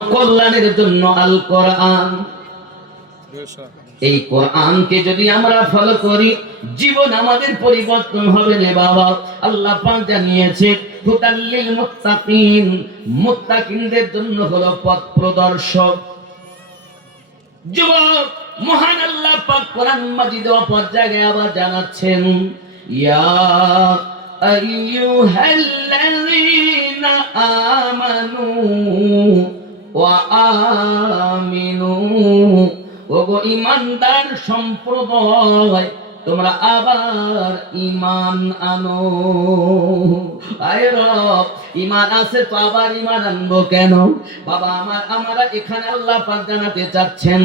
কল্যাণের জন্য আল কোরআন। এই কোরআনকে যদি আমরা ফলো করি জীবন আমাদের পরিবর্তন হবে রে বাবা। আল্লাহ পাক জানিয়েছে হুদাল্লিল মুত্তাকিন, মুত্তাকিনদের জন্য হলো পথ প্রদর্শক। যুবক, মহান আল্লাহ পাক কোরআন মাজিদ অপর জায়গায় আবার জানাচ্ছেন ইয়া আইয়ুহাল্লাযীনা আমানু ওয়া আমিনু, ওগো ঈমানদার সম্প্রদায় তোমরা আবার ঈমান আনো। আয় রব, ঈমান আছে তো আবার ঈমান আনবো কেন? বাবা আমার, আমরা এখানে আল্লাহ পাক জানাতে চাচ্ছেন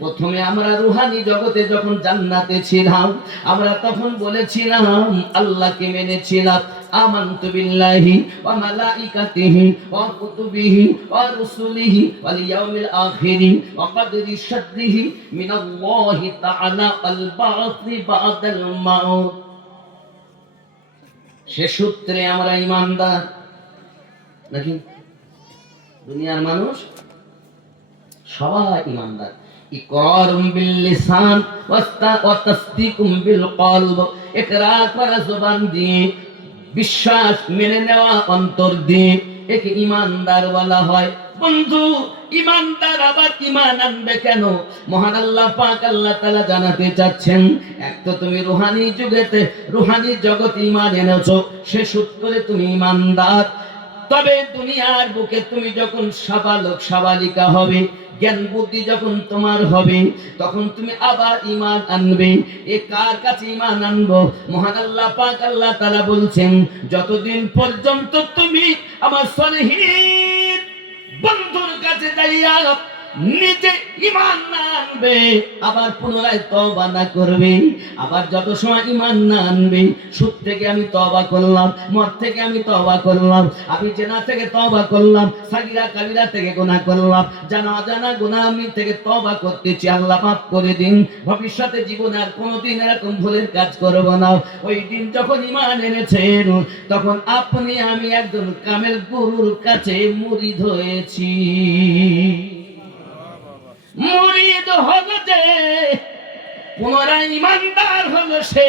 প্রথমে আমরা রুহানি জগতে যখন জান্নাতে ছিলাম আমরা তখন বলেছিলাম আল্লাহকে মেনেছিলাম, আমানতু বিল্লাহি ওয়া মালাইকাতিহি ওয়া কুতুবিহি ওয়া রুসুলিহি ওয়াল ইয়াউমিল আখিরি ওয়া কদরি শাররিহি মিনাল্লাহি তাআলা আল বা'সি বা'দাল মাউত। সে সূত্রে আমরা ঈমানদার নাকি? দুনিয়ার মানুষ সবাই ঈমানদার। ইকরারুম বিল লিসান ওয়া তাসদীকুম বিল কলব, ইকরার করা জবান দিয়ে, বিশ্বাস মেনে নেওয়া অন্তর দিয়ে, একে ঈমানদার বলা হয়। বন্ধু, ঈমানদার আবার ঈমান আনবে কেন? মহান আল্লাহ পাক আল্লাহ তাআলা জানাতে চাচ্ছেন এক তো তুমি রুহানি যুগেতে রুহানি জগতে ঈমান এনেছো, সে সূত্রে তুমি ঈমানদার। তবে দুনিয়ার বুকে তুমি যখন সাবালক সাবালিকা হবে, জ্ঞান বুদ্ধি যখন তোমার হবে, তখন তুমি আবার ঈমান আনবে। এ কার কাছে ঈমান আনবো? মহান আল্লাহ পাক আল্লাহ তাআলা বলছেন যতদিন পর্যন্ত তুমি আমার সলিহিন বন্ধুর কাছে যাইয়া নিজে ঈমান না আনবে, আবার পুনরায় তওবা না করবে, আবার যত সময় ঈমান না আনবে, সুদ থেকে আমি তওবা করলাম, মদ থেকে আমি তওবা করলাম, আমি জেনা থেকে তওবা করলাম, সাগীরা কাবীরা থেকে গুনাহ করলাম, জানা অজানা গুনাহ আমি থেকে তওবা করতেছি, আল্লাহ মাফ করে দিন, ভবিষ্যতে জীবনে আর কোনোদিন এরকম ভুলের কাজ করব না। ওই দিন যখন ঈমান এনেছেন তখন আপনি আমি একজন কামেল গুরুর কাছে মুরিদ হয়েছি। মুরিদ হলো যে পুনরায় ঈমানদার হলো সে।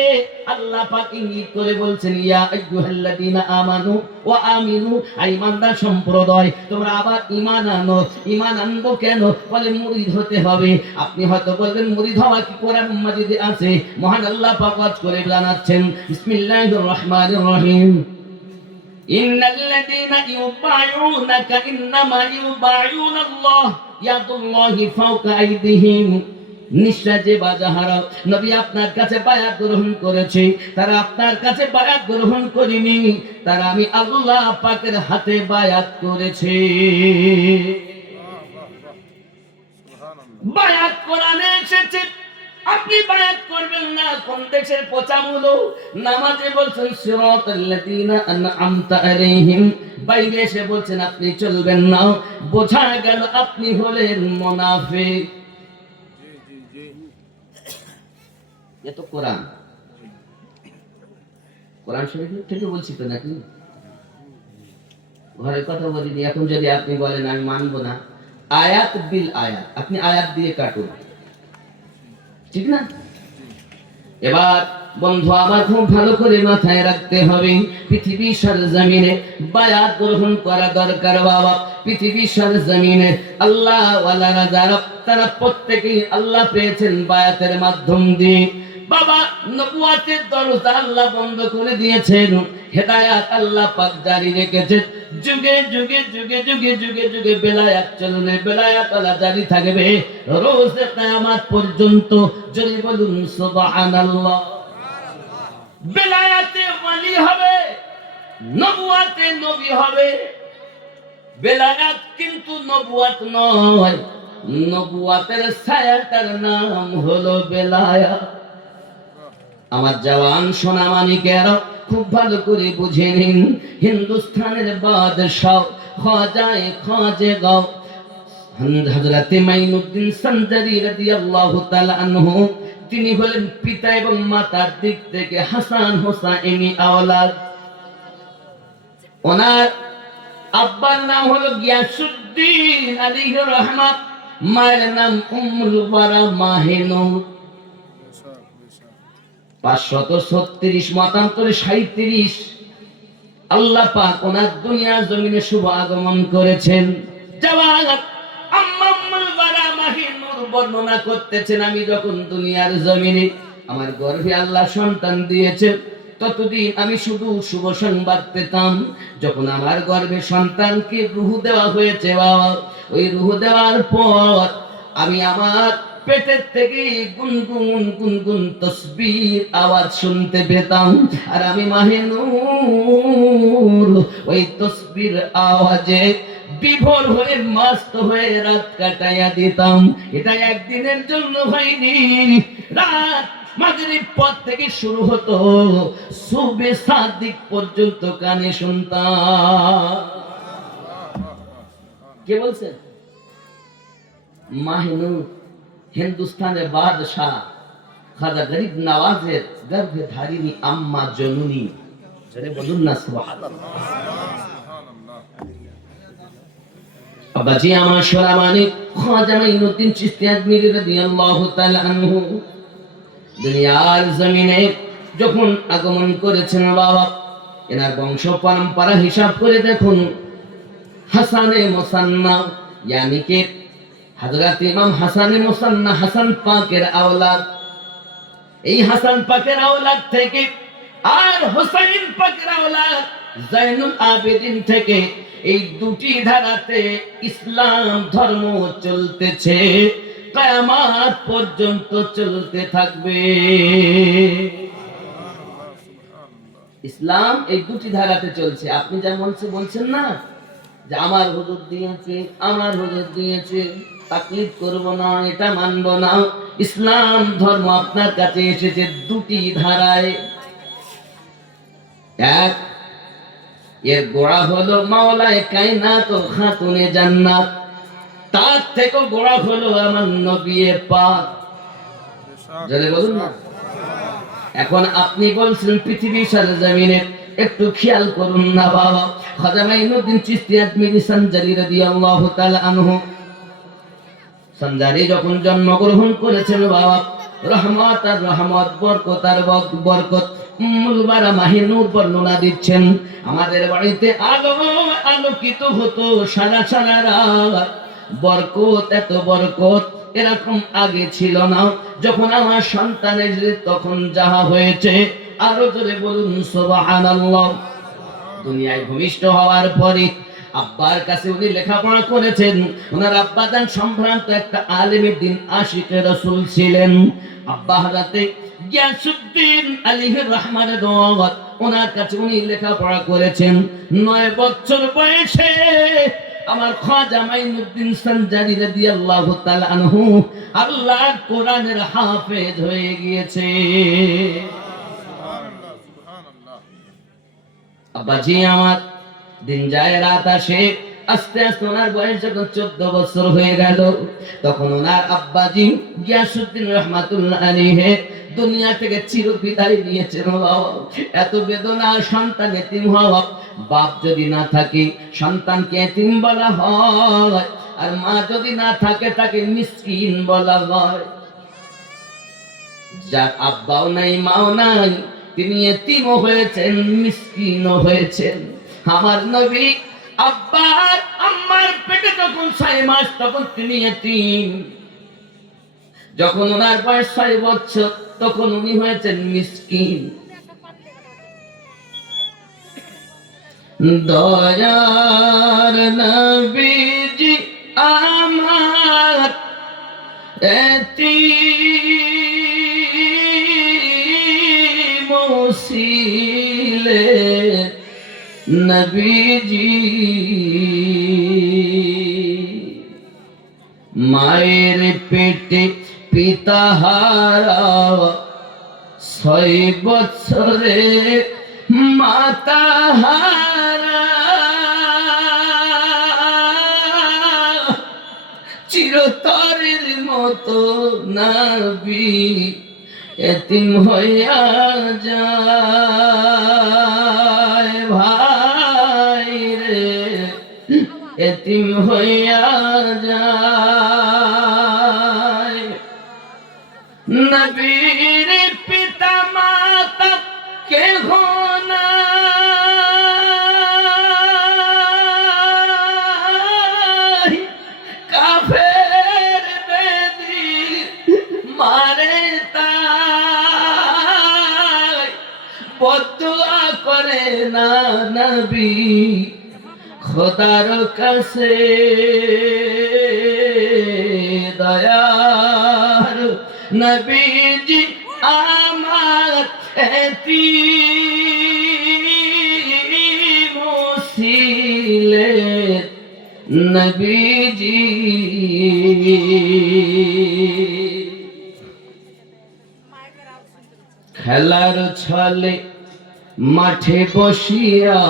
আল্লাহ পাক ইঙ্গিত করে বলছেন ইয়া আইয়ুহাল্লাযীনা আমানু ওয়া আমিনু, ঈমানদার সম্প্রদায় তোমরা আবার ঈমান আনো। ঈমান আনবো কেন? বলে মুরিদ হতে হবে। আপনি হয়তো বলবেন মুরিদ হওয়া কি কোরআন মাজিদে আছে? মহান আল্লাহ পাক ওয়াজ করে জানাচ্ছেন বিসমিল্লাহির রহমানির রহিম, ইন্নাল্লাযীনা ইউবাইউনাকা ইন্নামা ইউবাইউনাল্লাহ ইয়াদুল্লাহি ফাওকা আইদিহিম, নিশ্চয় যে বাজাহারা নবী আপনার কাছে বায়াত গ্রহণ করেছে তারা আপনার কাছে বায়াত গ্রহণ করেনি, তারা আমি আল্লাহ পাকের হাতে বায়াত করেছে। বায়াত কোরআনে এসেছে, আপনি বায়াত করবেন না। কোন দেশের পচামুলো? নামাজে বলছেন সিরাতাল্লাযীনা আনআমতা আলাইহিম, বাইরে এসে বলছেন আপনি চলবেন না। বোঝা গেল আপনি হলেন মুনাফিক। এ তো কোরআন, কোরআন শরীফ থেকে বলছি তো নাকি? ঘরের কথা বলিনি। এখন যদি আপনি বলেন আমি মানব না, আয়াত বিল আয়াত, আপনি আয়াত দিয়ে কাটুন, ঠিক না? এবার বন্ধু আমার খুব ভালো করে মাথায় রাখতে হবে পৃথিবীর সরজমিনে বায়াত গ্রহণ করা দরকার বাবা। পৃথিবীর সরজমিনে আল্লাহ ওয়ালারা যারা তারা প্রত্যেকেই আল্লাহ পেয়েছেন বায়াতের মাধ্যম দিয়ে। বাবা নবুয়াতের দরজা আল্লাহ বন্ধ করে দিয়েছেন, হেদায়াত আল্লাহ পাক জারি রেখেছেন। যুগে যুগে যুগে যুগে যুগে যুগে বেলায়াত চলবে, বেলায়াত আল্লাহ জারি থাকবে রোজ কিয়ামত পর্যন্ত। যদি বলুন সুবহানাল্লাহ। বেলায়াতে ওয়ালি হবে, নবুয়াতে নবী হবে। বেলায়াত কিন্তু নবুয়াত নয়, নবুয়াতের ছায়াটার নাম হলো বেলায়াত। আমার জওয়ান সোনা মানিকেরা খুব ভালো করে বুঝে নিন, হিন্দুস্তানের বাদশাহ খাজা হযরত মাইনুদ্দিন সঞ্জারি রাদিয়াল্লাহু তাআলা আনহু, তিনি হলেন পিতা এবং মাতার দিক থেকে হাসান হোসাইনি আওলাদ। ওনার আব্বার নাম হলো গিয়াসউদ্দিন আলাইহির রহমাত, মায়ের নাম উম্মুল বারা মাহিনুর। 536 মতান্তরে 37 আল্লাহ পাক ওনার দুনিয়া জমিনে শুভ আগমন করেছেন। জাওয়াত আম্মা উম্মুল বারা মাহিনুর বর্ণনা করতেছেন, আমি যখন দুনিয়ার জমিনে আমার গর্ভে আল্লাহ সন্তান দিয়েছেন, ততদিন আমি শুধু শুভ সংবাদ পেতাম। যখন আমার গর্ভে সন্তানকে রূহ দেওয়া হয়েছে বাবা, ওই রূহ দেওয়ার পর আমি আমার পেটের থেকে গুনগুন গুনগুন তসবির আওয়াজ শুনতে পেতাম। আর আমি মাহিনুর ওই তসবির আওয়াজে বিভোর হয়ে মস্ত হয়ে রাত কাটাইয়া দিতাম। এটা একদিনের জন্য হয়নি, রাত মাগরিব পর থেকে শুরু হতো, সুবে সাদিক পর্যন্ত কানে শুনতাম। কে বলছেন? মাহিনুর হিন্দুস্তানের বাদশাহ খাজা গরিব নওয়াজের গর্ভে ধারিণী আম্মা জননী। জোরে বলুন না সুবহানাল্লাহ। আব্বাজি আমার সোনামানি খাজা মাইনুদ্দিন চিশতি আজমিরি রাদিয়াল্লাহু তাআলা আনহু দুনিয়ার জমিনে যখন আগমন করেছেন বাবা, এনার বংশ পরম্পরা হিসাব করে দেখুন, হাসানে মুসান্না यानी कि হযরত ইমাম হাসানে মুসান্না হাসান পাকের আওলাদ, এই হাসান পাকের আওলাদ থেকে আর হোসেন পাকের আওলাদ জাইনুল আবেদিন থেকে এই দুটি ধারাতে ইসলাম ধর্ম চলতেছে, কিয়ামত পর্যন্ত চলতে থাকবে। ইসলাম এই দুটি ধারাতে চলছে। আপনি যেমন বলছেন না যে আমার হুজুর দিয়েছে, আমার হুজুর দিয়েছে, তাকলিদ করব না, এটা মানব না। ইসলাম ধর্ম আপনার কাছে এসেছে দুটি ধারায়। এক, এর গোড়া হলো মাওলায়ে কায়নাত ও খাতুনে জান্নাত, তার থেকে গোড়া হলো আমার নবী পাক। জোরে বলুন না। এখন আপনি বলছেন পৃথিবীর সরজমিনে, একটু খেয়াল করুন না বাবা। খাজা মাইনুদ্দিন চিশতি আজমিরি সঞ্জারি রাদিয়াল্লাহু তাআলা আনহু সঞ্জারি যখন জন্মগ্রহণ করেছেন বাবা, রহমত আর রহমত, বরকত আর বরকত, উম্মুল বারা মাহিনুর বর্ণনা দিচ্ছেন, আমাদের বাড়িতে আলো আলোকিত হতো সারা সারা রাত। বরকত, এত বরকত এরকম আগে ছিল না। যখন আমার সন্তানের তখন যাহা হয়েছে, আরো জোরে বলুন সুবহানাল্লাহ। দুনিয়ায় ভূমিষ্ঠ হওয়ার পরে আব্বার কাছে উনি লেখাপড়া করেছেন। ওনার আব্বা জান সম্ভ্রান্ত একটা আলেমে দ্বীন, আশিকে রাসূল ছিলেন। আব্বা হযরতে গিয়াসউদ্দিন আলাইহির রহমানের দওয়াত, ওনার কাছে উনি লেখাপড়া করেছেন। 9 বছর বয়সে আমার খাজা মাইনুদ্দিন সঞ্জারি রাদিয়াল্লাহু তাআলা আনহু আল্লাহর কোরআনের হাফেজ হয়ে গিয়েছে। আব্বাজি আমার দিন যায় রাত আসে, আস্তে আস্তে ওনার বয়স যখন 14 বছর হয়ে গেল, তখন ওনার আব্বাজি গিয়াসউদ্দিন রহমাতুল্লাহ আলাইহি দুনিয়া থেকে চির বিদায় নিয়েছেন। এত বেদনা, সন্তান এতিম হওয়া, বাপ যদি না থাকে সন্তানকে এতিম বলা হয়, আর মা যদি না থাকে তাকে মিসকিন বলা হয়। যার আব্বাও নাই মাও নাই, তিনি এতিমও হয়েছেন, মিসকিনও হয়েছেন। আমার নবী আব্বার আম্মার পেটে যখন 6 মাস, তখন তিনি এতিম। যখন ওনার বয়স 6 বছর, তখন উনি হয়েছেন মিসকিন। দয়ার নবীজি আমার এতিম ছিলেন নবীজি, মায়ের পেটে পিতা হারা 6 বছরে মাতা হারা, চিরতরের মতো নবী এতিম হইয়া যায়। ভাই রে হইয়া যায়। নবীর পিতা মাতা কেহ নাই, কাফের বেদি মারে তাই, বদুয়া করে না নবী খোদার কাছে। দয়ার নবীজি আমার এতিম ছিলেন নবীজি। খেলার ছলে মাঠে বসিয়া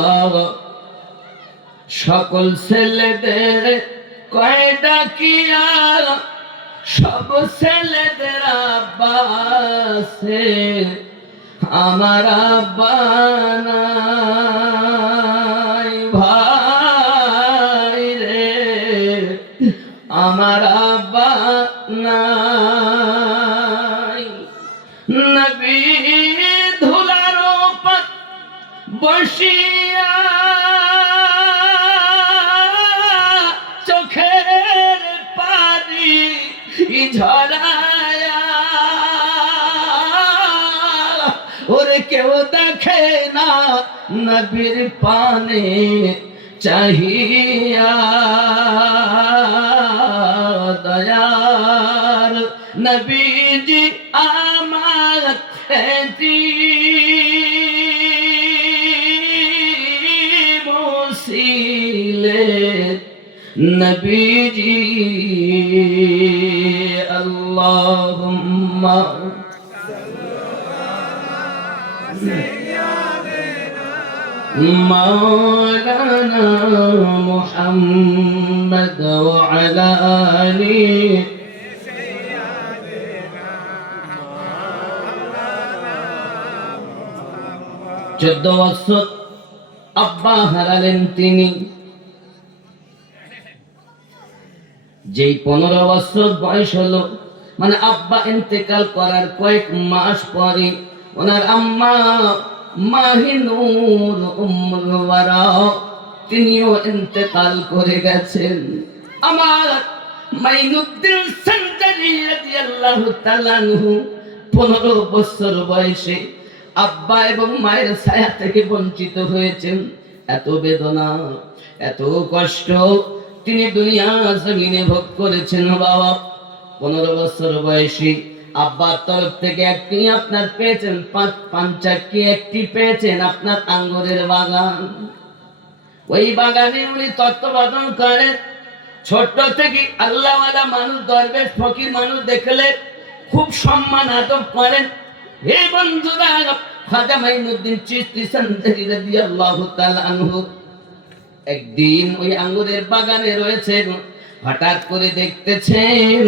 সকল ছেলেদের কয় ডাকিয়া, সব ছেলেদের আব্বা আছে আমার আব্বা নাই। ভাই রে আমার আব্বা নাই। নবী ধুলার উপর বসিয়া চোখের পানি ঝরায়া, ওরে কেউ দেখে না নবীর পানে চাহিয়া। দয়ার নবীজি আমার এতিম ছিলেন নবীজি। আল্লাহুম্মা মাওলানা মুহাম্মদ ওয়া আলা আলিহি 14 বছর আব্বা হারালেন তিনি। যেই 15 বছর বয়স হলো, মানে আব্বা ইন্তেকাল করার কয়েক মাস পরে ওনার আম্মা মাহিনুর উম্মুল ওয়ারা তিনিও ইন্তেকাল করে গেছেন। আমার মাইনুদ্দিন সঞ্জারি রাদিয়াল্লাহু তাআলা আনহু 15 বছর বয়সে আব্বা এবং মায়ের ছায়া থেকে বঞ্চিত হয়েছেন। এত বেদনা, এত কষ্ট তিনি দুনিয়া জমিনে ভোগ করেছেন। বাবা 15 বছর বয়সী আব্বার তরফ থেকে একটি আপনার পেয়েছেন, 5 চারটি একটি পেয়েছেন আপনার আঙ্গুরের বাগান। ওই বাগানে উনি তত্ত্বাবধান করেন। ছোট থেকে আল্লাহওয়ালা মানুষ, দরবেশ ফকির মানুষ দেখলে খুব সম্মান আদব করেন। হে বন্ধুরা, খাজা মাইনুদ্দিন চিশতি সঞ্জারি রাদিয়াল্লাহু তাআলা আনহু একদিন ওই আঙ্গুরের বাগানে রয়েছেন। হঠাৎ করে দেখতেছেন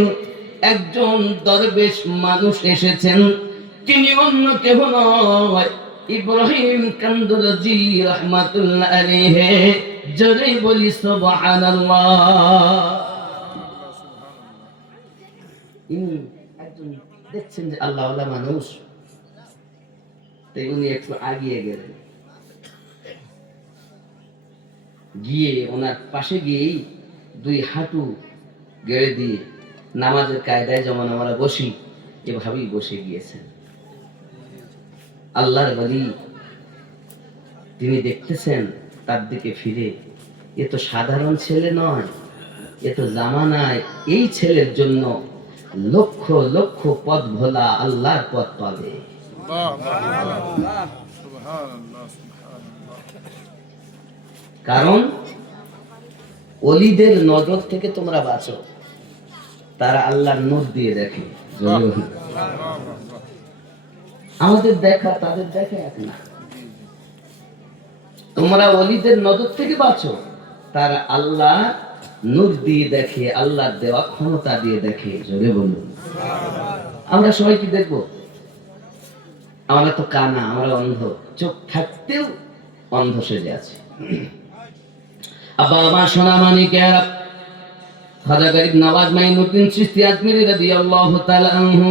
একজন দরবেশ মানুষ এসেছেন। তিনি অন্য কেউ নয়, ইব্রাহিম কান্দরজি রাহমাতুল্লাহ আলাইহি। জোরে বলি সুবহানাল্লাহ। একজন দেখছেন যে আল্লাহওয়ালা মানুষ, তাই উনি একটু আগিয়ে গেলেন। গিয়ে ওনার পাশে গিয়েই 2 হাঁটু গেড়ে দিয়ে নামাজের কায়দায় যেমন আমরা বসি এভাবেই বসে গিয়েছেন। আল্লাহর ওলি তিনি দেখতেছেন তার দিকে ফিরে, এ তো সাধারণ ছেলে নয়, এ তো জামানায় এই ছেলের জন্য লক্ষ লক্ষ পথ ভোলা আল্লাহর পথ পাবে। কারণ ওলিদের নজর থেকে তোমরা বাঁচো, তারা আল্লাহর নূর দিয়ে দেখে। আমাদের দেখা তাদের দেখা এক না। তোমরা ওলিদের নজর থেকে বাঁচো, তারা আল্লাহ নূর দিয়ে দেখে, আল্লাহর দেওয়া ক্ষমতা দিয়ে দেখে। জোরে বলুন। আমরা সবাই কি দেখবো? আমরা তো কানা, আমরা অন্ধ, চোখ থাকতেও অন্ধ সেজে আছে। আব্বা আমার সোনা মানিকের খাজা গরিব নওয়াজ মাইনুদ্দিন চিশতি আজমিরি রাদিয়াল্লাহু তাআলা আনহু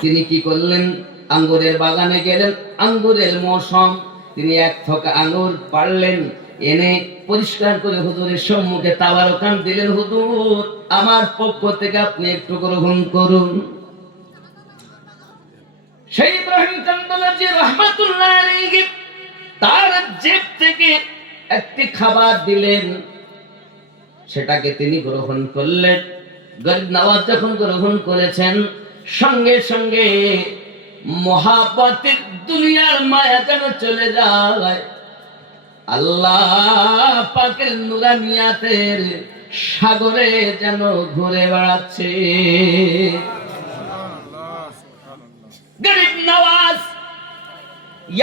তিনি কি করলেন, আঙ্গুরের বাগানে গেলেন, আঙ্গুরের মৌসুম, তিনি এক থোকা আঙ্গুর পাড়লেন, এনে পরিষ্কার করে হুজুরের সম্মুখে তাবারকান দিলেন, হুজুর আমার পক্ষ থেকে আপনি একটু গ্রহণ করুন। সেই ইব্রাহিম কান্দলাজি রাহমাতুল্লাহ আলাইহি তার জেব থেকে একটি খাবার দিলেন, সেটাকে তিনি গ্রহণ করলেন। গরিব নওয়াজ যখন গ্রহণ করেছেন, সঙ্গে সঙ্গে মহাব্বতের দুনিয়ার মায়া যেন চলে যায়, আল্লাহ পাকের নুরানিয়াতের সাগরে যেন ঘুরে বেড়াচ্ছে। গরিব নওয়াজ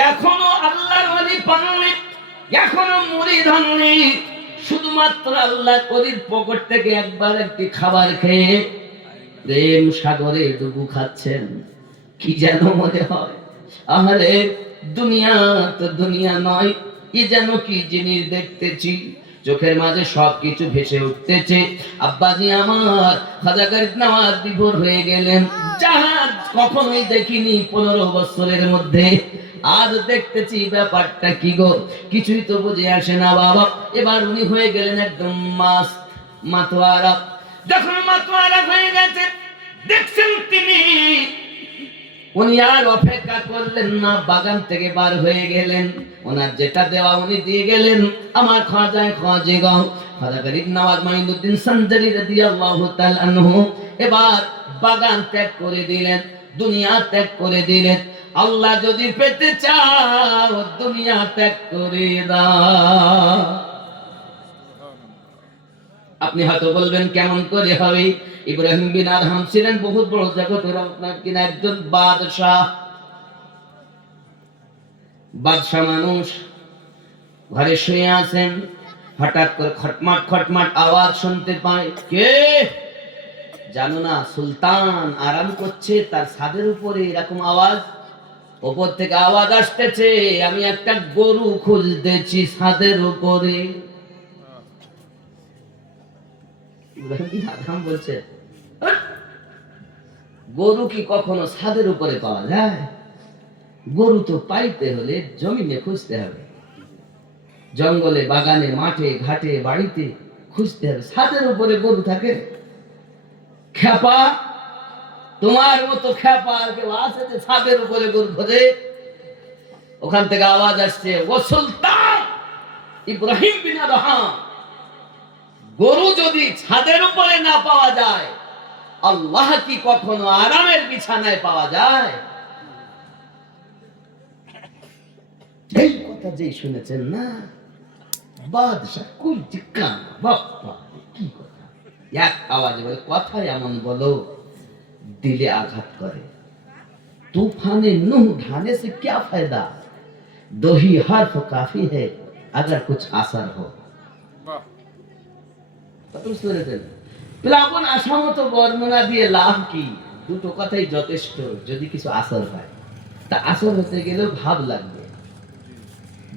এখনো আল্লাহর ওলি পাননি, এখনো মুরিদ হননি, শুধুমাত্র আল্লাহ ওলির পকেট থেকে একবার একটি খাবার খেয়ে প্রেম সাগরে ডুবু খাচ্ছেন। কি যেন মনে হয়, আহারে দুনিয়া তো দুনিয়া নয়, কি যেন কি জিনিস দেখতেছি, চোখের মাঝে সবকিছু ভেসে উঠতেছে। আব্বাজি আমার খাজা গরিব নওয়াজ বিভোর হয়ে গেলেন, জাহাজ কখনোই দেখিনি 15 বছরের মধ্যে, আজ দেখতেছি ব্যাপারটা কি গো, কিছুই তো বুঝে আসে না বাবা। এবার উনি হয়ে গেলেন একদম মাতোয়ারা। যখন মাতোয়ারা হয়ে গেছে, দেখছেন তিনি, উনি আর অপেক্ষা করলেন না, বাগান থেকে বার হয়ে গেলেন, ওনার যেটা দেওয়া উনি দিয়ে গেলেন। আমার খাজা গরিব নওয়াজ মাইনুদ্দিন সঞ্জারি রাদিয়াল্লাহু তাআলা আনহু এবার বাগান ত্যাগ করে দিলেন, দুনিয়া ত্যাগ করে দিলেন। আল্লাহ যদি পেতে চাও দুনিয়া ত্যাগ করে দাও। আপনি হয়তো বলবেন কেমন করে হবে? ইব্রাহিম বিন আদহাম ছিলেন বহুত বড় জগতের আপনার কিনা একজন বাদশাহ মানুষ, ঘরে শুয়ে আছেন, হঠাৎ করে খটমাট খটমাট আওয়াজ শুনতে পায়। কে জানো না, সুলতান আরাম করছে তার ছাদের উপরে, এরকম আওয়াজ, উপর থেকে আওয়াজ আসতেছে, আমি একটা গরু খুঁজতেছি ছাদের উপরে। বলছে, গরু কি কখনো ছাদের উপরে পাওয়া যায়? গরু তো পাইতে হলে জমিনে খুঁজতে হবে, জঙ্গলে, বাগানে, মাঠে, ঘাটে, বাড়িতে খুঁজতে হবে। ছাদের উপরে গরু থাকে? খেপা, তোমার মতো খেপা আর কেউ আছে যে ছাদের উপরে গরু খোঁজে? ওখান থেকে আওয়াজ আসছে, ও সুলতান ইব্রাহিম বিন আদহাম, গরু যদি ছাদের উপরে না পাওয়া যায়, আল্লাহ কি কখনো আরামের বিছানায় পাওয়া যায়? এই কথা যেই শুনেছেন না, বাদশা কুলটি কান, বাবা কি কথা, এক আওয়াজে বলে, কথাই এমন বলো দিলে আঘাত করে। तूफाने नूह ढाने से क्या फायदा, दो ही हर्फ काफी है अगर कुछ असर हो। প্লাবন আসামত বর্ণনা দিয়ে লাভ কি? দুটো কথাই যথেষ্ট, যদি কিছু আসর হয়। তা আসর হতে গেলেও ভাব লাগবে,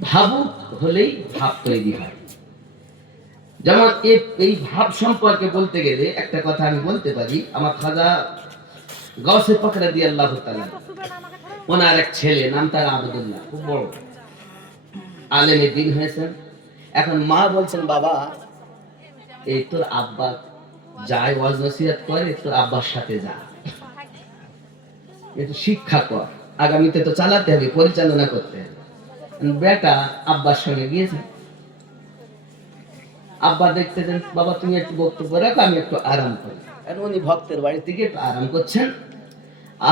ভাবুক হলেই ভাব তৈরি হয়। যেমন এই ভাব সম্পর্কে বলতে গেলে একটা কথা আমি বলতে পারি। আমার খাজা গাউসে পাক রাদিয়াল্লাহু তাআলা, ওনার এক ছেলে, নাম তার আব্দুল্লাহ, খুব বড় আলেমে দ্বীন হয়েছেন। এখন মা বলছেন, বাবা এই তোর আব্বা যায় ওয়াজ নসিহত করে, তোর আব্বার সাথে যা, একটু শিক্ষা কর, আগামীতে তো চালাতে হবে, পরিচালনা করতে হবে। বেটা আব্বার সঙ্গে গিয়েছে, আব্বা দেখতেছেন, বাবা তুমি একটু বক্তব্য রাখো, আমি একটু আরাম করি। উনি ভক্তের বাড়ি থেকে একটু আরাম করছেন,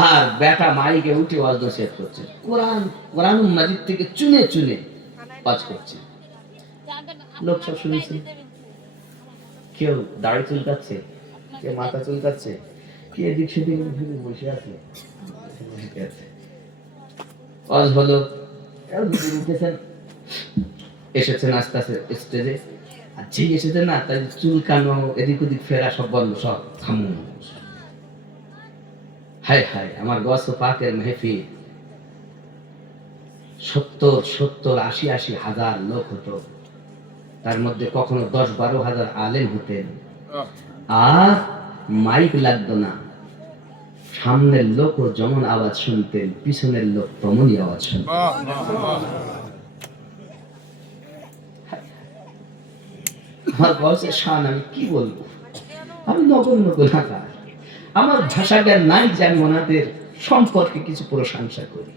আর বেটা মাইকে উঠে ওয়াজ নসিহত করছে, কোরআন মাজিদ থেকে চুনে চুনে ওয়াজ করছে। লোক সব শুনেছে, কেউ দাড়ি চুলকাচ্ছে, কেউ মাথা চুলকাচ্ছে, কে এদিক সেদিক বসে আছে। ওয়াজ হলো, উঠেছেন, এসেছেন আস্তে আস্তে স্টেজে, আর যেই এসেছেন না, তাই চুলকানো, এদিক ওদিক ফেরা সব বন্ধ, সব থামুন। হায় হায়, আমার গস পাকের মেহফিল 70-80 হাজার লোক হতো, তার মধ্যে কখনো 10-12 হাজার আলেম হতেন, আর মাইক লাগতো না, সামনের লোক ও যেমন আওয়াজ শুনতেন পিছনের লোক তেমনই আওয়াজ শুনতেন। আমার বয়সের শান আমি কি বলবো, আমি নগণ্য গুনাহগার, আমার ভাষা জ্ঞান নাই যে আমি ওনাদের সম্পর্কে কিছু প্রশংসা করি।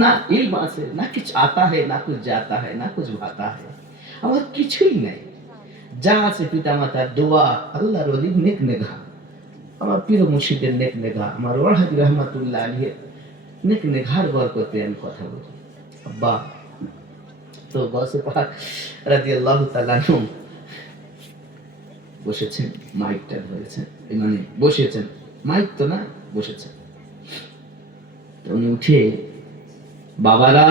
না ইলম আছে, না কিছু আতা হয়, না কুছ জাতা হয়, না কুছ ভাতা হয়, আমার কিছুই নাই। যা আছে পিতা মাতার দোয়া, আল্লাহর ওলির নেক নেগা, আমার পীর মুর্শিদের নেক নেগা, আমার ওয়াহাবি রহমাতুল্লাহ আলাইহি নেক নেগার বরকতে আমি কথা বলি। আব্বা তো গাউসে পাক রাদিয়াল্লাহু তাআলা আনহু বসেছেন, মাইকটা ধরেছেন, মানে বসেছেন, মাইক তো না, বসেছেন। তো উনি উঠে, বাবারা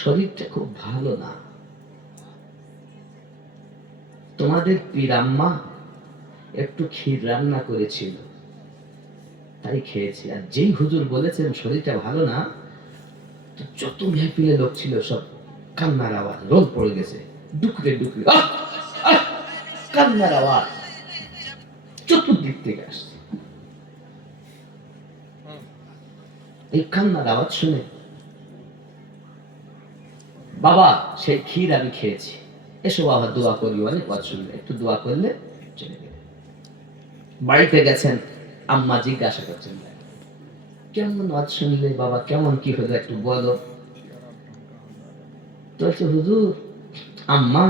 শরীরটা খুব ভালো না, তোমাদের পীরাম্মা একটু ক্ষীর রান্না করেছিল তাই খেয়েছি। আর যেই হুজুর বলেছেন শরীরটা ভালো না, তো যত মেহফিলে লোক ছিল সব কান্নার আওয়াজ, রোদ পড়ে গেছে, ডুকরে ডুকরে কান্নার আওয়াজ চতুর্দিক থেকে আসছে। এই কান্নার আওয়াজ শুনে, বাবা সেই ক্ষীর আমি খেয়েছি, এসো বাবা দোয়া করি, অনেক কথা শুনলে, একটু দোয়া করলে চলে গেলে। বাড়িতে গেছেন, আম্মা জিজ্ঞাসা করছেন, কেমন ওয়াজ শুনলে বাবা, কেমন কি হলো একটু বলো। তো হুজুর, আম্মা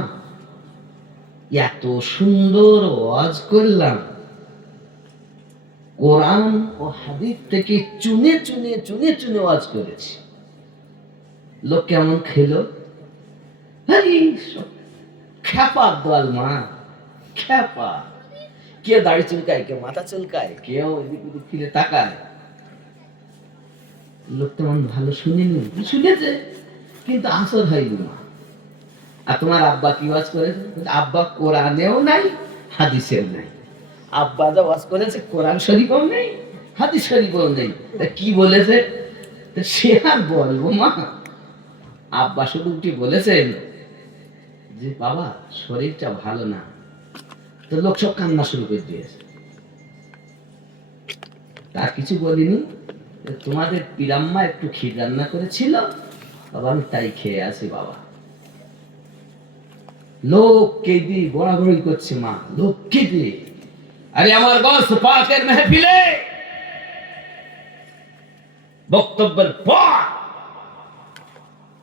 এত সুন্দর ওয়াজ করলাম, কোরআন ও হাদিস থেকে চুনে চুনে চুনে চুনে ওয়াজ করেছি, লোক কেমন খেলো, খ্যাপা দল মা, খ্যাপা, কে দাড়ি চুলকায়, কে মাথা চুলকায়, কেউ এদিক ওদিক ফিরে তাকায়। লোক তেমন ভালো শুনেনি, শুনেছে কিন্তু আসর হয়নি মা। আর তোমার আব্বা কি ওয়াজ করেছে? আব্বা কোরআনেও নাই, হাদিসেও নাই। আব্বা যা ওয়াজ করেছে কোরআন শরীফও নেই, হাদিস শরীফও নেই, তা কি বলেছে সে আর বলবো মা। আব্বা শুধু কি বলেছেন যে বাবা শরীরটা ভালো না, তো লোক সব কান্না শুরু করে দিয়েছে। তার কিছু বলিনি, তোমাদের পীরাম্মা একটু ক্ষীর রান্না করেছিল বাবা, আমি তাই খেয়ে আছি বাবা। লোক কেঁদে গড়াগড়ি করছে মা, লোক কেঁদে। আরে আমার গাউস পাকের মেহফিলে বক্তব্যের পর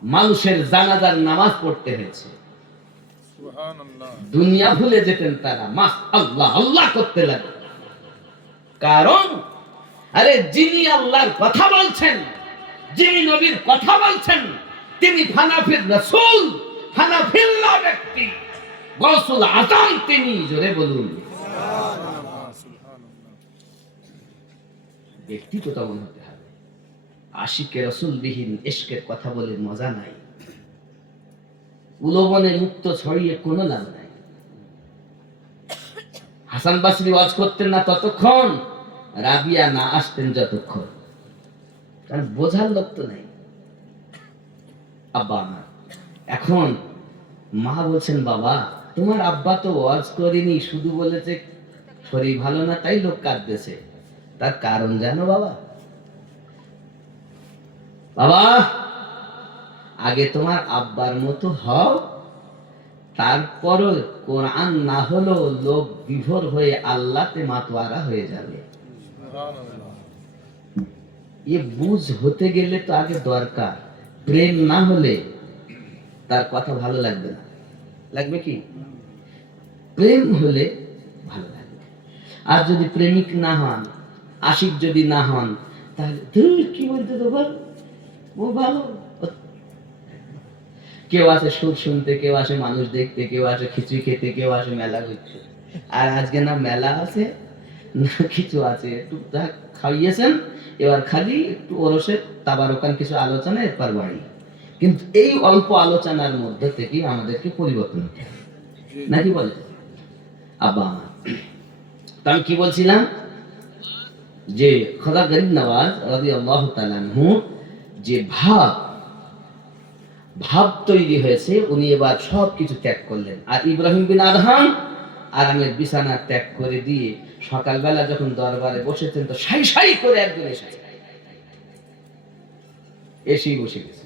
মানুষের জানাজার নামাজ পড়তে হয়েছে, দুনিয়া ভুলে যেতেন তারা, মাস আল্লাহ আল্লাহ করতে লাগে। কারণ আরে যিনি আল্লাহর কথা বলছেন, যিনি নবীর কথা বলছেন, তিনি হানাফির রাসূল, হানাফিল্লাহ ব্যক্তি, গাউসুল আজম তিনি। জোরে বলুন ব্যক্তি তো তেমন হতে হবে। আশিকে রাসূল বিহীন ইশকের কথা বলে মজা নাই, উলবনে মুক্ত ছড়িয়ে কোনো লাভ নাই। হাসান বাসরি ওয়াজ করতেন না ততক্ষণ, রাবিয়া না আসতেন যতক্ষণ, কারণ বোঝার লোক তো নাই। আব্বা আমার এখন মা বলছেন, বাবা তোমার আব্বা তো ওয়াজ করেনি, শুধু বলেছে শরীর ভালো না তাই লোক কাঁদতেছে, তার কারণ জানো বাবা? বাবা আগে তোমার আব্বার মতো হও, তারপর কোরআন না হলেও লোক বিভোর হয়ে আল্লাহতে মাতোয়ারা হয়ে যাবে। এ বুঝ হতে গেলে তো আগে দরকার, প্রেম না হলে তার কথা ভালো লাগবে না। লাগবে কি? প্রেম হলে ভালো লাগবে। আর যদি প্রেমিক না হন, আশিক যদি না হন, তাহলে ধুর কি বলতে তো বল, ও ভালো। কেউ আসে সুর শুনতে, কেউ আসে মানুষ দেখতে, কেউ আসে খিচুড়ি খেতে, কেউ আসে মেলা ঘুরতে। আর আজকে না মেলা আছে না কিছু আছে, একটু খাইয়েছেন, এবার খালি একটু ওরসের তাবারকান কিছু আলোচনা, এরপর বাড়ি। কিন্তু এই অল্প আলোচনার মধ্যে থেকে আমাদেরকে পরিবর্তন হতে হবে, নাকি বলে আব্বা আমার? তা আমি কি বলছিলাম যে খাজা গরিব নওয়াজ রাদিয়াল্লাহু তাআলা আনহু যে ভাব ভাব তৈরি হয়েছে, উনি এবার সব কিছু ত্যাগ করলেন। আর ইব্রাহিম বিন আদহাম আরামের বিছানা ত্যাগ করে দিয়ে সকালবেলা যখন দরবারে বসেছেন তো সাই সাই করে একজন এসেই বসে গেছে।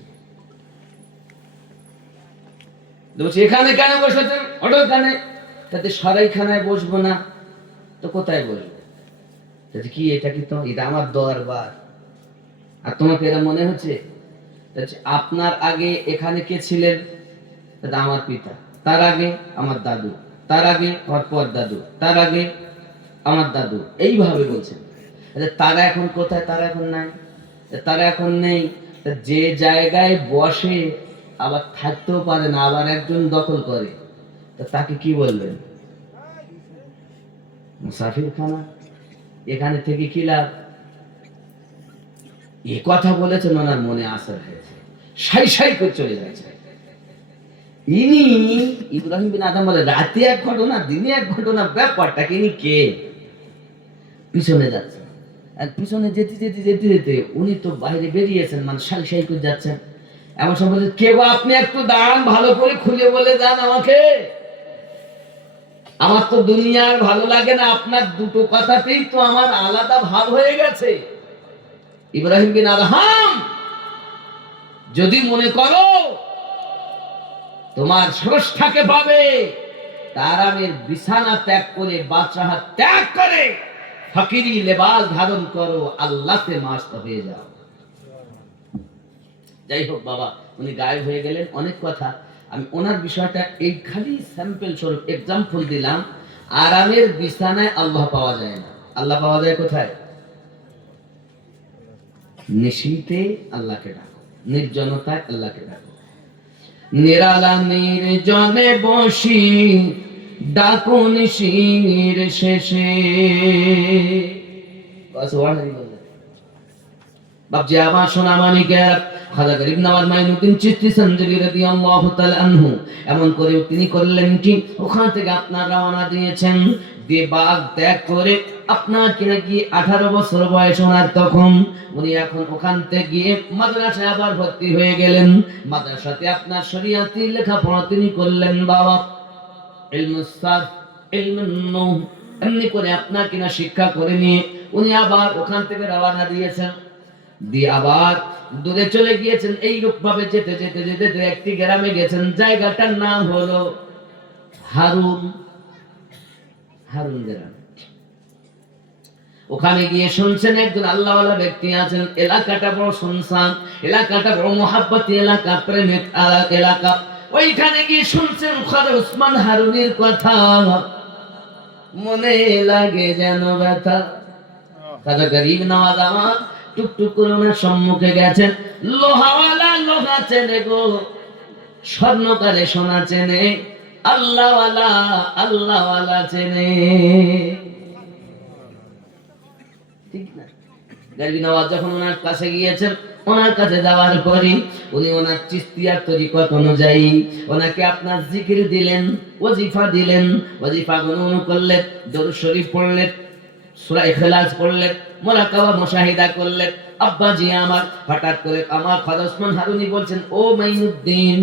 বলছি এখানে কেন বসেছেন? ওখানে। তাতে সরাইখানায় বসবো না তো কোথায় বসবো? কি এটা কি তো এটা আমার দরবার, আর তোমাকে এরা মনে হচ্ছে? আপনার আগে এখানে কে ছিলেন? আমার পিতা, তার আগে আমার দাদু, তার আগে আমার পর দাদু, তার আগে আমার দাদু, এইভাবে বলছেন। তারা এখন কোথায়? তারা এখন নাই। তারা এখন নেই, যে জায়গায় বসে আবার থাকতেও পারে না, আবার একজন দখল করে, তাকে কি বলবেন? মুসাফির খানা। এখানে থেকে কি লাভ? এ কথা বলেছেন, ওনার মনে আসর হয়েছে, সাই সাই করে চলে যাচ্ছে। ইনি ইব্রাহিম বিন আদম বলে রাতে এক ঘটনা দিনে এক ঘটনা, ব্যাপারটা কি? ইনি কে? পিছনে যাচ্ছে, আর পিছনে যেতে যেতে যেতে যেতে উনি তো বাইরে বেরিয়েছেন, মানে সাই সাই করে যাচ্ছেন। এমন সময় বলছে, কে গো আপনি? একটু দাঁড়ান, ভালো করে খুলে বলে যান আমাকে, আমার তো দুনিয়ার ভালো লাগে না, আপনার দুটো কথাতেই তো আমার আলাদা ভাব হয়ে গেছে। ইব্রাহিম বিন আদহাম, যদি মনে করো তোমার স্রষ্টাকে পাবে, আরামের বিছানা ত্যাগ করে, বাদশাহ ত্যাগ করে, ফকিরি লেবাস ধারণ করো, আল্লাহতে মাস্ত হয়ে যাও। যাই হোক বাবা, উনি গায়েব হয়ে গেলেন। অনেক কথা, আমি ওনার বিষয়টা এই খালি স্যাম্পল স্বরূপ এক্সাম্পল দিলাম। আরামের বিছানায় আল্লাহ পাওয়া যায় না। আল্লাহ পাওয়া যায় কোথায়? নিশীতে আল্লাহকে ডাকো, নির্জনতায় আল্লাহকে ডাকো। নিরালা নির্জনে বসি ডাকো নিশির শেষে। বাপজি আমার সোনা মানিকের, খাজা গরিব নওয়াজ মাইনুদ্দিন চিশতি সঞ্জলি রাদিয়াল্লাহু তাআলা আনহু এমন করে তিনি করলেন কি, ওখান থেকে আপনার রওনা দিয়েছেন, দিয়ে বাগ ত্যাগ করে আপনার কিনা কি 18 বছর বয়স ওনার তখন। উনি এখন ওখান থেকে গিয়ে মাদ্রাসায় আবার ভর্তি হয়ে গেলেন। মাদ্রাসাতে আপনার শরীয়তি লেখাপড়া তিনি করলেন বাবা, ইলমুস সারফ, ইলমুন নূহ, এমনি করে আপনার কিনা শিক্ষা করে নিয়ে উনি আবার ওখান থেকে রওনা দিয়েছেন। দিয়ে আবার দূরে চলে গিয়েছেন। এই রূপভাবে যেতে যেতে যেতে একটি গ্রামে গেছেন, জায়গাটার নাম হলো হারুন। হারুন গ্রাম। ওখানে গিয়ে শুনছেন একজন আল্লাহওয়ালা ব্যক্তি আছেন। এলাকাটা বড় শুনশান, এলাকাটা বড় মোহাব্বতি এলাকা, প্রেমিক এলাকা। ওইখানে গিয়ে শুনছেন খাজা উসমান হারুনের কথা, মনে লাগে যেন ব্যথা। খাজা গরিব নওয়াজ আমার টুকটুক করে ওনার সম্মুখে গেছেন। লোহাওয়ালা লোহা চেনে গো, স্বর্ণকারে সোনা চেনে, আল্লাহওয়ালা আল্লাহওয়ালা চেনে, ঠিক না? গরিব নওয়াজ যখন ওনার কাছে গিয়েছেন, ওনার কাছে যাওয়ার পরই উনি ওনার চিশতিয়ার তরিকত অনুযায়ী ওনাকে আপনার জিকির দিলেন, ওয়াজিফা দিলেন। ওয়াজিফা গুনগুন করলেন, দরুদ শরীফ পড়লেন, সূরা ইখলাস পড়লেন, মুরাকাবা মুশাহিদা করলেন। আব্বাজি আমার হঠাৎ করে আমার খাজা উসমান হারুনি বলছেন, ও মাইনুদ্দিন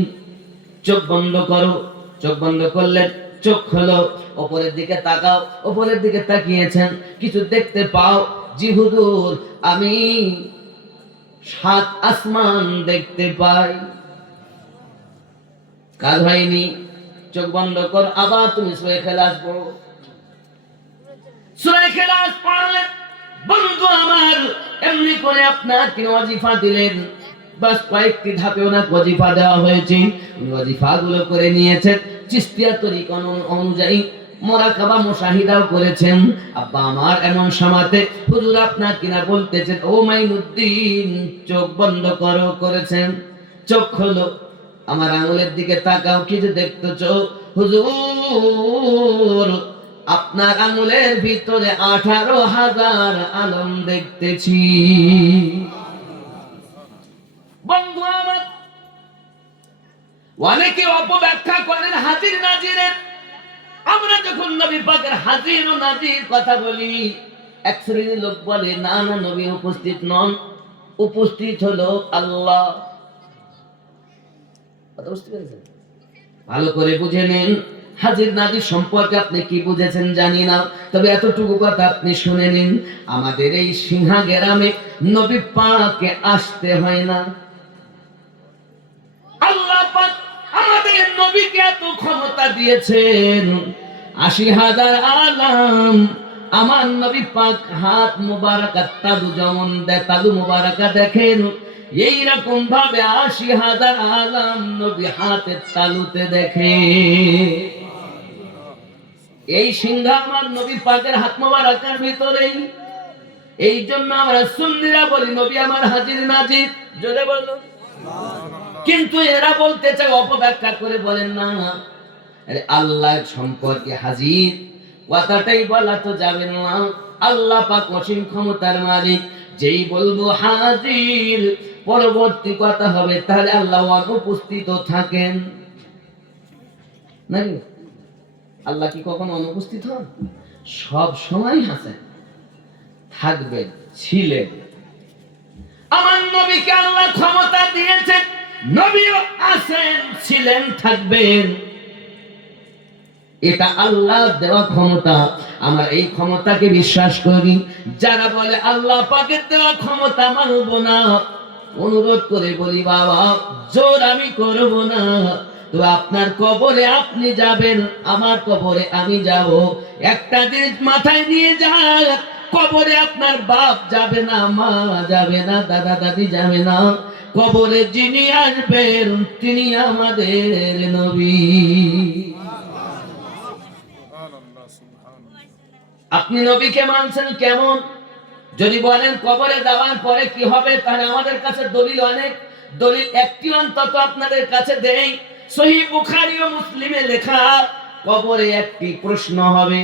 চোখ বন্ধ করো। চোখ বন্ধ করলেন, চোখ হলো, উপরের দিকে তাকাও। উপরের দিকে তাকিয়েছেন, কিছু দেখতে পাও? জি হুজুর, আমি 7 আসমান দেখতে পাই। কাজ হয়নি, চোখ বন্ধ কর, আবার তুমি সূরা ইখলাস পড়ো। সূরা ইখলাস পড়লেন, বন্ধু আমার এমনি করে আপনার কি ওয়াজিফা দিলেন। বাস কয়েকটি ধাপে ওনার ওয়াজিফা দেওয়া হয়েছে, উনি ওয়াজিফাগুলো করে নিয়েছেন, চিশতিয়া তরিকা অনুযায়ী মুরাকাবা মুশাহিদাও করেছেন। আব্বা আমার এমন সময়তে হুজুর আপনার কিনা বলতেছেন, ও মাইনুদ্দিন চোখ বন্ধ করো, করেছেন। চোখ হলো, আমার আঙুলের দিকে তাকাও, কি যে দেখতেছো? হুজুর আপনার আঙুলের ভিতরে 18,000 আলম দেখতেছি। বন্ধু আমার, অনেকে অপব্যাখ্যা করেন হাজির নাজিরের। আমরা যখন নবী পাকের হাজির ও নাজির কথা বলি, এক শ্রেণীর লোক বলে না না, নবী উপস্থিত নন, উপস্থিত হলো আল্লাহ। কথা বুঝতে পেরেছেন? ভালো করে বুঝে নিন। হাজির নাজির সম্পর্কে আপনি কি বুঝেছেন জানি না, তবে এতটুকু কথা আপনি শুনে নিন, আমাদের এই সিংহা গ্রামে নবী পাককে আসতে হয় না। আল্লাহ পাক আমাদের নবীকে এত ক্ষমতা দিয়েছেন, ৮০,০০০ আলাম আমার নবী পাক হাত মুবারাকা তালু যেমন তালু মুবারাকা দেখেন, এইরকম ভাবে ৮০,০০০ আলাম নবী হাতের তালুতে দেখে। এই সিংহা আমার নবী পাকের হাত মুবারাকার ভিতরেই। এই জন্য আমরা সুন্নিরা বলি নবী আমার হাজির নাজির, জোরে বলুন। কিন্তু এরা বলতে চায়, অপব্যাখ্যা করে বলেন না, আরে আল্লাহ সম্পর্কে হাজির কথাটাই বলা তো যাবে না। আল্লাহ পাক অসীম ক্ষমতার মালিক, যেই বলবো হাজির পরবর্তী কথা হবে তাহলে আল্লাহ অনুপস্থিত থাকেন নাকি? আল্লাহ কি কখনো অনুপস্থিত হন? সব সময় আছেন, থাকবেন, ছিলেন। আমার নবীকে আল্লাহ ক্ষমতা দিয়েছেন, নবীও আছেন, ছিলেন, থাকবেন। এটা আল্লাহ দেওয়া ক্ষমতা। আমরা এই ক্ষমতাকে বিশ্বাস করি। যারা বলে আল্লাহ পাকের দেওয়া ক্ষমতা মানব না, অনুরোধ করে বলি বাবা, জোর আমি করব না। তো আপনার কবরে আপনি যাবেন, আমার কবরে আমি যাব। একটা জিনিস মাথায় নিয়ে যান, কবরে আপনার বাপ যাবে না, মা যাবে না, দাদা দাদি যাবে না। কবরে যিনি আসবেন তিনি আমাদের নবী। আপনি নবীকে মানছেন কেমন? যদি বলেন কবরে যাওয়ার পরে কি হবে, তাহলে আমাদের কাছে দলিল অনেক। দলিল একটি অন্তত আপনাদের কাছে দেই। সহিহ বুখারী ও মুসলিমে লেখা, কবরে একটি প্রশ্ন হবে।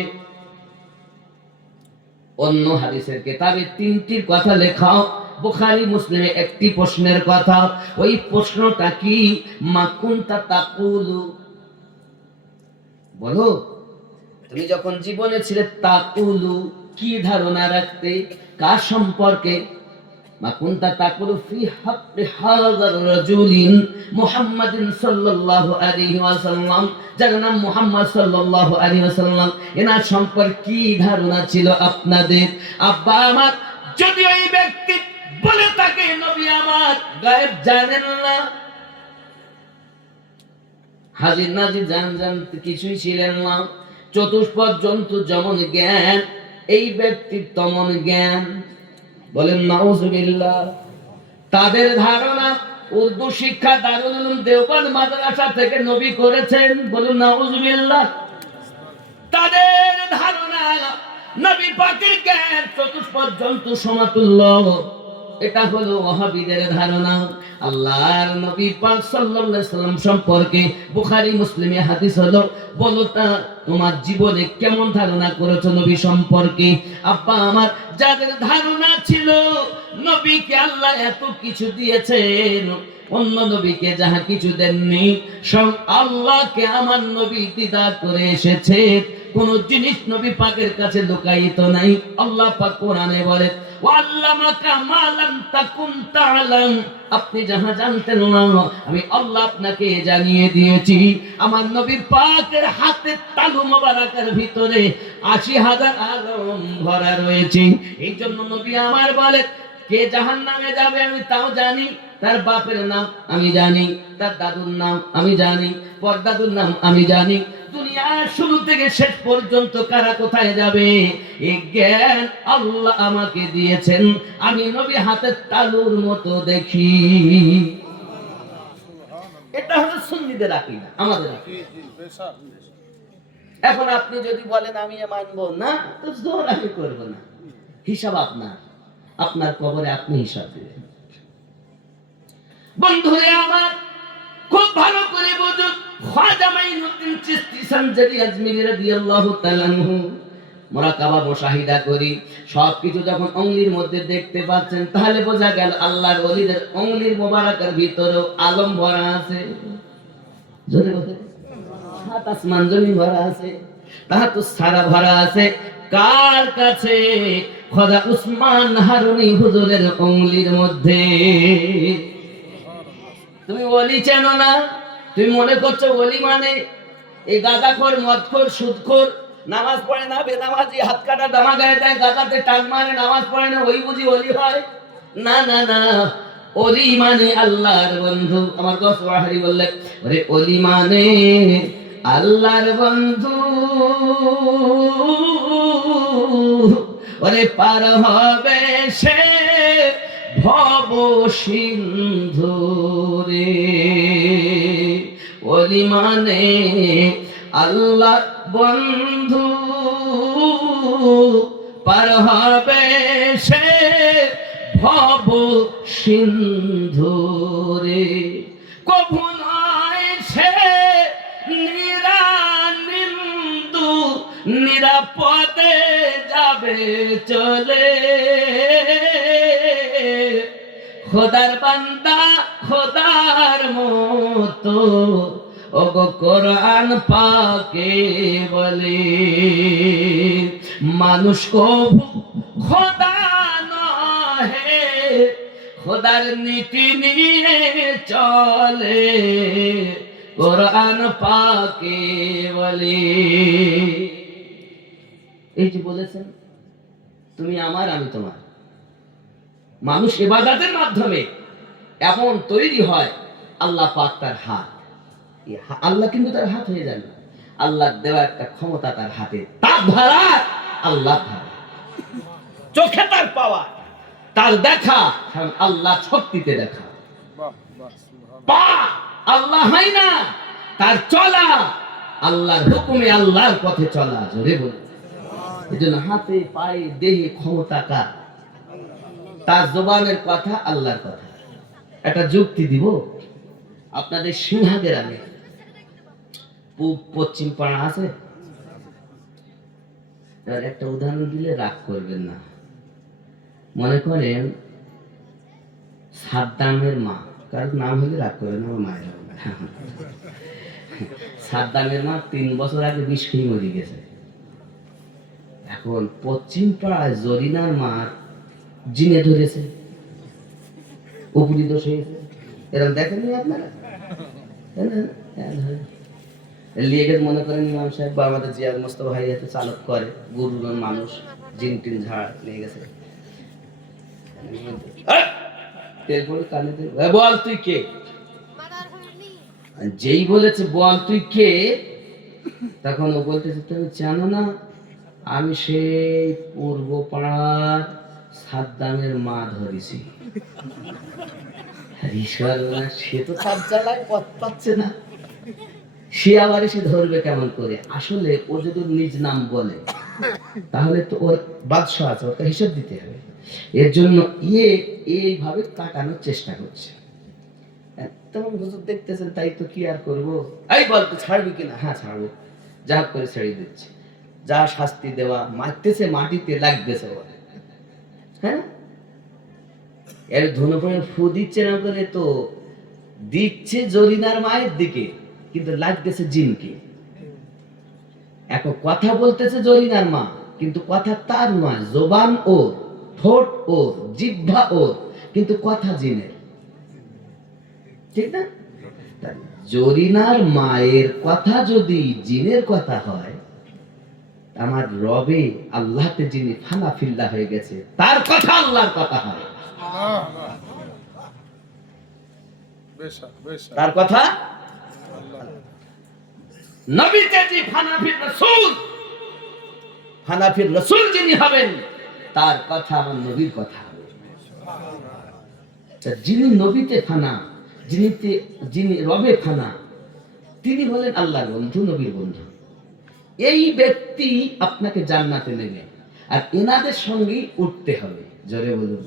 অন্য হাদিসের কিতাবে তিনটির কথা লেখা, বুখারী মুসলিমে একটি প্রশ্নের কথা। ওই প্রশ্নটা কি? মা কুনতা তাকুলু, বলো তুমি যখন জীবনে ছিলে তাকুলু কি ধারণা রাখতে, কার সম্পর্কে? মা কুনতা তাকুলু ফি হাক্কি হাযার রাজুলিন মুহাম্মাদিন সাল্লাল্লাহু আলাইহি ওয়াসাল্লাম, যার নাম মুহাম্মদ সাল্লাল্লাহু আলাইহি ওয়াসাল্লাম, এনার সম্পর্কে কি ধারণা ছিল আপনাদের? আব্বা আমার যদি ওই ব্যক্তি বলে থাকে নবী আমার গায়েব জানেন না, হাজির নাজির জান কিছুই ছিলেন না, চতুষ্পদ জন্তু যেমন জ্ঞান এই ব্যক্তির তেমন জ্ঞান, বলেন নাউজুবিল্লাহ। তাদের ধারণা উর্দু শিক্ষা দারুল উলুম দেওবন্দ মাদ্রাসা থেকে নবী করেছেন, বলুন নাউজুবিল্লাহ। তাদের ধারণা নবী পাকের জ্ঞান চতুষ্পদ জন্তু সমতুল্য, এটা হলো ওয়াহাবীদের ধারণা। আল্লাহর নবী পাক সাল্লাল্লাহু আলাইহি সাল্লাম সম্পর্কে বুখারী মুসলিমে হাদিস হলো, বলো তা তোমার জীবনে কেমন ধারণা করেছো নবী সম্পর্কে? আব্বা আমার যাদের ধারণা ছিল নবীকে আল্লাহ এত কিছু দিয়েছেন, অন্য নবীকে যাহা কিছু দেননি, সব আল্লাহকে আমার নবী দিদার করে এসেছে। কোন জিনিস নবী পাকের কাছে লুকায়িত নাই। আল্লাহ পাক কোরআনে বলে, ওয়াল্লামাকা মা লাম তাকুন তা'লাম, আপনি যাহা জানতেন না আমি আল্লাহ আপনাকে জানিয়ে দিয়েছি। আমার নবী পাকের হাতের তালু মোবারকের ভিতরে ৮০,০০০ আলম ভরা রয়েছে। এই জন্য নবী আমার বলে, কে জাহান্নামে যাবে আমি তাও জানি, তার বাপের নাম আমি জানি, তার দাদুর নাম আমি জানি, পরদাদুর নাম আমি জানি, দুনিয়ার শুরু থেকে শেষ পর্যন্ত কারা কোথায় যাবে এই জ্ঞান আল্লাহ আমাকে দিয়েছেন। আমি নবী হাতের তালুর মতো দেখি। এটা হলো সুন্নিদের আকীদা, আমাদের আকীদা। এখন আপনি যদি বলেন আমি মানবো না, তো জোর আমি করব না, হিসাব আপনার, আপনার কবরে আপনি হিসাব দিবেন। বন্ধুরে আমার খুব ভালো করে বুঝুন, খাজা মাইনুদ্দিন চিশতি সঞ্জরি আজমিরি রাদিয়াল্লাহু তাআলা আনহু, মুরাকাবা মুশাহিদা করি, সবকিছু যখন অঙ্গলির মধ্যে দেখতে পাচ্ছেন, তাহলে বোঝা গেল আল্লাহর ওলিদের অঙ্গলির মোবারকের ভিতরে আলম ভরা আছে। জোরে বলে, সাত আসমান জমিন ভরা আছে, তাহা তো সারা ভরা আছে। কার কাছে? খাজা উসমান হারুনি হুজুরের অঙ্গলির মধ্যে। তুমি ওলি চেনো না? তুমি মনে করছো ওলি মানে এই গাঁজাখোর, মদখোর, সুদখোর, নামাজ পড়ে না, বেনামাজি, হাত কাটা দামা গায়ে দেয়, গাঁজাতে টান মারে, নামাজ পড়ে না, ওই বুঝি ওলি হয়? না না না, ওলি মানে আল্লাহর বন্ধু। আমার গোসওয়াহারি বললেন, ওরে ওলি মানে আল্লাহর বন্ধু, ওরে পার হবে সে ভব সিন্ধু রে। ওলি মানে আল্লাহ বন্ধু, পার হবে সে ভব সিন্ধু রে। কভু নয় সে নিরানিন্দু, নিরাপদে যাবে চলে। খোদার বান্দা খোদার মতো, ওগো কোরআন পাকে বলে, মানুষ কভু খোদা নহে, খোদার নীতি নিয়ে চলে, কোরআন পাকে বলে। এই যে বলেছেন, তুমি আমার আমি তোমার। মানুষ ইবাদতের মাধ্যমে এমন তৈরি হয়, আল্লাহ পাক তার হাত। আল্লাহ কিন্তু তার হাত হয়ে যায় না, আল্লাহ দেওয়া একটা ক্ষমতা তার হাতে, তার ধারা আল্লাহ ধারা, চোখে তার পাওয়া, তার দেখা, আল্লাহ শক্তিতে দেখা। পা আল্লাহ হয় না, তার চলা আল্লাহর হুকুমে, আল্লাহর পথে চলা। জোরে বলে, এই জন্য হাতে পায়ে দেহে ক্ষমতা কার? তার জবানের কথা আল্লাহর কথা। একটা যুক্তি দিব, আপনাদের সিংহা গ্রামে পূব পশ্চিম পাড়া আছে, একটা উদাহরণ দিলে রাগ করবেন না। মনে করেন সাদ্দামের মা, কার নাম হলে রাগ করবেন না, আমার মায়ের সাদ্দামের মা 3 বছর আগে বিষ খেয়ে মরে গেছে। এখন পশ্চিম পাড়ায় জরিনার মা জিনে ধরেছে, উপরি দোষ হয়েছে। এরকম দেখেননি আপনারা? লিয়েগের মনে করেন ইমাম সাহেব বা আমাদের জিয়ার মোস্তফা ভাই এত চালক করে, গুরুর মানুষ, জিন টিন ঝাড় নিয়ে গেছে। বল তুই কে? যেই বলেছে বল তুই কে, তখন ও বলতেছে তুমি জানো না আমি সেই পূর্ব পাড়ার সাদ্দামের মা ধরেছি। সে তো তার জ্বালায় পথ পাচ্ছে না, সে আবার এসে ধরবে কেমন করে? আসলে ও যদি নিজ নাম বলে তাহলে তো ওর বাদশা আছে, ওকে হিসেব দিতে হবে। এর জন্য এইভাবে কাটানোর চেষ্টা করছে। তখন হুজুর দেখতেছেন, তাই তো কি আর করবো, এই বল তুই ছাড়বি কিনা? হ্যাঁ ছাড়বো, যা করে ছেড়ে দিচ্ছে। যা শাস্তি দেওয়া, মারতেছে, মাটিতে লাগতেছে বলে, হ্যাঁ। এর ধনুপড়ে ফু দিচ্ছে না করে তো দিচ্ছে জরিনার মায়ের দিকে, কিন্তু লাগতেছে জিনকে। এক কথা বলতেছে জরিনার মা, কিন্তু কথা তার নয়, জবান ওর, ঠোঁট ওর, জিহ্বা ওর, কিন্তু কথা জিনের, ঠিক না? জরিনার মায়ের কথা যদি জিনের কথা হয়, আমার রবে আল্লাহতে যিনি ফানা ফিল্লা হয়ে গেছে, তার কথা আল্লাহর কথা হয়, তার কথা নবীতে যে ফানাফির রাসূল, ফানাফির রাসূল যিনি হবেন, তার কথা আমার নবীর কথা হবে। যিনি নবীতে ফানা, যিনি রবে ফানা, তিনি হলেন আল্লাহর বন্ধু, নবীর বন্ধু। এই ব্যক্তি আপনাকে জান্নাতে নেবে, আর এনাদের সঙ্গেই উঠতে হবে। জোরে বলুন।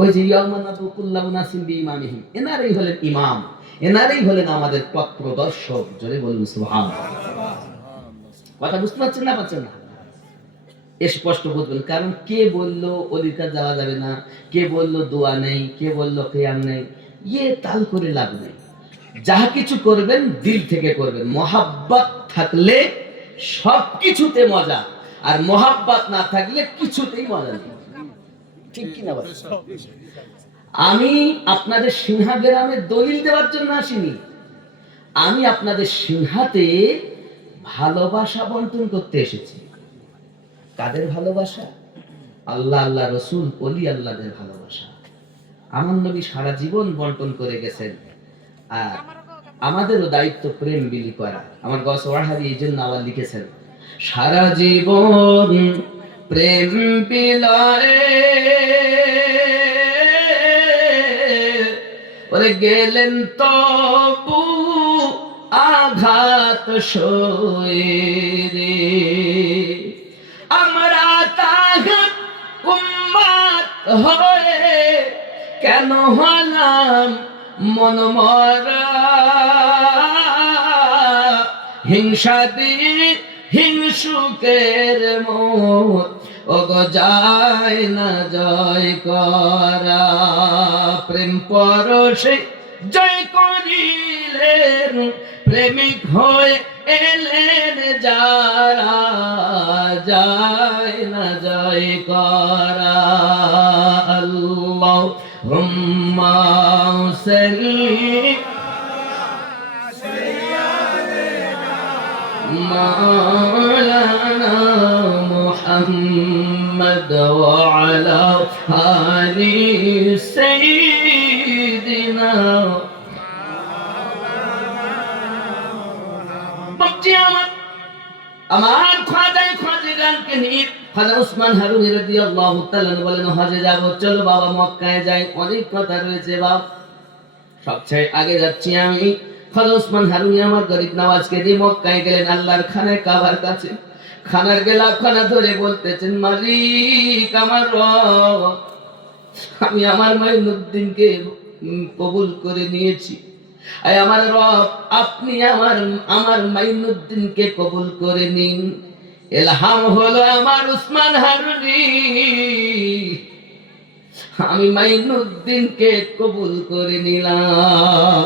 ওই যে ইয়াউমানাতু কুল্লু নাসিম বিইমানিহিম, এনারাই হলেন ইমাম, এনারাই হলেন আমাদের পথ প্রদর্শক। জোরে বলুন সুবহানাল্লাহ। কথা বুঝতে পারছেন না? পাচ্ছেন না? স্পষ্ট বুঝবেন। কারণ কে বললো ওলির কাছে যাওয়া যাবে না, কে বললো দোয়া নেই, কে বললো কিয়াম নেই, তাল করে লাভ নেই। যা কিছু করবেন দিল থেকে করবেন। মহাব্বত থাকলে সবকিছুতে মজা, আর মহাব্বত না থাকলে কিছুতেই মজা নেই। ঠিক কিনা বলেন? আমি আপনাদের সিংহা গ্রামে দলিল দেওয়ার জন্য আসিনি, আমি আপনাদের সিংহাতে ভালোবাসা বন্টন করতে এসেছি। কাদের ভালোবাসা? আল্লাহ, আল্লাহ রসুল, অলি আল্লাহদের ভালোবাসা। আমার নবী সারা জীবন বন্টন করে গেছেন, আর আমাদেরও দায়িত্ব প্রেম বিলি করা। আমার গস ওয়াহাবি এই জন্য আবার লিখেছেন, সারা জীবন প্রেম বিলায় ওরে গেলেন তবু আঘাত সয়ে রে, আমরা তাহার উম্মত হয়ে কেন হলাম মনমরা, হিংসা দিয়ে হিংসুকের মত ওগো যায় না জয় করা, প্রেম পরশে জয় করিলেন প্রেমিক হয়ে এলেন যারা, যায় না জয় করা। আল্লাহুম্মা সাল্লি মাওলানা মুহাম্মদ ওয়া আলা আলি সাইয়্যিদিনা। আমার খাজায় খাজিগানকে নিয়ে খাজা উসমান হারুনি রাদিয়াল্লাহু তাআলা বলেন, হজে যাব, চলো বাবা মক্কায় যাই। অনেক কথা রয়েছে বাপ, সবচেয়ে আগে যাচ্ছি আমি। খাজা উসমান হারুনি আমার গরিব নওয়াজকে দিয়ে মক্কায় গেলেন, আল্লাহর খানায় কাবার কাছে। খানার গেলাখানা ধরে বলতেছেন, মালিক আমার রব, আমি আমার মাইনুদ্দিনকে কবুল করে নিয়েছি। আমার রব, আপনি আমার মাইনুদ্দিনকে কবুল করে নিন। ইলহাম হলো আমার উসমান হারুনি, আমি মাইনুদ্দিনকে কবুল করে নিলাম।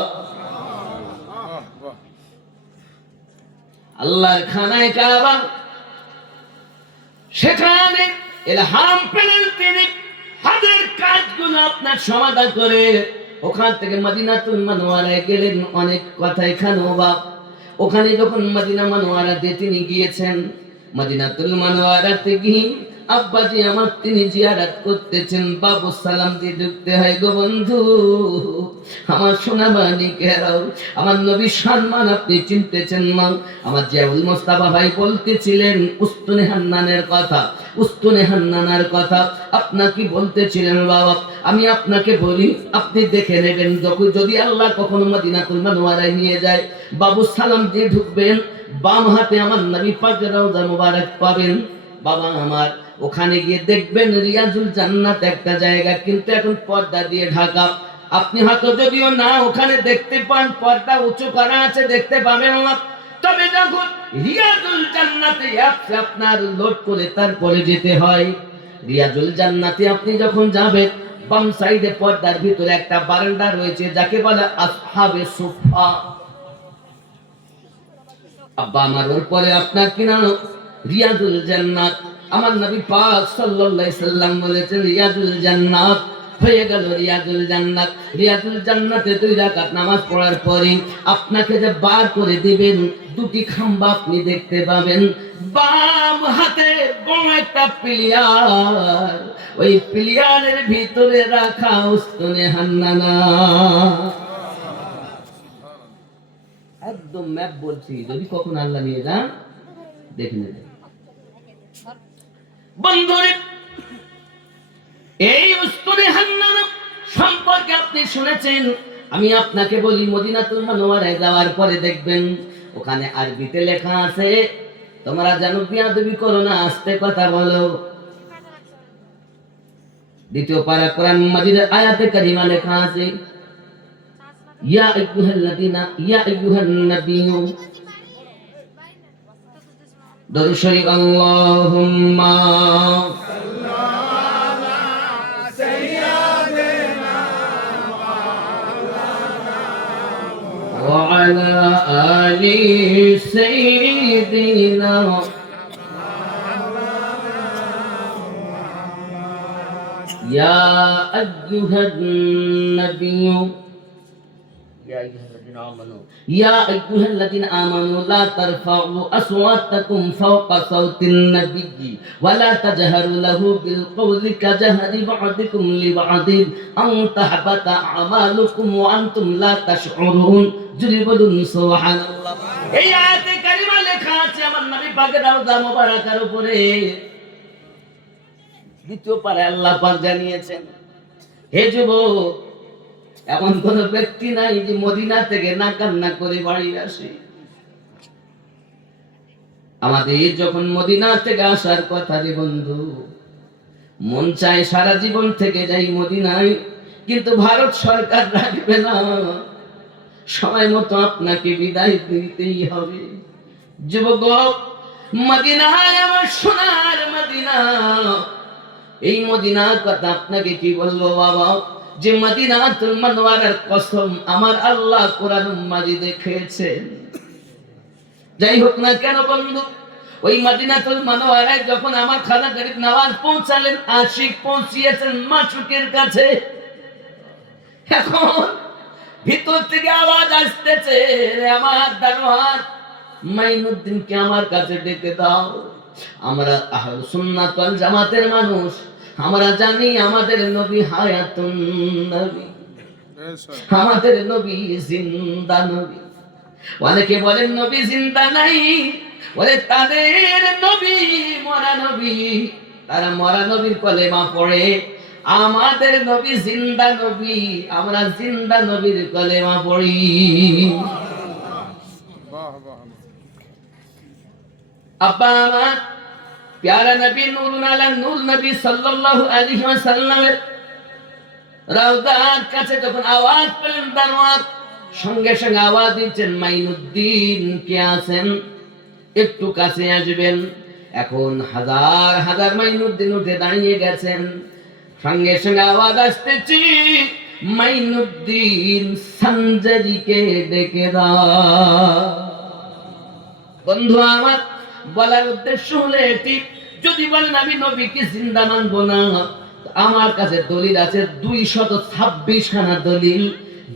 আল্লাহর খানায় কাবা, সেখানে ইলহাম পেলেন তিনি, হজের কাজগুলো আপনার সমাধান করে ওখান থেকে মদিনাতুল মুনাওয়ারায় গেলেন। অনেক কথা এখানেও বাপ, ওখানে যখন মদিনা মুনাওয়ারাতে তিনি গিয়েছেন, মদিনাতুল মুনাওয়ারাতে গিয়ে আব্বাজি আমার তিনি জিয়ারত করতেছেন। বাবু সালাম দিয়ে ঢুকতে হয় গো বন্ধু, আমার সোনা মানিকেরাও, আমার নবীর সম্মান আপনি চিনতেছেন না। আমার জিয়াউল মোস্তাফা ভাই বলতেছিলেন উস্তুনে হান্নানের কথা, উস্তুনে হান্নানার কথা আপনাকে বলতেছিলেন বাবা। আমি আপনাকে বলি, আপনি দেখে নেবেন, যদি আল্লাহ কখনো মদিনাতুল মুনাওয়ারায় নিয়ে যায়, বাবু সালাম দিয়ে ঢুকবেন, বাম হাতে আমার নবী পাকের রওজা মুবারক পাবেন। বাবা আমার, ওখানে গিয়ে দেখবেন রিয়াজুল জান্নাত একটা জায়গা, কিন্তু এখন পর্দা দিয়ে ঢাকা। আপনি হয়তো যদিও না ওখানে দেখতে পান, পর্দা উঁচু করা আছে, দেখতে পাবেন না। তবে যখন রিয়াজুল জান্নাতে আপনার লোড করে তারপরে যেতে হয়, রিয়াজুল জান্নাতে আপনি যখন যাবেন, বাম সাইডে পর্দার ভিতরে একটা বারান্দা রয়েছে, যাকে বলে আসহাবে সুফা। আব্বা আমার, ওর পরে আপনার কিনা রিয়াজুল জান্নাত। আমার নবী পাক সাল্লাল্লাহু আলাইহি সাল্লাম বলেছেন, রিয়াজুল জান্নাত হয়ে গেল রিয়াজুল জান্নাত। রিয়াজুল জান্নাতে 2 রাকাত নামাজ পড়ার পরে আপনাকে যে বার করে দিবেন, 2টি খাম্বা আপনি দেখতে পাবেন। বাম হাতে বড় একটা পিলিয়ার, ওই পিলিয়ারের ভিতরে রাখা উস্তুনে হান্নানা। একদম ম্যাপ বলছি, যদি কখন আল্লাহ নিয়ে যান দেখে নেবেন। বন্ধুরে, এই উস্তুনে হান্নানা সম্পর্কে আপনি শুনেছেন। আমি আপনাকে বলি, মদিনাতুল মুনাওয়ারায় যাওয়ার পরে দেখবেন ওখানে আরবিতে লেখা আছে। তোমরা জানো, বিয়াদবি করো না, আস্তে কথা বলো। 2 পারা কোরআন মাজিদের আয়াতে কারিমা লেখা আছে, ইয়া আইয়ুহাল্লাযিনা ইয়া আইয়ুহান নাবিয়্যু, দরুদ শরীফ, আল্লাহুম্মা ওয়া আলা আলি সাইয়্যিদিনা ইয়া আইয়ুহান নাবিয়্যু, ইয়া আইয়ুহাল্লাযিনা ইয়া আইয়ুহাল্লাযীনা আমানু লা তারফাউ আসওয়াতাকুম ফাওকা সাওতিন নাবিয়্যি ওয়া লা তাজহারু লাহু বিল কওলি কাজাহরি বা'দিকুম লিবা'দিন আন তাহবাতা আমালুকুম ওয়া আনতুম লা তাশউরুন। জুরি বলুন সুবহানাল্লাহ। এই আয়াতে কারিমা লেখা আছে আমার নবী পাকের রওজা মোবারকার উপরে। দ্বিতীয় পারে আল্লাহ পাক জানিয়েছেন, হে যুবক, এমন কোন ব্যক্তি নাই যে মদিনা থেকে না কান্না করে বাড়ি আসে। আমাদের যখন মদিনা থেকে আসার কথা রে বন্ধু, মন চায় সারা জীবন থেকে যাই মদিনায়, কিন্তু ভারত সরকার রাখবে না, সময় মতো আপনাকে বিদায় দিতেই হবে। যুবক, মদিনায় আমার সোনার মদিনা, এই মদিনার কথা আপনাকে কি বলবো বাবা, যে মদিনাতুল মুনাওয়ারার কসম আমার আল্লাহ কোরআন মাজিদে খেয়েছেন। যাই হোক না কেন বন্ধু, ওই মদিনাতুল মুনাওয়ারায় যখন আমার খাজা গরিব নওয়াজ পৌঁছালেন, আশিক পৌঁছিয়েছেন মাশুকের কাছে, এখন ভিতর থেকে আওয়াজ আসতেছে, আমার দারোয়ান মাইনুদ্দিনকে আমার কাছে ডেকে দাও। আমরা আহলুস সুন্নাত ওয়াল জামাতের মানুষ, আমরা জানি আমাদের নবী হায়াতুন নবী, আমাদের নবী জিন্দা নবী। অনেকে বলেন নবী জিন্দা নাই, বলে তাদের নবী মরা নবী, তারা মরা নবীর কলেমা পড়ে। আমাদের নবী জিন্দা নবী, আমরা জিন্দা নবীর কলেমা পড়ি। আব্বা আমার প্যারা নবী নূরুন আলা নূর নবী সাল্লাল্লাহু আলাইহি ওয়াসাল্লামের রওজার কাছে যখন আওয়াজ পেলেন দারওয়ান, সঙ্গে সঙ্গে আওয়াজ দিচ্ছেন, মাইনুদ্দিন কে আছেন, একটু কাছে আসবেন। এখন হাজার হাজার মাইনুদ্দিন উঠে দাঁড়িয়ে গেছেন, সঙ্গে সঙ্গে আওয়াজ আসতেছি, মাইনুদ্দিন সঞ্জরিকে ডেকে দাও। বন্ধু আমার বলার উদ্দেশ্য হলো এটি, যদি বলেন আমি নবীকে জিন্দা মানবো না, আমার কাছে দলিল আছে 226 খানা দলিল,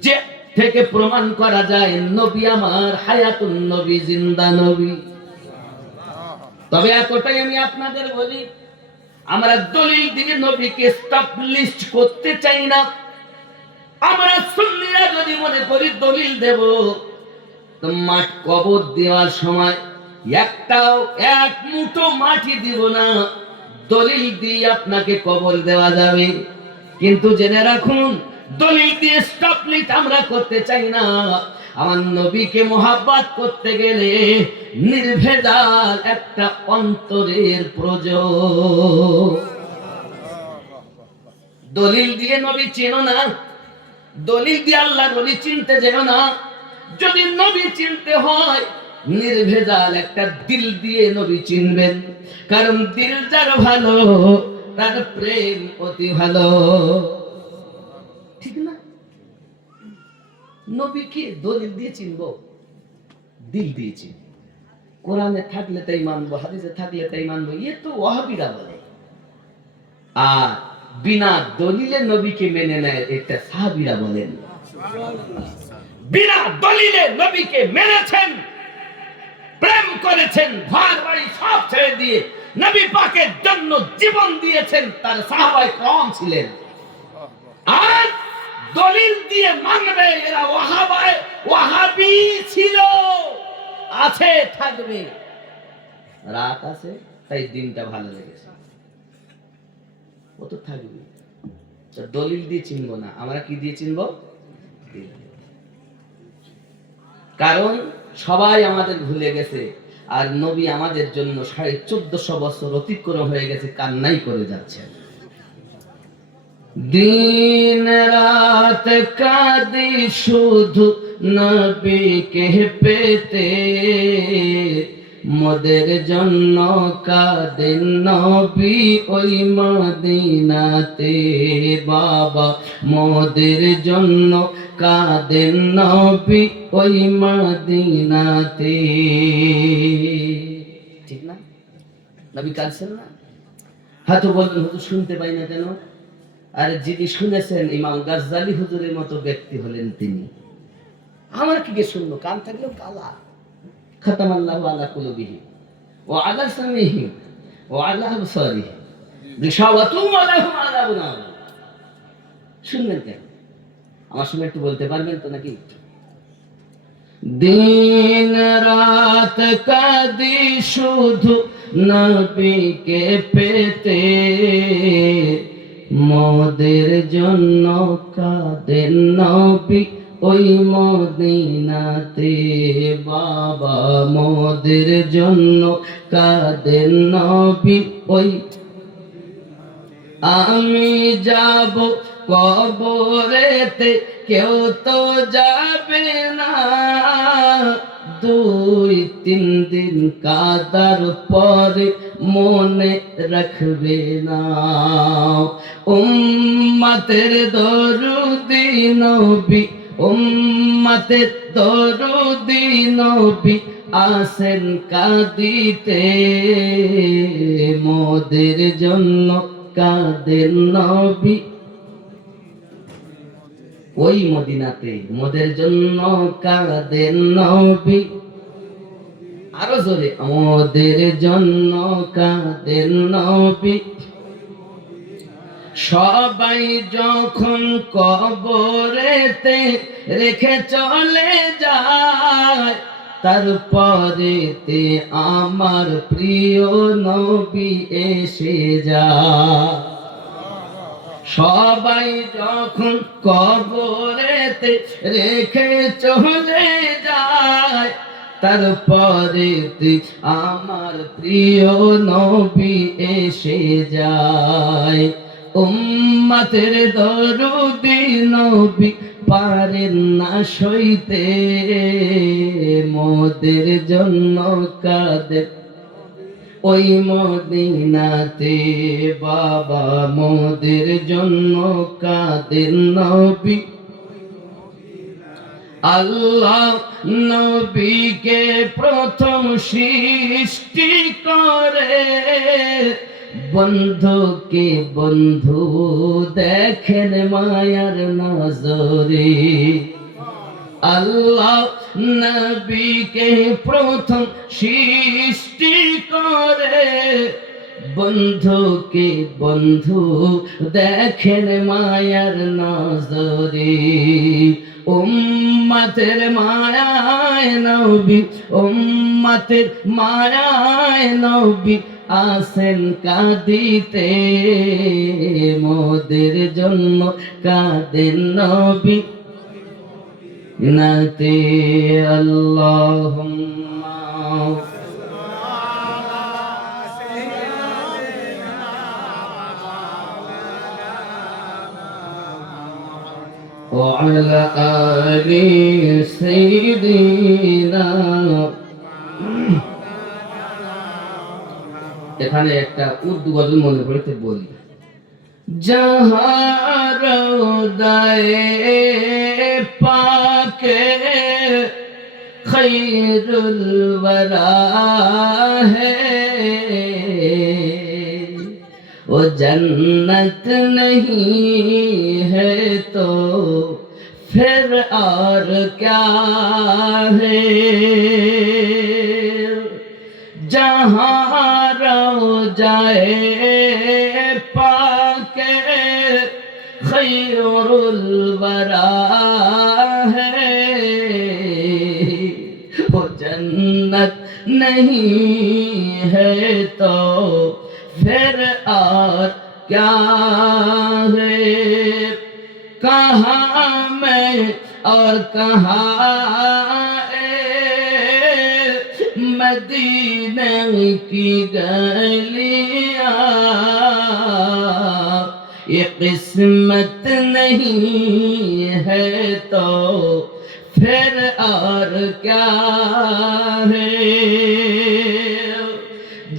যে থেকে প্রমাণ করা যায় নবী আমার হায়াতুন নবী, জিন্দা নবী। তবে এতটাই আমি আপনাদের বলি, আমরা দলিল দিয়ে নবীকে এস্টাবলিশ করতে চাই না। আমরা সুন্নিরা যদি মনে করি দলিল দেব, তো মাঠ কবর দেওয়ার সময় একটাও এক মুঠো মাটি দিব না, দলিল দিয়ে আপনাকে কবর দেওয়া যাবে। কিন্তু জেনে রাখুন, দলিল দিয়ে এস্টাবলিশ আমরা করতে চাই না। আমার নবীকে মোহাব্বত করতে গেলে নির্ভেজাল একটা অন্তরের প্রয়োজন। দলিল দিয়ে নবী চেনো না, দলিল দিয়ে আল্লাহ নবী চিনতে যেও না। যদি নবী চিনতে হয়, নির্ভেজাল একটা দিল দিয়ে নবী চিনবেন, কারণ দিল যার ভালো তার প্রেম অতি ভালো, ঠিক না? নবীকে দলিল দিয়ে চিনবো, দিল দিয়ে চিনবো। কোরআনে থাকলে তাই মানবো, হাদিসে থাকলে তাই মানবো, এ তো ওয়াহাবিরা বলে। আর বিনা দলিলে নবীকে মেনে নেয় এটা সাহাবীরা বলেন। বিনা দলিলে নবীকে মেনেছেন, প্রেম করেছেন, ঘর বাড়ি সব ছেড়ে দিয়ে নবী পাকের জন্য জীবন দিয়েছেন, তার সাহাবায়ে کرام ছিলেন। আর দলিল দিয়ে মানবে এরা ওয়াহাবি ছিল, আছে, থাকবে। রাত আছে তাই দিনটা ভালো লেগেছে, ও তো থাকবে। দলিল দিয়ে চিনবো না, আমরা কি দিয়ে চিনবো? কারণ সবাই আমাদের ভুলে গেছে, আর নবী আমাদের জন্য 1450 বছর অতিক্রম হয়ে গেছে, কান্নাই করে যাচ্ছে। দিন রাত কাঁদি শুধু নবীকে পেতে, মোদের জন্য কাঁদেন নবী ওই মদিনাতে। বাবা মোদের জন্য কাঁদেন নবী ওই মদিনাতে। ঠিক না? নবী কাঁদছেন না? হয়তো বলবেন হুজুর শুনতে পাই না কেন? আর যিনি শুনেছেন ইমাম গাজ্জালি হুজুরের মতো ব্যক্তি হলেন তিনি। আমার কি গে শুনলো, কান থাকলেও কালা। খাতামাল্লাহু আলা কুলুবিহিম ওয়া আলা সামিহিম ওয়া আলা আবসারিহিম গিশাওয়াতুন ওয়া লাহুম আযাবুন আযীম। শুনবেন কেন? আমার সঙ্গে একটু বলতে পারবেন তো নাকি? দিন রাত কাঁদি শুধু নবীকে পেতে, মোদের জন্য কাঁদেন নবী ওই মদিনাতে। বাবা মোদের জন্য কাঁদেন নবী ওই। আমি যাব কবরেতে, কেউ তো যাবে না, 2-3 দিন কাদার পরে মনে রাখবে না। উম্মতের দরুদি নবী, উম্মতের দরুদি নবী আসেন কাঁদিতে, মোদের জন্য কাঁদেন নবী ওই মদিনাতে। মোদের জন্য কাঁদেন নবী, আরো জোরে, মোদের জন্য কাঁদেন নবী। সবাই যখন কবরেতে রেখে চলে যায়, তারপরেতে আমার প্রিয় নবী এসে যায়। সবাই যখন কবরেতে রেখে চলে যায়, তারপরেতে আমার প্রিয় নবী এসে যায়। উম্মতের দরুদি নবী পারেন না সইতে, মোদের জন্য কাঁদেন ওই মদিনাতে। বাবা মোদের জন্য কাঁদেন নবী। আল্লাহ নবীকে প্রথম সৃষ্টি করে, বন্ধুকে বন্ধু দেখেন মায়ার নজরে। আল্লাহ নবীকে প্রথম সৃষ্টি করে, বন্ধুকে বন্ধু দেখেন মায়ার নজরে। উম্মতের মায়ায় নবী, উম্মতের মায়ায় নবী আসেন কাঁদিতে, মোদের জন্য কাঁদেন নবী নাতে। আল্লাহুম্মা ওয়া আলা আলি সাইয়্যিদিনা। এখানে একটা উর্দু গজল মনে পড়তে বলি। जहाँ रौदाए पाके खैरुल वरा है, वो जन्नत नहीं है तो फिर और क्या है। जहाँ रौदाए पाके खैरुल वरा है, वो जन्नत नहीं है तो फिर और क्या है। कहाँ मैं और कहाँ मदीने की गलियां, ये किस्मत नहीं है तो फिर और क्या है।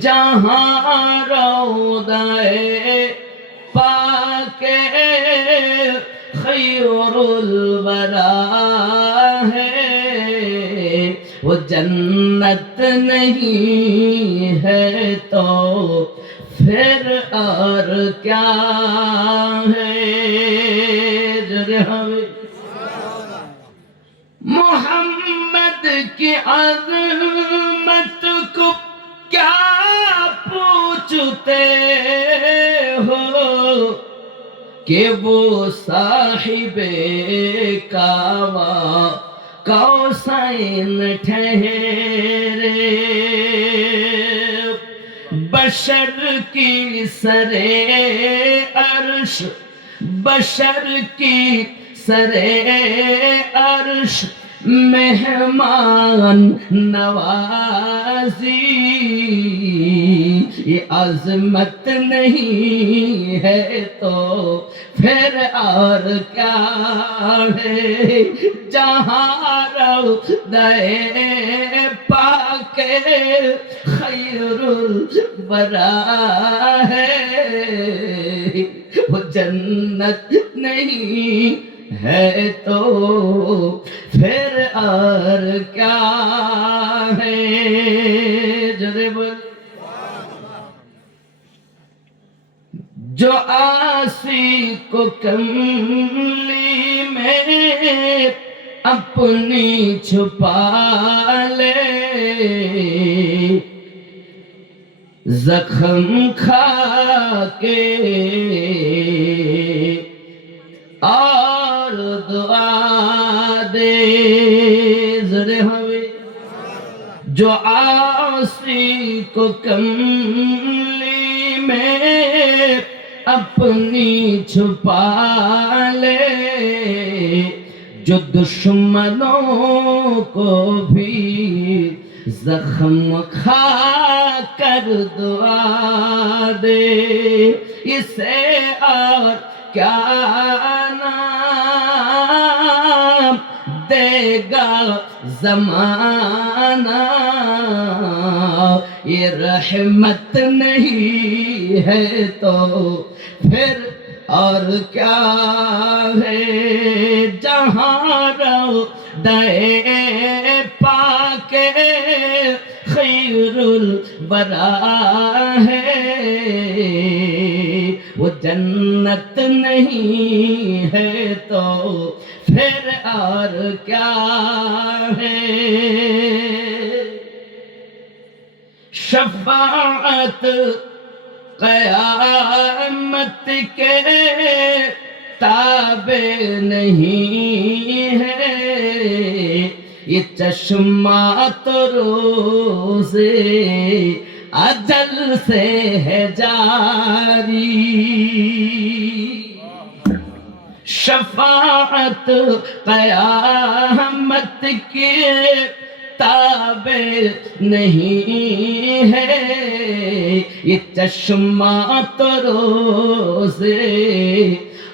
जहाँ रौदाए पाके खैरुल वरा है, वो जन्नत नहीं है तो फिर और क्या है। کی عظمت کو کیا پوچھتے ہو کہ وہ صاحب کعبہ قوسین ٹھہرے بشر کی سرے عرش بشر کی سرے عرش مہمان نوازی یہ عظمت نہیں ہے تو پھر اور کیا ہے جہاں روضہ پاک خیر الورا ہے وہ جنت نہیں ہے تو پھر اور کیا ہے جو آسی کو کملی میں اپنی چھپا لے زخم کھا کے اور دعا دے ذرے ہوئے جو عاصی کو کملی میں اپنی چھپا لے جو دشمنوں کو بھی زخم کھا کر دعا دے اسے اور کیا نام دے گا زمانہ یہ رحمت نہیں ہے تو پھر اور کیا ہے جہاں روضہ پاک خیر الورا ہے وہ جنت نہیں ہے تو پھر اور کیا ہے شفاعت قیامت کے تابع نہیں ہے یہ چشمہ تو روزے اجل سے ہے جاری شفاعت قیامت کے تابع نہیں ہے یہ چشمہ تو روزے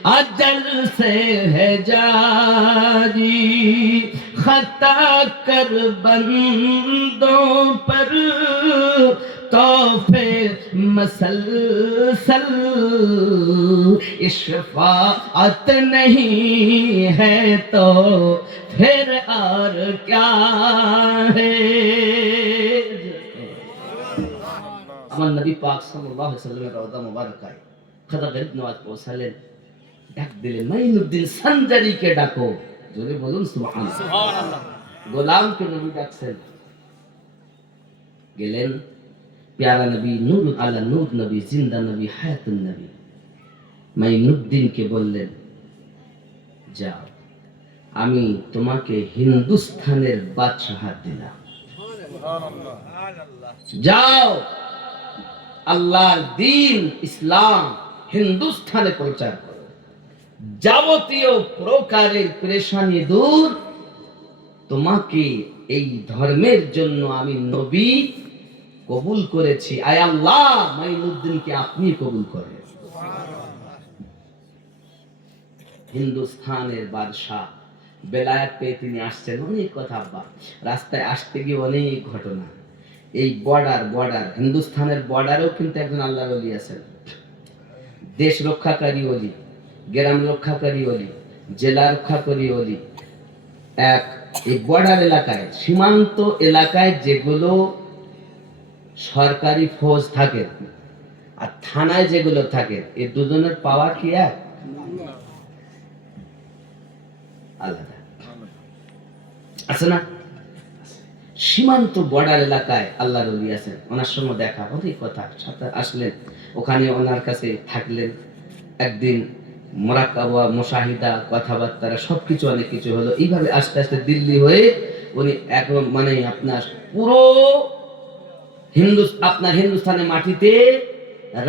اجل سے ہے جاری خطا کر بندوں پر تحفے مسلسل شفاعت نہیں ہے تو پھر اور کیا ہے আমার নবী পাক সাল্লাল্লাহু আলাইহি ওয়াসাল্লামের রওজা মুবারকায় খাজা গরিব নওয়াজ পৌঁছালেন ডাক দিলেন মাইনুদ্দিন সানজারিকে ডাকো জোরে বলুন সুবহানাল্লাহ গোলামকে নবী ডাকছেন গেলেন প্যারা নবী নূর আলা নূর নবী জিন্দা নবী হায়াতুন নবী মাইনুদ্দিনকে বললেন যাও আমি তোমাকে হিন্দুস্তানের বাদশাহত দিলাম যাও আল্লাহর দ্বীন ইসলাম হিন্দুস্তানে প্রচার করো যাবতীয় প্রকারের পেরেশানি দূর তোমাকে এই ধর্মের জন্য আমি নবী কবুল করেছি আয় আল্লাহ মাইনুদ্দিনকে আপনি কবুল করেন হিন্দুস্তানের বাদশাহ বেলায়েত পেয়ে তিনি আসছেন অনেক কথা রাস্তায় আসতে গিয়ে অনেক ঘটনা এই বর্ডার হিন্দুস্তানের বর্ডারেও কিন্তু একজন আল্লাহর ওলি আছেন দেশ রক্ষাকারী ওলি গ্রাম রক্ষাকারী ওলি জেলা রক্ষাকারী ওলি এক এই বর্ডার এলাকায় সীমান্ত এলাকায় যেগুলো সরকারি ফৌজ থাকে আর থানায় যেগুলো থাকে এই দুজনের পাওয়ার কি এক আলাদা আছে না সীমান্ত বর্ডার এলাকায় আল্লাহর ওলি আছেন, ওনার সঙ্গে দেখা অনেক কথা, সাথে আসলেন, ওখানে ওনার কাছে থাকলেন। একদিন মোরাকাবা, মুশাহিদা, কথাবার্তা সবকিছু অনেক কিছু হলো। এইভাবে আস্তে আস্তে দিল্লি হয়ে উনি এখন মানে আপনার পুরো আপনার হিন্দুস্তানের মাটিতে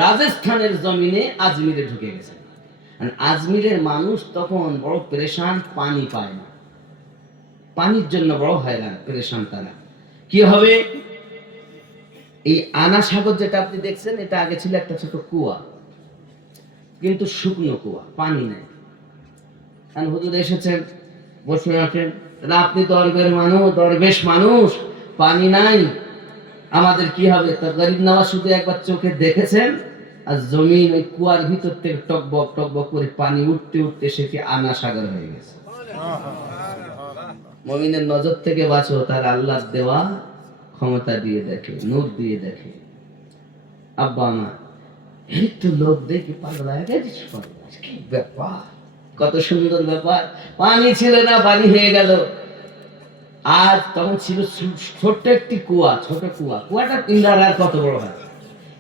রাজস্থানের জমিনে আজমিরে ঢুকে গেছেন। আজমিরের মানুষ তখন বড় পেরেশান, পানি পায় না, পানির জন্য বড় হয়রান পেরেশান তারা। কি হবে? এই আনা সাগর যেটা আপনি দেখছেন, এটা আগে ছিল একটা ছোট কুয়া, কিন্তু শুকনো কুয়া, পানি নেই। কারণ হুজুর এসেছেন, বসে আছেন, আপনি দরবেশ মানুষ, পানি নাই, আমাদের কি হবে? তো গরিব নওয়াজ শুধু একবার চোখে দেখেছেন, আর জমিন ওই কুয়ার ভিতর থেকে টকবক টকবক করে পানি উঠতে উঠতে সেটি আনা সাগর হয়ে গেছে। মুমিনের নজর থেকে বাঁচো, তার আল্লাহর দেওয়া ক্ষমতা দিয়ে দেখে, নূর দিয়ে দেখে। আব্বা আমার এই তো লোক দেখে পাগল হয়ে গেছে, কি ব্যাপার, কত সুন্দর ব্যাপার, পানি ছিল না, পানি হয়ে গেল। আর তখন ছিল ছোট্ট একটি কুয়া, ছোট কুয়া, কুয়াটা ইন্দারার কত বড় হয়,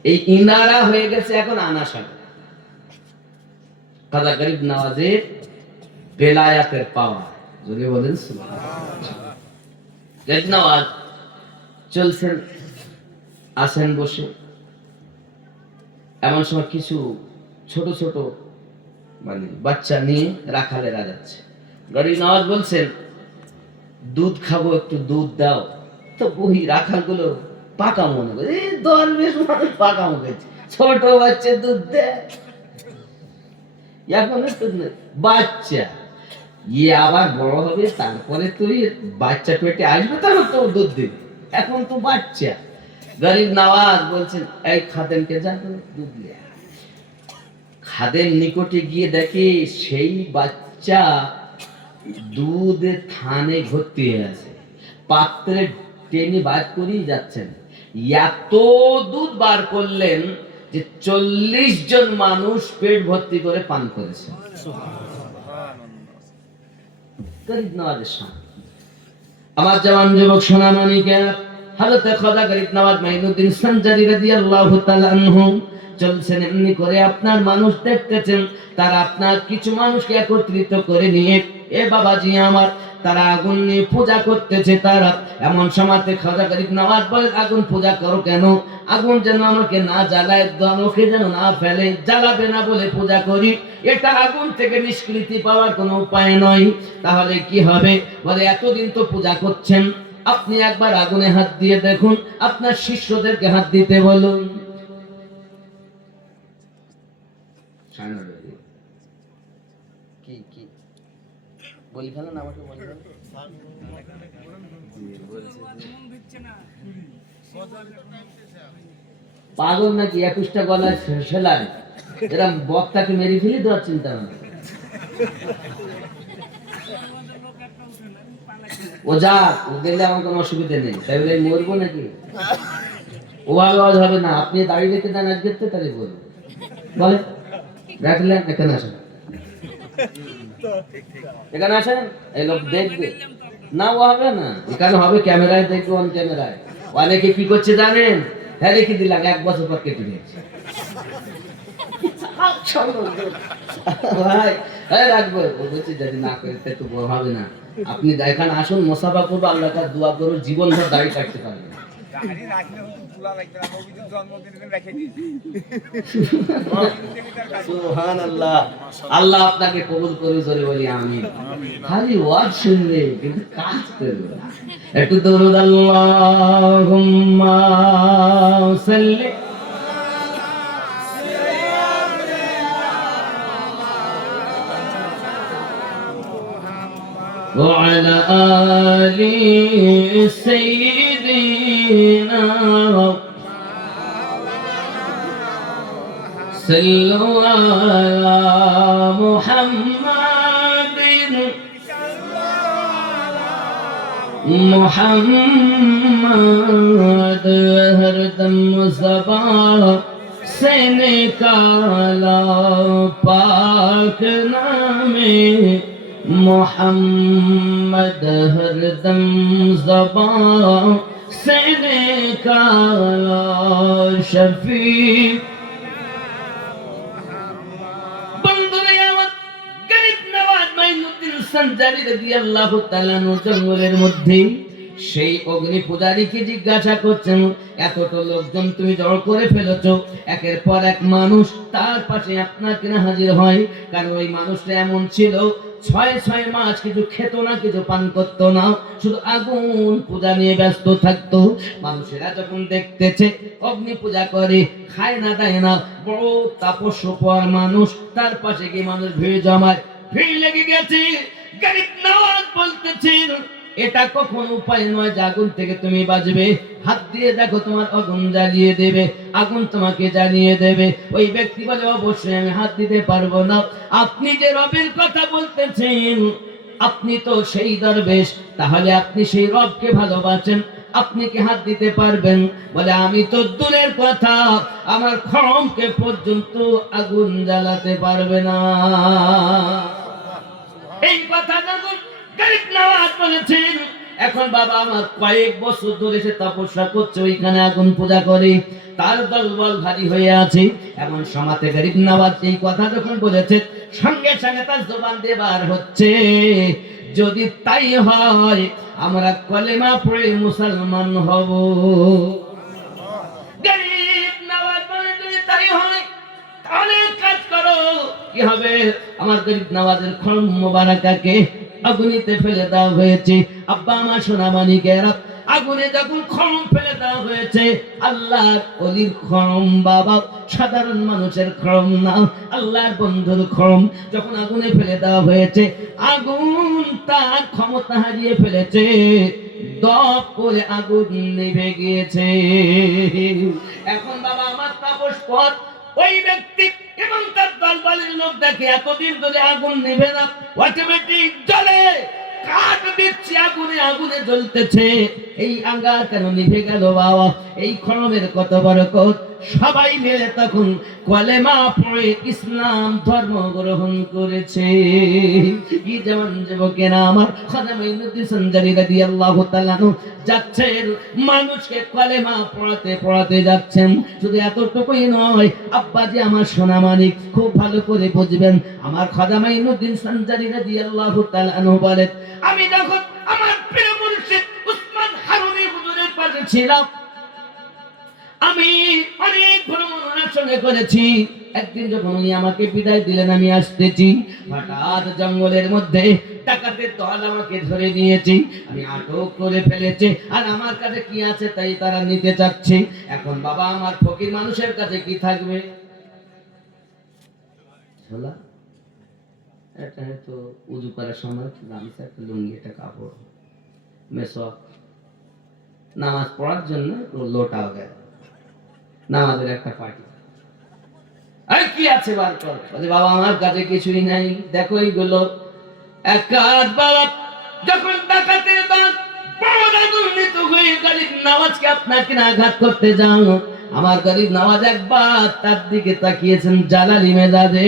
এই ইন্দারা হয়ে গেছে এখন আনা সাগর। খাজা গরিব নওয়াজের বেলায়াতের পাওয়া, যদি বলেন সুবহানাল্লাহ। গরিব নওয়াজ চলছেন, আসেন বসে, এমন সময় কিছু ছোট ছোট মানে বাচ্চা নিয়ে রাখালেরা যাচ্ছে। গরিব নওয়াজ বলছেন, দুধ খাবো, একটু দুধ দাও। তো বহি রাখাল গুলো পাকা মনে করে, দরবেশ মানুষ পাকা মনে, ছোট বাচ্চা দুধ দেয়, এখন বাচ্চা ইয়ে আবার বড় হবে, তারপরে তুই বাচ্চা পেটে আসবে, তাহলে তো দুধ দিবে, এখন তো বাচ্চা। গরিব নওয়াজ বলছেন, এই খাদেমকে যা দুধ লে। খাদেম নিকটে গিয়ে দেখে সেই বাচ্চা দুধে থানে ভর্তি হয়ে আছে, পাত্রে টেনে বার করেই যাচ্ছেন। এত দুধ বার করলেন যে 40 জন মানুষ পেট ভর্তি করে পান করেছে। গরিব নওয়াজের সামনে আমার জওয়ান যুবক সোনামণিকে হযরত খাজা গরিব নওয়াজ মাইনুদ্দিন সঞ্জারি রাদিয়াল্লাহু তাআলা আনহু চলছেন, এমনি করে আপনার মানুষ দেখতেছেন, তারা আপনার কিছু মানুষকে একত্রিত করে নিয়ে, এ বাবাজি আমার, তারা আগুন নিয়ে পূজা করতেছে। তারা এমন সময়তে খাজা গরিব নওয়াজ বলে, আগুন পূজা করো কেন? আগুন যেন আমাকে না জ্বালায়, আমাকে যেন না ফেলে, জ্বালাবে না বলে পূজা করি, এটা আগুন থেকে নিষ্কৃতি পাওয়ার কোনো উপায় নয়। তাহলে কি হবে? বলে, এতদিন তো পূজা করছেন, আপনি একবার আগুনে হাত দিয়ে দেখুন, আপনার শিষ্যদেরকে হাত দিতে বলুন। কি কি বলি ফেলেন, আমাকে বলি ফেলেন। পাগল নাকি? 21টা গলায় সেলাই, এরা বক্তাকে মেরে ফেলে দেওয়ার চিন্তা ভাবনা। ও যা, ও গেলে আমার কোনো অসুবিধা নেই, তাই বলে মরবো নাকি? ও আওয়াজ হবে না, আপনি দাঁড়িয়ে রেখে দেন আজকে, তাহলে বলবো। বলে রাখলেন, এখানে আসেন, এখানে আসেন, এই লোক দেখবে না, ও হবে না, এখানে হবে ক্যামেরায় দেখবে, অন ক্যামেরায়। অনেকে কি করছে জানেন? হ্যাঁ রেখে দিলাম, 1 বছর পর কেটে নিয়েছে। ভাই হ্যাঁ রাখবো, ও বলছে যদি না করে তো হবে না। আপনি এখানে আসুন, মোসাফা করবো, আল্লাহ তাআলা দোয়া করুন, জীবন ভর দাড়ি কাটতে পারবেন। সুবহানাল্লাহ, আল্লাহ আপনাকে কবুল করে, জোরে বলি আমিন। খালি ওয়াজ শুনবে কিন্তু কাজ করবে না। একটু দরুদ আল্লাহুম্মা সাল্লি وعلى آل سيدنا صلوا على محمد हर दम ज़बां से निकाला पाक नामे मोहम्मद हरदम ज़बान से निकाला शफी। সঞ্জারি রাদিয়াল্লাহু তাআলা জঙ্গলের মধ্যে সেই অগ্নি পূজারীকে জিজ্ঞাসা করছেন, এতটা লোকজন তুমি জড় করে ফেলেছো, একের পর এক মানুষ তার পাশে আপনার কিনা হাজির হয়। কারণ ওই মানুষটা এমন ছিল, 6 মাস কিছু খেত না, কিছু পান করতো না, শুধু আগুন পূজা নিয়ে ব্যস্ত থাকতো। মানুষেরা যখন দেখতেছে অগ্নি পূজা করে, খায় না দেয় না, বড় তাপস্যপর মানুষ, তার পাশে গিয়ে মানুষ ভিড় জমায়, ভিড় লেগে গেছে। গরিব নওয়াজ বলতেছেন, এটা কখন উপায় নয় যে আগুন থেকে তুমি বাঁচবে, হাত দিয়ে দেখো তোমার আগুন জ্বালিয়ে দেবে, আগুন তোমাকে জ্বালিয়ে দেবে। ওই ব্যক্তি বলে, অবশ্যই আমি হাত দিতে পারবো না। আপনি যে রবের কথা বলতেছেন, আপনি তো সেই দরবেশ, তাহলে আপনি সেই রবকে ভালোবাসেন, আপনি কি হাত দিতে পারবেন? বলে, আমি তো দূরের কথা, আমার খড়মকে পর্যন্ত আগুন জ্বালাতে পারবে না। এই কথা যখন গরিব নওয়াজ বলেছেন, এখন বাবা আমার কয়েক বছর ধরে সে তপস্যা করছে, ওইখানে আগুন পূজা করে, তার দলবল ভারী হয়ে আছে। এমন সমাতে গরিব নওয়াজ এই কথা যখন বলেছে, সঙ্গে সঙ্গে তার জবান দিয়ে বার হচ্ছে, যদি তাই হয় আমরা কলেমা পড়ে মুসলমান হব। গরিব নওয়াজ বলে, যদি তাই হয় তাহলে কাজ করো, কি হবে? আমার গরিব নওয়াজের খড়ম মোবারকাকে আগুনেতে ফেলে দেওয়া হয়েছে। আব্বা আমার সোনা মানিকেরা, আগুনে যখন খড়ম ফেলে দেওয়া হয়েছে, আল্লাহর ওলির খড়ম বাবা, সাধারণ মানুষের খড়ম না, আল্লাহর বন্ধুর খড়ম যখন আগুনে ফেলে দেওয়া হয়েছে, আগুন তার ক্ষমতা হারিয়ে ফেলেছে, দপ করে আগুন নিভে গিয়েছে। এখন বাবা আমার তাপস পথ ওই ব্যক্তি এবং তার দলবলের লোক দেখে এতদিন ধরে আগুন নিভে না, অটোমেটিক জ্বলে, কাঠ দিচ্ছে আগুনে, আগুনে জ্বলতেছে। এই আঙ্গার কেন নিভে গেল বাবা? এই খড়মের কত বরকত! সবাই মিলে তখন কলেমা পড়ে ইসলাম ধর্ম গ্রহণ করেছে। কি যেমন যুবকেরা আমার খাজা মাইনুদ্দিন সঞ্জারি রাদিয়াল্লাহু তাআলা যাচ্ছেন, মানুষকে কলেমা পড়াতে পড়াতে যাচ্ছেন। শুধু এতটুকুই নয়, আব্বাজি আমার সোনা মানিক খুব ভালো করে বুঝবেন, আমার খাজা মাইনুদ্দিন সঞ্জারি রাদিয়াল্লাহু তাআলা বলেন, আমি যখন আমার প্রিয় মুর্শিদ উসমান হারুনি হুজুরের পাশে ছিলাম, আমি অনেক ভ্রমণের সঙ্গে করেছি। একদিন যখন উনি আমাকে বিদায় দিলেন, আমি আসতেছি, হঠাৎ জঙ্গলের মধ্যে ডাকাতের দল আমাকে ধরে নিয়েছে, আমি আটক করে ফেলেছে, আর আমার কাছে কি আছে তাই তারা নিতে চাচ্ছে। এখন বাবা আমার ফকির মানুষের কাছে কি থাকবে? ছোলা, এটা তো উজু করার সময় গামছা, একটা লুঙ্গি, একটা কাপড়, মেসওয়াক, নামাজ পড়ার জন্য লোটা গেল, নামাজের একটা পার্টি, আর কি আছে বার কর। বলে, বাবা আমার কাছে কিছুই নাই, দেখো এইগুলো। এক কাজ বাবা, যখন ডাকাতের দল বড় রাগান্বিত হয়ে গরিব নওয়াজকে আপনাকে আঘাত করতে যাও, আমার গরিব নওয়াজ একবার তার দিকে তাকিয়েছেন জালালি মেজাজে,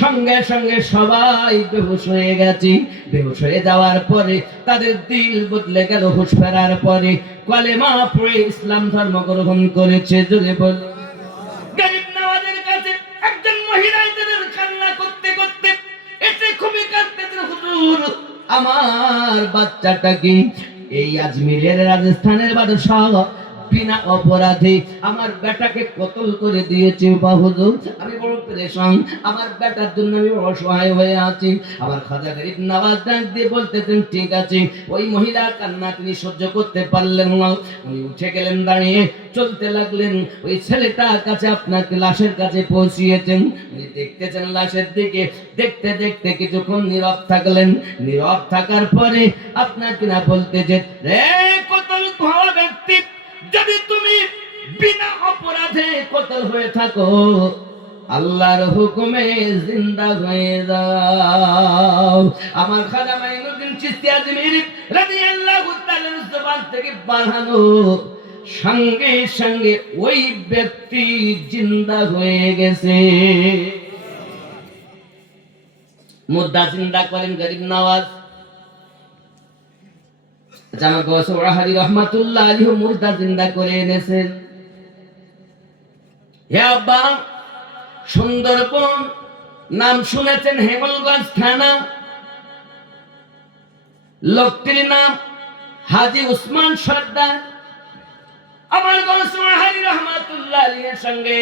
সঙ্গে সঙ্গে সবাই বেহুশ হয়ে গেছে। বেহুশ হয়ে যাওয়ার পরে তাদের দিল বদলে গেল, হুঁশ ফেরার পরে কলেমা পড়ে ইসলাম ধর্ম গ্রহণ করেছে। জোরে বল। গরিব নওয়াজের কাছে একজন মহিলা কান্না করতে করতে এসে খুবই কাঁদতেছেন, হুজুর আমার বাচ্চাটা কি এই আজমিরের রাজস্থানের বাদশাহ বিনা অপরাধে আমার বেটাকে কতল করে দিয়েছে। হুজুর আমি বড় পেরেশান, আমার বেটার জন্য আমি অসহায় হয়ে আছি। আমার খাজা গরিব নওয়াজ ডাক দিয়ে বলতেছেন, ঠিক আছে। ওই মহিলার কান্না তিনি সহ্য করতে পারলেন না, উনি উঠে গেলেন, দাঁড়িয়ে চলতে লাগলেন। ওই ছেলেটার কাছে আপনাকে লাশের কাছে পৌঁছিয়েছেন, উনি দেখতেছেন লাশের দিকে, দেখতে দেখতে কিছুক্ষণ নীরব থাকলেন। নীরব থাকার পরে আপনাকে না বলতেছেন, রে কতল হওয়া ব্যক্তি, যদি তুমি বিনা অপরাধে কতল হয়ে থাকো, আল্লাহর হুকুমে জিন্দা হয়ে যাও। আমার খাজা মাইনুদ্দিন চিশতি আজমিরি রাদিয়াল্লাহু তাআলা জবান থেকে বানানো সঙ্গে সঙ্গে ওই ব্যক্তি জিন্দা হয়ে গেছে। মুর্দা জিন্দা করেন গরিব নওয়াজ। জামা গোসওয়াহারি রহমাতুল্লাহ আলাইহি মুর্দা জিন্দা করে এনেছেন। হে আব্বা, সুন্দরবন নাম শুনেছেন, হেমলগঞ্জ থানা, লোকটির নাম হাজী উসমান সর্দার। আমার গোসওয়াহারি রহমাতুল্লাহ আলাইহির সঙ্গে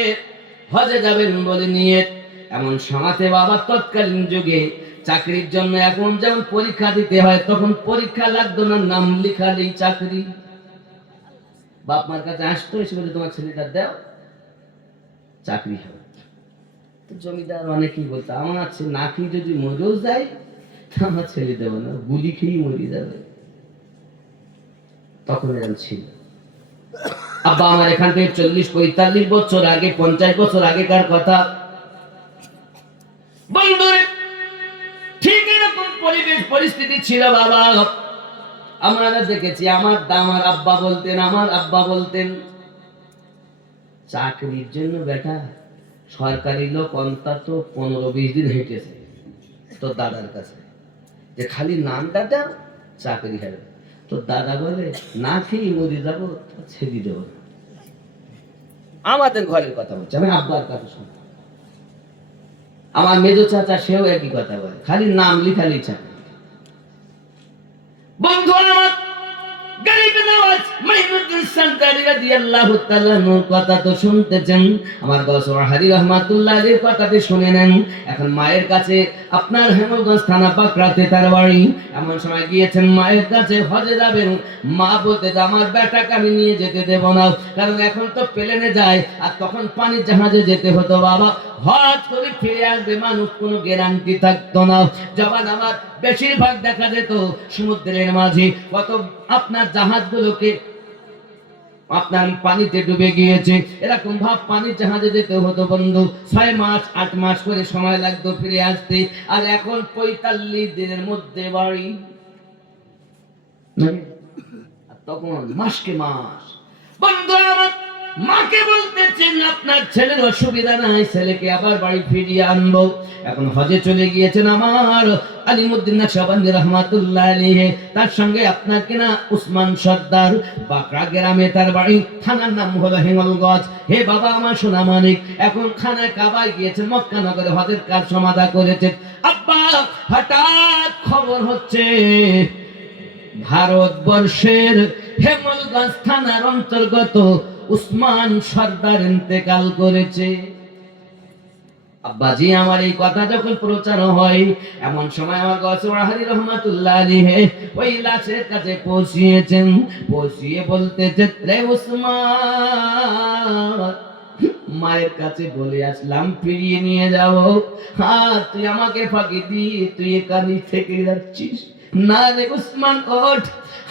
হজে যাবেন বলে নিয়ত। এমন সমাজে বাবা তৎকালীন যুগে চাকরির জন্য এখন যেমন পরীক্ষা দিতে হয়, তখন পরীক্ষা লাগতো না, নাম লেখালেই চাকরি। বাপ মার কাছে আসতো, এসে বলে তোমার ছেলেটা দাও, চাকরি হবে। তো জমিদার অনেকেই বলতো আমার ছেলে না খেয়ে যদি মরেও যায় আমার ছেলে দেবো না, গুলি খেয়েই মরে যাবে। তখন এরকম ছিল। আব্বা আমার এখান থেকে 40-45 বছর আগে, 50 বছর আগেকার কথা। বন্ধুরে ঠিক এরকম পরিবেশ পরিস্থিতি ছিল বাবা। আমরা দেখেছি, আমার আব্বা বলতেন চাকরির জন্য বেটা সরকারি লোক অন্তত 15-20 দিন হেঁটেছে তোর দাদার কাছে, যে খালি নামটা দাও চাকরি হবে। তো দাদা বলে না খেয়ে মরে যাবো, ছেড়ে দেবো না। আমাদের ঘরের কথা বলছে, আমি আব্বার কথা শুনি। আমার মেজো চাচা সেও একই কথা বলে, খালি নাম লিখালি চাকরি। বন্ধু আমার গরিব নওয়াজ মাইনুদ্দিন সরদারি রাদিয়াল্লাহু তাআলা নূর কথা তো শুনতেছেন, আমার গোসওয়াহারি রাহমাতুল্লাহ আলাইহির কথাটি শুনে নেন। এখন মায়ের কাছে, আপনার হেমলগঞ্জ থানা পাকড়াতে তার বাড়ি। এমন সময় গিয়েছেন মায়ের কাছে, হজে যাবেন। মা বলতে আমার বেটাকে আমি নিয়ে যেতে দেব না, কারণ এখন তো প্লেনে যায়, আর তখন পানির জাহাজে যেতে হতো বাবা। হজ করে ফিরে আসবে মানুষ, কোনো গ্যারান্টি থাকতো না। যখন আমার বেশিরভাগ দেখা যেত সমুদ্রের মাঝে কত আপনার জাহাজগুলোকে আপনার পানিতে ডুবে গিয়েছে, এরকম ভাব পানির জাহাজে যেতে হতো বন্ধু। 6 মাস 8 মাস করে সময় লাগতো ফিরে আসতে, আর এখন 45 দিনের মধ্যে বাড়ি। তখন মাসকে মাস। বন্ধু আমার মাকে বলতেছেন আপনার ছেলের অসুবিধা নাই, ছেলেকে আবার বাড়ি ফিরিয়ে আনবো। এখন হজে চলে গিয়েছেন আমার আলিমুদ্দিন নকশবন্দি রাহমাতুল্লাহ আলাইহি, তার সঙ্গে আপনার কিনা উসমান সর্দার, বাকরা গ্রামে তার বাড়ি, থানার নাম হলো হেমলগঞ্জ। হে বাবা আমার সোনা মানিক, এখন খানায় কাবায় গিয়েছেন, মক্কা নগরে হজের কাজ সমাধা করেছেন। আব্বা হঠাৎ খবর হচ্ছে ভারতবর্ষের হেমলগঞ্জ থানার অন্তর্গত উসমান সর্দার ইন্তেকাল করেছে। আব্বাজি আমার এই কথা যখন প্রচার হয়, এমন সময় আমার গোসওয়াহারি রহমাতুল্লাহ আলাইহি ওই লাশের কাছে পৌঁছিয়েছেন। পৌঁছিয়ে বলতেছে রে উসমান, মায়ের কাছে বলে আসলাম ফিরিয়ে নিয়ে যাও। তুই আমাকে ফাঁকি দিয়ে তুই এখানে থেকে যাচ্ছিস না রে উসমান, ওঠ।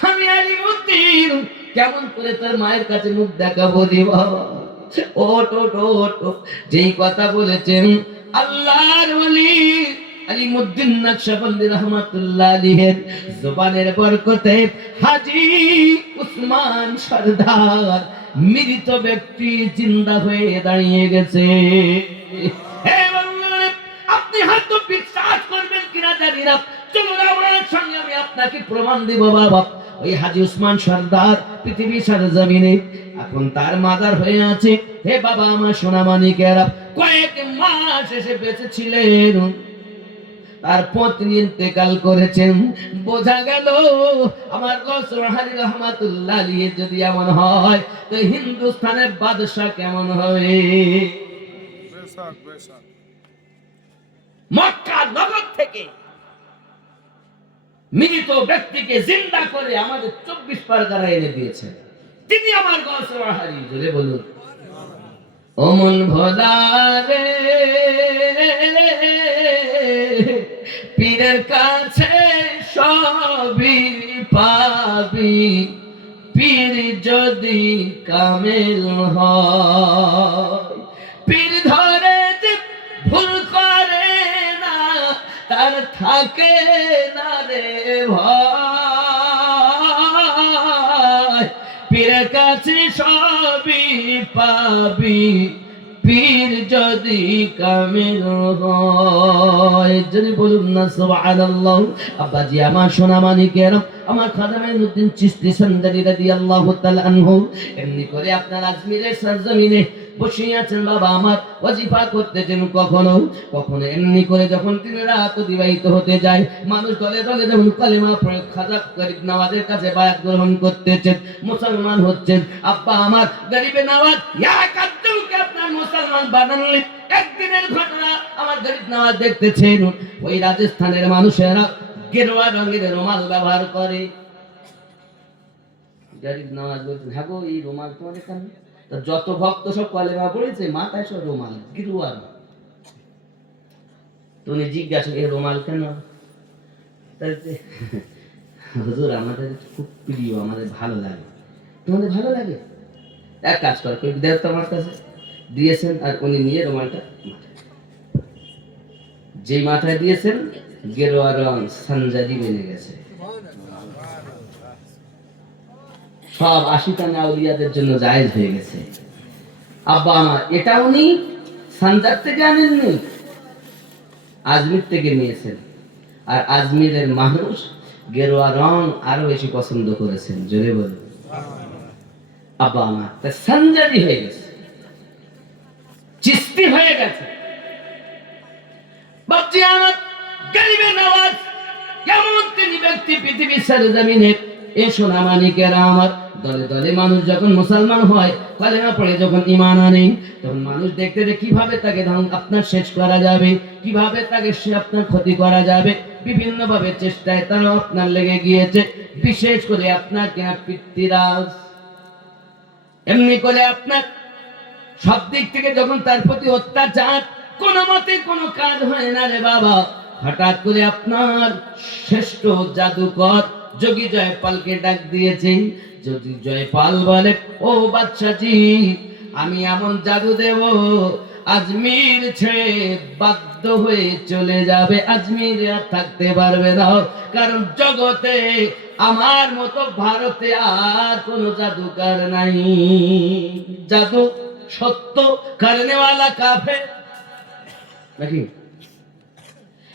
আমি আলিমুদ্দিন কেমন করে তোর মায়ের কাছে মুখ দেখাবো রে বাবা, ওঠ ওঠ ওঠ। যেই কথা বলেছেন আল্লাহর ওলি আলিমুদ্দিন নকশবন্দি রাহমাতুল্লাহ আলাইহির জবানের বরকতে হাজী উসমান সরদার মৃত ব্যক্তি জিন্দা হয়ে দাঁড়িয়ে গেছে। হে বাংলা, আপনি হয়তো বিশ্বাস করবেন কিনা জানি না, চলুন আমার সঙ্গে আমি আপনাকে প্রমাণ দেব বাবা। ওই হাজী উসমান সরদার পৃথিবীর সরজমিনে এখন তার মাজার হয়ে আছে। হে বাবা আমার সোনা মানিকেরা, কয়েক মাস এসে বেঁচে ছিলেন, তার পত্নী ইন্তেকাল করেছেন। বোঝা গেল আমার গোসওয়াহারি রহমাতুল্লাহ আলাইহি যদি এমন হয় তো হিন্দুস্তানের বাদশা কেমন হবে। মক্কা নগর থেকে মৃত ব্যক্তিকে জিন্দা করে আমাদের 24 পরগনা এনে দিয়েছেন তিনি, আমার গোসওয়াহারি। জোরে বলুন ওমন ভোলা রে, পীরের কাছে সবই পাবি, পীর যদি কামেল হয়। পীর ধরে যে ভুল করে না, তার থাকে না রে ভয়। পীরের কাছে সবই পাবি, পীর যদি কামিল হয়, যদি বলুন না সুবহানাল্লাহ। আব্বাজি আমার সোনা মানিকেরা, আমার খাজা মাইনুদ্দিন চিশতি সান্দালি রাদিয়াল্লাহু তাআলা আনহু এমনি করে আপনার আজমিরের সরজমিনে বসে আছেন বাবা আমার, ওয়াজিফা করতেছেন। কখনো কখনো এমনি করে যখন তিনি রাত অতিবাহিত হতে যায়, মানুষ দলে দলে যখন কালেমা পড়ে খাজা গরিব নওয়াজের কাছে বায়াত গ্রহণ করতেছেন, মুসলমান হচ্ছেন। আব্বা আমার গরিবে নওয়াজ এক আব্দুলকে আপনার মুসলমান বানালেন। একদিনের ঘটনা, আমার গরিব নওয়াজ দেখতেছেন ওই রাজস্থানের মানুষেরা গেরুয়া রঙের রুমাল ব্যবহার করে। গরিব নওয়াজ বলছেন, হ্যাঁ গো এই রুমাল তোমাদের কেন? যত ভক্ত সব কলেমা পড়েছে মাথায় সব রুমাল, গেরুয়া। তো উনি জিজ্ঞাসা, এই রুমাল কেন? হুজুর আমাদের খুব প্রিয়, আমাদের ভালো লাগে। তোমাদের ভালো লাগে? এক কাজ কর, দেব তো আমার কাছে দিয়েছেন। আর উনি নিয়ে রুমালটা যে মাথায় দিয়েছেন গেরুয়া রং সানজারি বেনে গেছে। সব 80টা আউলিয়াদের জন্য জায়েজ হয়ে গেছে। আব্বা আমার এটা উনি সানজার থেকে আনেননি, আজমির থেকে নিয়েছেন। আর আজমিরের মানুষ গেরুয়া রং আরো বেশি পছন্দ করেছেন। জোরে বলুন আব্বা আমার, তা সানজারি হয়ে গেছে, চিস্তি হয়ে গেছে। বাপজি আমার গরিবে নওয়াজ কেমন তিনি ব্যক্তি পৃথিবীর সরজমিনে। এ সোনা মানিকেরা আমার, দলে দলে মানুষ যখন মুসলমান হয়, কালেমা পড়ে যখন ঈমান আনে, তখন মানুষ দেখতে যে কিভাবে তাকে আপনার শেষ করা যাবে, কিভাবে তাকে আপনার ক্ষতি করা যাবে, বিভিন্ন ভাবে চেষ্টায় তারা আপনার লেগে গিয়েছে। বিশেষ করে আপনার কেনা পিতৃরাজ এমনি করে আপনার সব দিক থেকে যখন তার প্রতি অত্যাচার, কোন মতে কোনো কাজ হয় না রে বাবা। হঠাৎ করে আপনার শ্রেষ্ঠ জাদুকর যোগী জয়পালকে ডাক দিয়েছে। যদি জয়পাল বলে, ও বাদশাজি আমি এমন জাদু দেব, আজমির ছেড়ে বাধ্য হয়ে চলে যাবে, আজমির আর থাকতে পারবে না। কারণ জগতে আমার মতো ভারতে আর কোন জাদুকর নাই। জাদু সত্য করনেওয়ালা কাফের নাকি?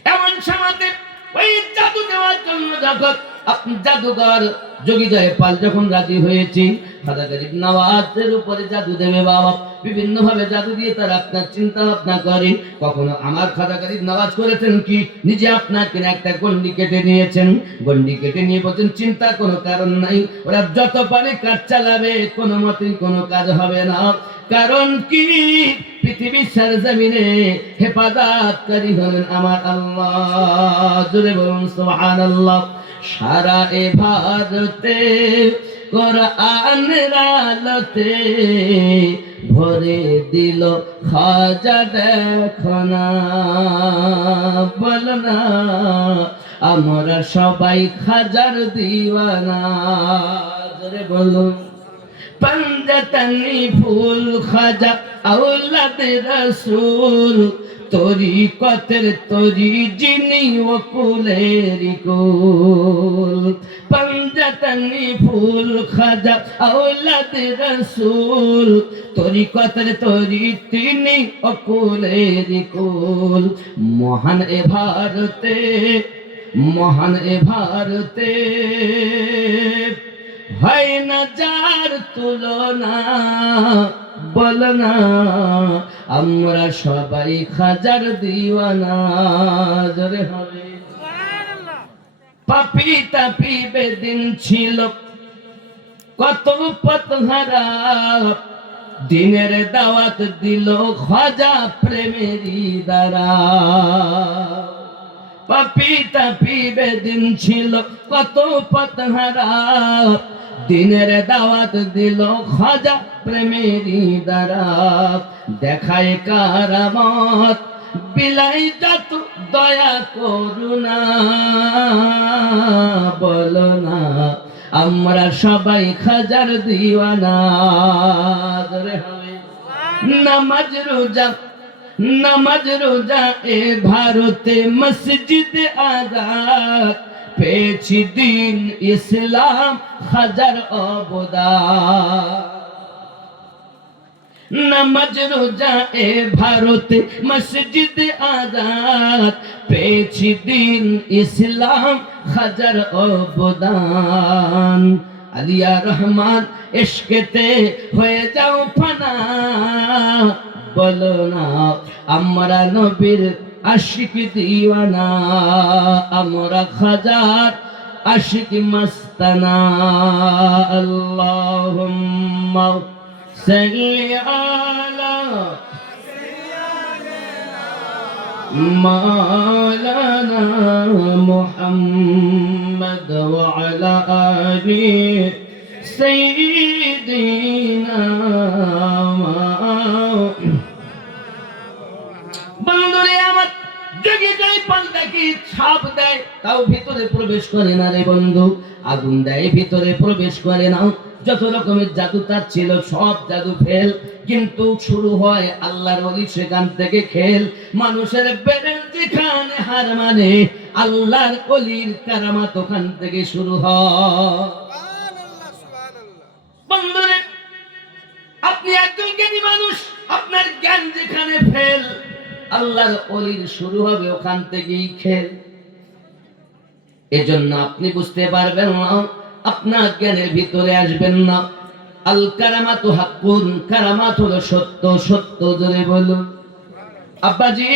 এমন সমাজে ওই জাদু দেওয়ার জন্য যখন আপনি জাদুকর যোগী জয়পাল যখন রাজি হয়েছে, খাজা গরিব নওয়াজের উপরে জাদু দেবে বাবা। বিভিন্ন ভাবে জাদু দিয়ে তারা আপনার চিন্তা ভাবনা করে। কখনো আমার খাজা গরিব নওয়াজ করেছেন কি, নিজে আপনার কিনা একটা গন্ডি কেটে নিয়েছেন, গন্ডি কেটে নিয়ে বলছেন চিন্তা কোনো কারণ নাই, ওরা যত পারে কাজ চালাবে, কোনো মতেই কোনো কাজ হবে না। কারণ কি, পৃথিবীর সরজমিনে হেফাজতকারী হলেন আমার আল্লাহ। জোরে বলুন সুবহানাল্লাহ। সারা এ ভারতে কোরআনের আলোতে ভরে দিল খাজা দেখো না, বলো না আমরা সবাই খাজার দিওয়ানা। জোরে বলুন पंजतनी फूल खाजा औलाद रसूल तरीक़तेर तरी जिनी वकुलेरी कुल। पंजतनी फूल खाजा औलाद रसूल तरीक़तेर तरी तिनी वकुलेरी कुल। महान ए भारते, महान ए भारते হয় না যার তুলনা, বলো না আমরা সবাই খাজার দিওয়ানা। জোরে হবে। পাপি তাপি বেদিন ছিল কত পথহারা, দিনের দাওয়াত দিল খাজা প্রেমেরই দ্বারা। পাপি তাপি বেদিন ছিল কত পথহারা, দিনের দাওয়াত দিল খাজা প্রেমেরই দ্বারা। দেখায় কারামত বিলাই যত দয়া করুণা, বলো না আমরা সবাই খাজার দিওয়ানা। নামাজ রোজা, নামাজ রোজা এ ভারতে মসজিদ আজাদ, পেয়েছি দিন ইসলাম খাজার অবদান। নামাজ রোজায়ে ভারতে মসজিদ আজাদ পেয়েছি দিন ইসলাম হাজার অবদান। আলিয়া রহমান ইশকেতে হয়ে যাও ফানা, বলো না আমরা নবীর আশিক দিওয়ানা, আমরা খাজার আশিক মস্তানা। আল্লাহুম্মা সাল্লি আলা মাওলানা মুহাম্মদ ওয়া আলা আলি সাইয়্যিদিনা। বন্ধুরে আমার, জগে যাই পাল্টা কি ছাপ দেয় তাও ভিতরে প্রবেশ করে না রে বন্ধু, আগুন দেয় ভিতরে প্রবেশ করে না। যত রকমের জাদু তার ছিল সব জাদু ফেল, কিন্তু শুরু হয় আল্লাহর ওলি সেখান থেকে খেল। মানুষের বেরেল যেখানে হার মানে আল্লাহর ওলির কারামাত ওখান থেকে শুরু হয়। বন্ধুরে, আপনি একজন জ্ঞানী মানুষ, আপনার জ্ঞান যেখানে ফেল আল্লাহর ওলির শুরু হবে ওখান থেকেই খেল। এজন্য আপনি বুঝতে পারবেন না, আপনার জ্ঞানের ভিতরে আসবেন না। আল কারামাতু হাক্কুন, কারামাত হলো সত্য, সত্য জোরে বলুন। আব্বাজি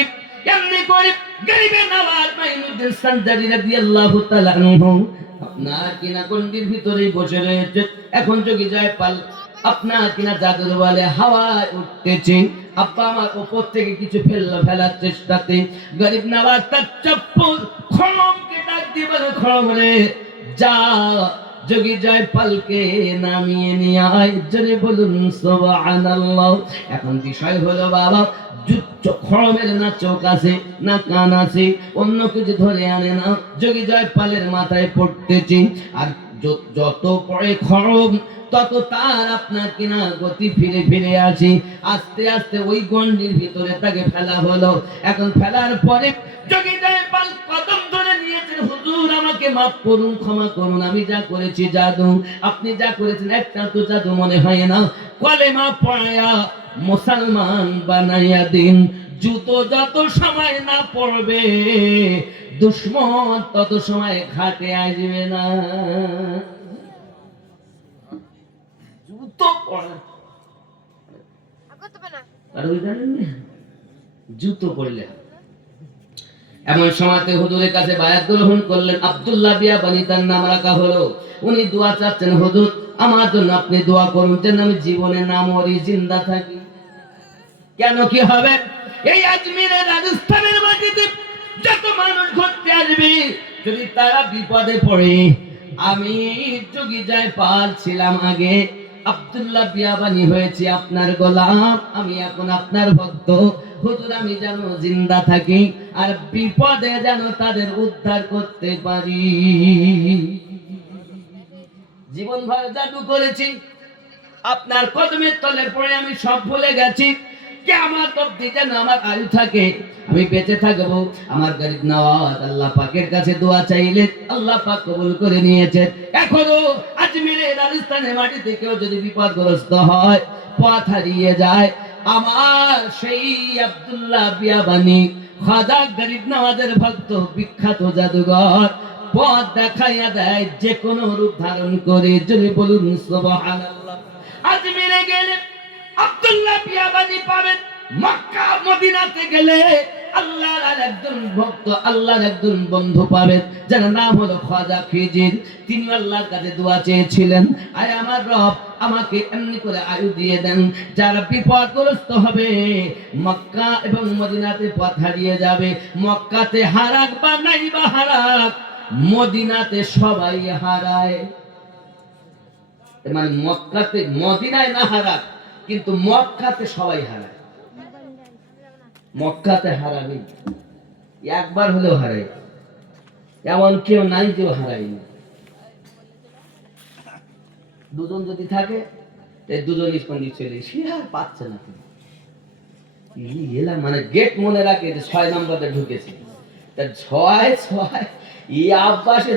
এমনি করে গরিবে নওয়াজ মাইনুদ্দিন সানজারি রাদিয়াল্লাহু তাআলা আনহু আপনার কিনা গন্ডির ভিতরে বসে রয়েছে। এখন যোগী জয়পাল আপনার কিনা জাদুর বলে হাওয়ায় উঠতেছে। আব্বা আমার উপর থেকে কিছু ফেলার চেষ্টাতে গরিব নওয়াজ তার চপ্পল খড়মকে ডাক দিয়ে বলে, খড়ম রে যা যোগী জয়পালকে নামিয়ে নিয়ে আয়, জোরে বলুন সুবহানাল্লাহ। এখন বিষয় হলো বাবা, খড়মের না চোখ আছে না কান আছে, অন্য কিছু ধরে আনে না, যোগী জয়পালের মাথায় পড়তেছে। আর যত পড়ে খড়ম তত তার আপনার কিনা গতি ফিরে ফিরে আসি। আস্তে আস্তে ওই গন্ডির ভিতরে তাকে ফেলা হলো। এখন ফেলার পরে যোগী জয়পাল কদম ধরে নিয়েছেন, হুজুর আমাকে মাফ করুন, ক্ষমা করুন, আমি যা করেছি জাদু, আপনি যা করেছেন একটা তো জাদু মনে হয় না, কলেমা পড়ায়া মুসলমান বানাইয়া দিন। জুতো যত সময় না পড়বে দুশ্মন তত সময় ঘাটে আসবে না। জুতো পড়া আর ওই জানেন না, জুতো পড়লে এমন সময়তে হুজুরের কাছে বায়াত গ্রহণ করলেন। আব্দুল্লাহ বিয়া বানি তার নাম রাখা হলো। উনি দোয়া চাচ্ছেন, হুজুর আমার জন্য আপনি দোয়া করুন যেন আমি জীবনে না মরি, জিন্দা থাকি। কেন কি হবে? এই আজমিরের রাজস্থানের মাটিতে যত মানুষ ঘুরতে আসবে, যদি তারা বিপদে পড়ে, আমি যোগী জয়পাল ছিলাম আগে, আব্দুল্লাহ বিয়াবানি হয়েছে আপনার গোলাম, আমি এখন আপনার ভক্ত, হুজুর আমি যেন জিন্দা থাকি আর বিপদে যেন তাদের উদ্ধার করতে পারি। জীবন ভর জাদু করেছি, আপনার কদমের তলে পড়ে আমি সব ভুলে গেছি। কিয়ামত অবধি যেন আমার আয়ু থাকে, আমি বেঁচে থাকবো। আমার গরিব নওয়াজ আল্লাহ পাকের কাছে দোয়া চাইলে আল্লাহ পাক কবুল করে নিয়েছেন। এখনো আজমিরের রাজস্থানের মাটিতে কেউ যদি বিপদগ্রস্ত হয়, পথ হারিয়ে যায়, আমার সেই আব্দুল্লাহ বিয়াবানি খাজা গরিব নওয়াজের ভক্ত, বিখ্যাত জাদুঘর পথ দেখাইয়া দেয়, যে কোনো রূপ ধারণ করে, যদি বলুন সুবহানাল্লাহ। আজমিরে গেলে আব্দুল্লাহ বিয়াবানি পাবেন, মক্কা মদিনাতে গেলে আল্লাহর আরেকজন ভক্ত, আল্লাহর একজন বন্ধু পাবেন, যার নাম হলো খাজা খিজির। তিনি আল্লাহর কাছে দোয়া চেয়েছিলেন, আয় আমার রব আমাকে এমনি করে আয়ু দিয়ে দেন, যারা বিপদগ্রস্ত হবে মক্কা এবং মদিনাতে পথ হারিয়ে যাবে, মক্কাতে হারাক বা নাই বা হারাক, মদিনাতে সবাই হারায়। মানে মক্কাতে, মদিনায় না হারাক কিন্তু মক্কাতে সবাই হারায়। মক্কাতে হারাবে, একবার হলেও হারাই, এমন কেউ নাই কেউ হারায়নি। দুজন যদি থাকে দুজন স্পন্দি চলে, সে আর পাচ্ছে না। এলাম মানে গেট মনে রাখে 6 নম্বরে ঢুকেছে, তা 6 এই আব্বাসে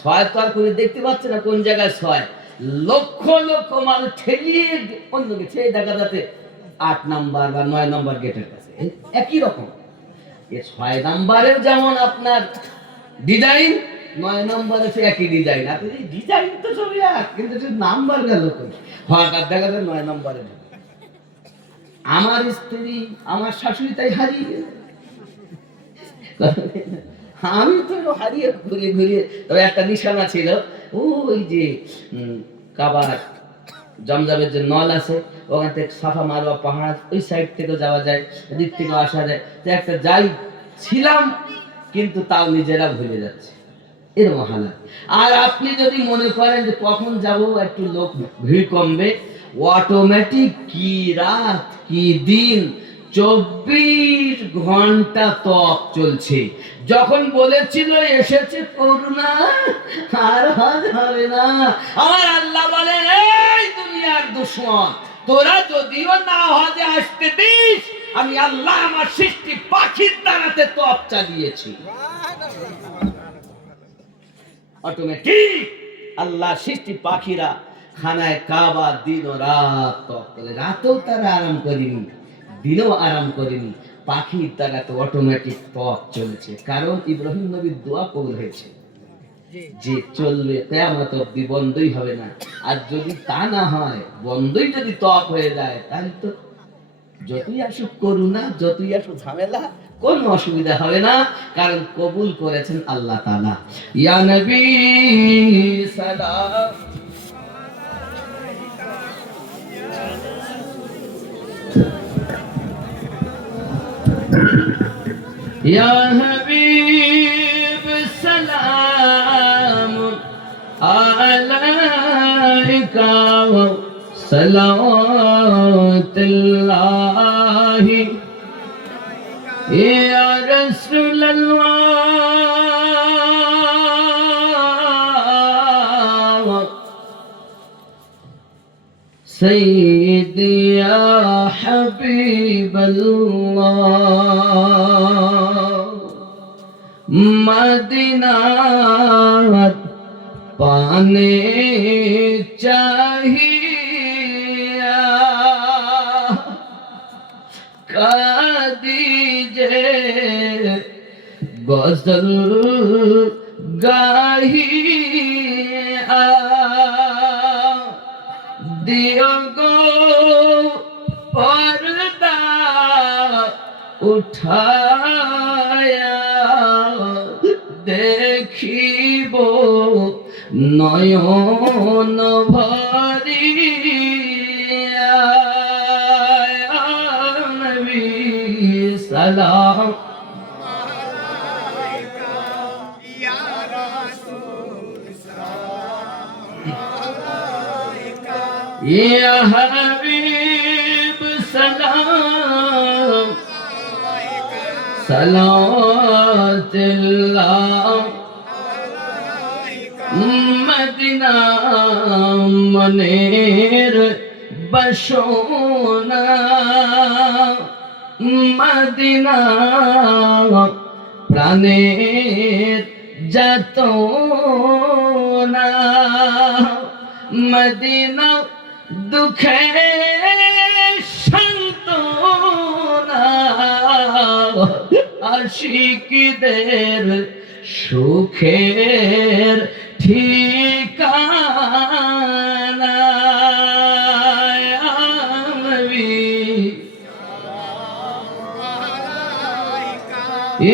6 তো আর কোনো দেখতে পাচ্ছে না কোন জায়গায় 6। লক্ষ লক্ষ মানুষ ঠেলিয়ে অন্যকে ছেড়ে দেখা যাচ্ছে 8 নাম্বার বা 9 নাম্বার গেটের কাছে একই রকম। 6 নাম্বারেও যেমন আপনার ডিজাইন, 9 নম্বরে সে একই ডিজাইন। আপনি ডিজাইন তো সবই এক, কিন্তু নাম্বার গেল কই? হঠাৎ দেখা যায় 9 নম্বরে। আমার স্ত্রী, আমার শাশুড়ি তাই হারিয়ে গেল। আমি তো হারিয়ে ঘুরে ঘুরে, তবে একটা নিশানা ছিল, ওই যে কাবার জমজমের যে নল আছে, ওখান থেকে সাফা মারোয়া পাহাড়, ওই সাইড থেকে যাওয়া যায়, এদিক থেকে আসা যায়। তো একটা যাই ছিলাম, কিন্তু তাও নিজেরা ভুলে যাচ্ছে, এরকম হালাত। আর আপনি যদি মনে করেন যে কখন যাব, একটু লোক ভিড় কমবে, অটোমেটিক কি রাত কি দিন 24 ঘন্টা তপ চলছে। যখন বলেছিল এসেছে করুণা, আর হবে না, আমার আল্লাহ বলে, এই দুনিয়ার দুশমন, তোরা যদিও না হজে আসতে দিস, আমি আল্লাহ আমার সৃষ্টি পাখির দ্বারাতে তপ চালিয়েছি। অটোমেটিক আল্লাহ সৃষ্টি পাখিরা খানায় কাবা দিন ও রাত তপ করে। রাতেও তারা আরাম করেনি, দিনেও আরাম করেনি, পাখির দ্বারা তো অটোমেটিক তপ চলেছে। কারণ ইব্রাহিম নবীর দোয়া কবুল হয়েছে যে চলবে কিয়ামত অবধি, বন্ধই হবে না। আর যদি তা না হয়, বন্ধই যদি তপ হয়ে যায়, তাহলে তো যতই আসুক করুণা, যতই আসুক ঝামেলা, কোন অসুবিধা হবে না, কারণ কবুল করেছেন আল্লাহ তাআলা। ইয়া নবী সালাম, ইয়া হাবিব সালাম আলাইকা ওয়া সালাওয়াতুল্লাহি ইয়া রাসূলুল্লাহ সাইয়্যিদি ইয়া হাবিবাল্লাহ। মদিনা পানে चाहिया কাদিজে গজল গাহিয়া দিও গো পর্দা উঠায়া দেখিব নয়ন ভরিয়া। নবী সালাম আলাইকা ইয়া রাসূল সালাম আলাইকা ইয়া হাবিব সালাম আলাইকা সালাতুল্লাহ মদিনা মনের বসোনা। মদিনা প্রাণের যাতনা। মদিনা দুঃখের সান্ত্বনা। আশিকদের সুখের ঠিকানা।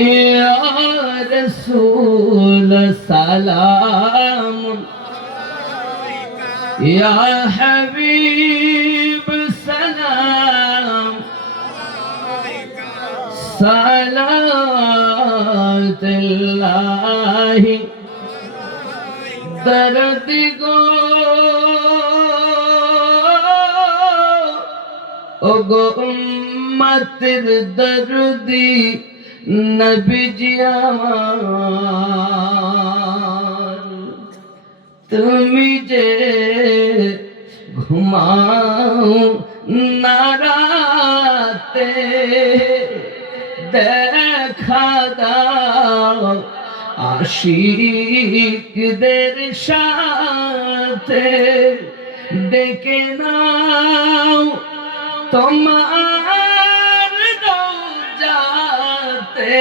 ইয়া রাসূল সালাম ইয়া হাবিব সালাম সালাতুল্লাহি দরদ গো ও গো উম্মতের দরদি নবীজি আমার। তুমি যে ঘুমাও না রাতে, দেখা দাও আশিকদের শান। সাথে ডেকে নাও তোমার রওজাতে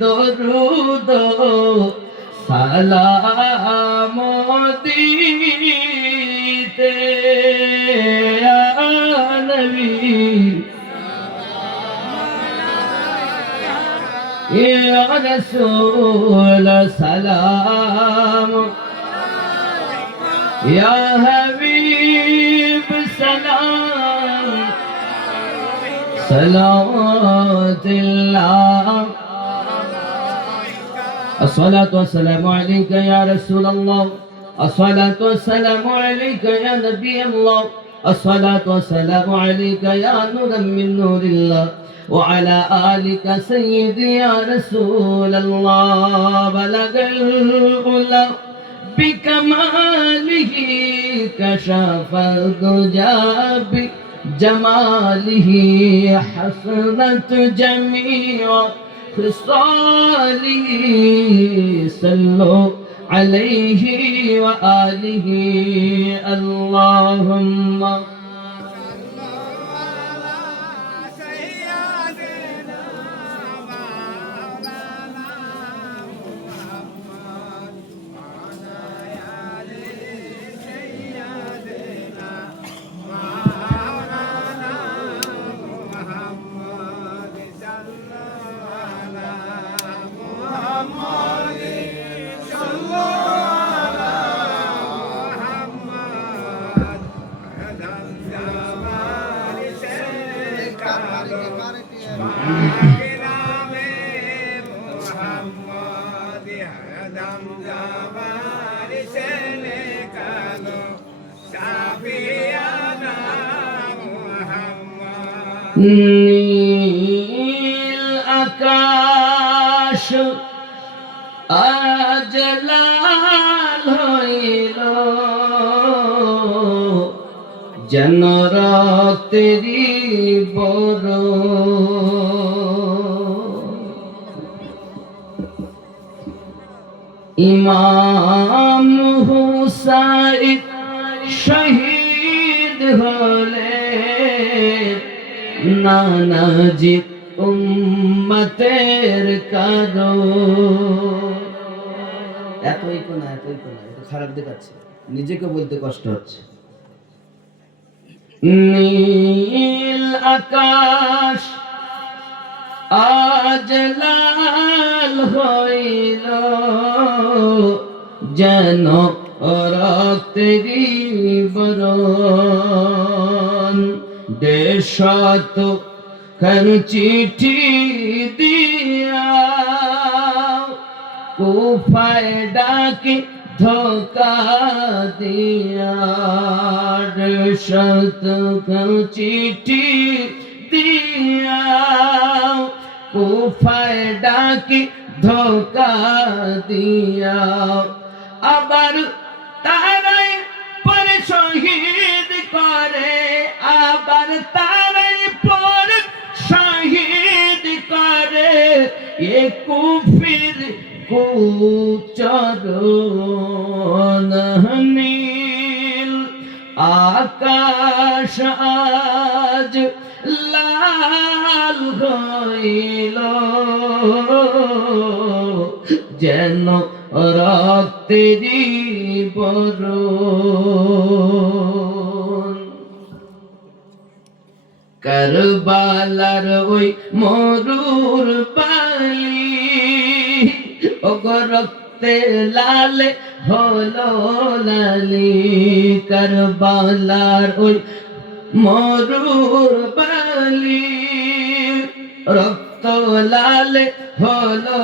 দরুদ সালাম দিতে ইয়া নবী ইয়া রাসূল সালাম ইয়া হাবিব সালাম সালাওয়াতুল্লাহ الصلاة والسلام عليك يا رسول الله الصلاة والسلام عليك يا نبي الله الصلاة والسلام عليك يا نورا من نور الله وعلى آلك سيدي يا رسول الله بلغ العلا بكماله كشف الدجى بجماله حسنت جميع خصاله صلوا عليه وآله اللهم নীল আকাশ আজ লাল হইল যেন রক্তেরি বরণ ইমাম হুসাইন শহীদ হলে নানাজি উম্মতের কারণ এতই কোনা এটা খারাপ দেখাচ্ছে নিজেকে বলতে কষ্ট হচ্ছে নীল আকাশ আজ লাল হইল যেন রক্তেরি বরণ দেশত খান চিঠি দিয়া কুফায় ডাকে ধোকা দিয়া দেশত খান চিঠি দিয়া কুফায় ডাকে ধোকা দিয়া আবার তারাই পরে শহীদ করে আবার তারাই পর শহীদ করে এ কুফির কুচরণ নীল আকাশ আজ লাল হইল যেন রক্তেরি বরণ কারবালার ওই মরুর বালি ওগো রক্তে লালে হলো লালি কারবালার ওই মরুর বালি রক্ত লালে হলো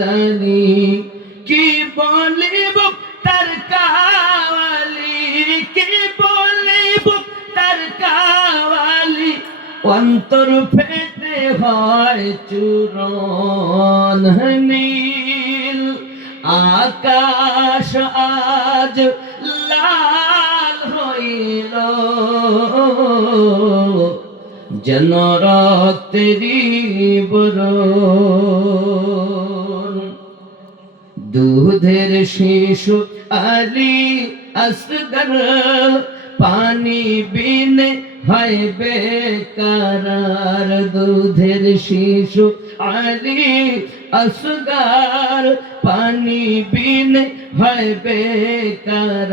লালি কি বলিব তার কাওয়ালি কি বলিব তার কাওয়ালি অন্তর ফেটে হয় চূরণ নীল আকাশ আজ লাল হইল যেন রক্তেরি বরণ দুধের শিশু আলী আসগর পানি বিনে হয় বেকার দুধের শিশু আলী আসগর পানি বিনে হয় বেকার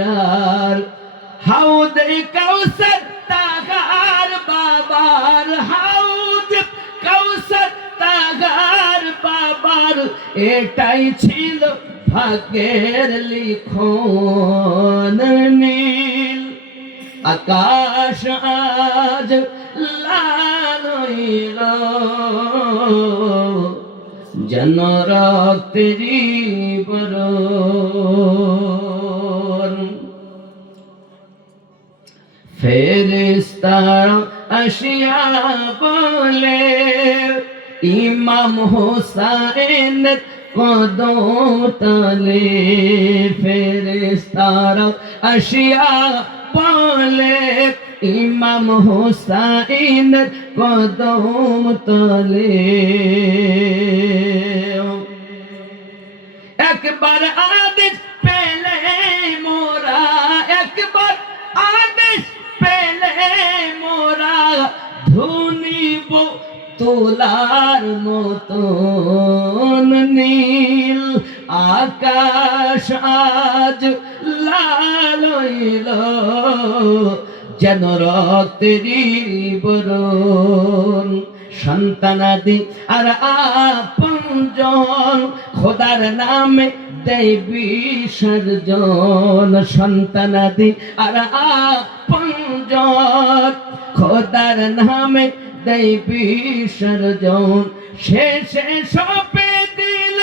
হাউদে কাউসার তাগার বাবার হাউদ কাউসার তাগার বাবার এটাই ছিল ভাগ্যের লিখন নীল আকাশ আজ লাল হইল যেন রক্তেরই বরণ ফেরেশতারা আসিয়া বলে ইমাম হোসেন কদম তলে ফেরেশতারা আসিয়া বলে ইমাম হোসেন কদম তলে একবার আদেশ পেলে মোরা একবার আদেশ পেলে মোরা ধুনিব তোলার মতন নীল আকাশ আজ লাল হইল যেন রক্তেরই বরণ সন্তানাদি আর আপনজন খোদার নামে দেয় বিসর্জন সন্তানাদি আর আপনজন খোদার নামে দেয় বিসর্জন শেষে সপে দিল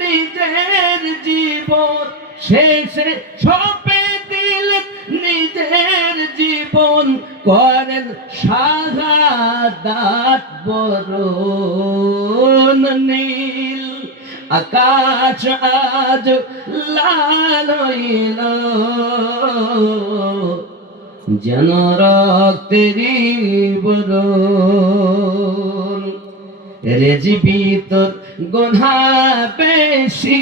নিজের জীবন শেষে সপে দিল নিজের জীবন করেন শাহাদাত বরণ নীল আকাশ আজ লাল হইল যেন রক্তেরই বরণ রেজিবি তোর গুনাহ বেশি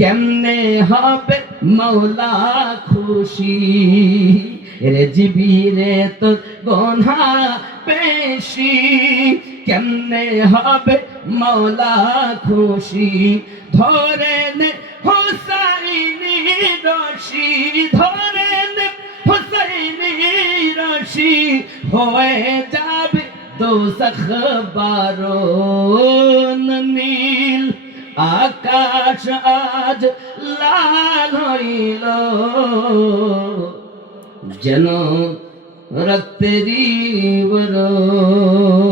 কেমনে হবে মওলা খুশি রেজিবি রে তোর গুনাহ বেশি কেমনে হবে মওলা খুশি ধরে নে হোসাইনি রশি ধরে নে হোসাইনি রশি হয়ে যাবে দোজখ বারণ নীল আকাশ আজ লাল হইল যেন রক্তেরই বরণ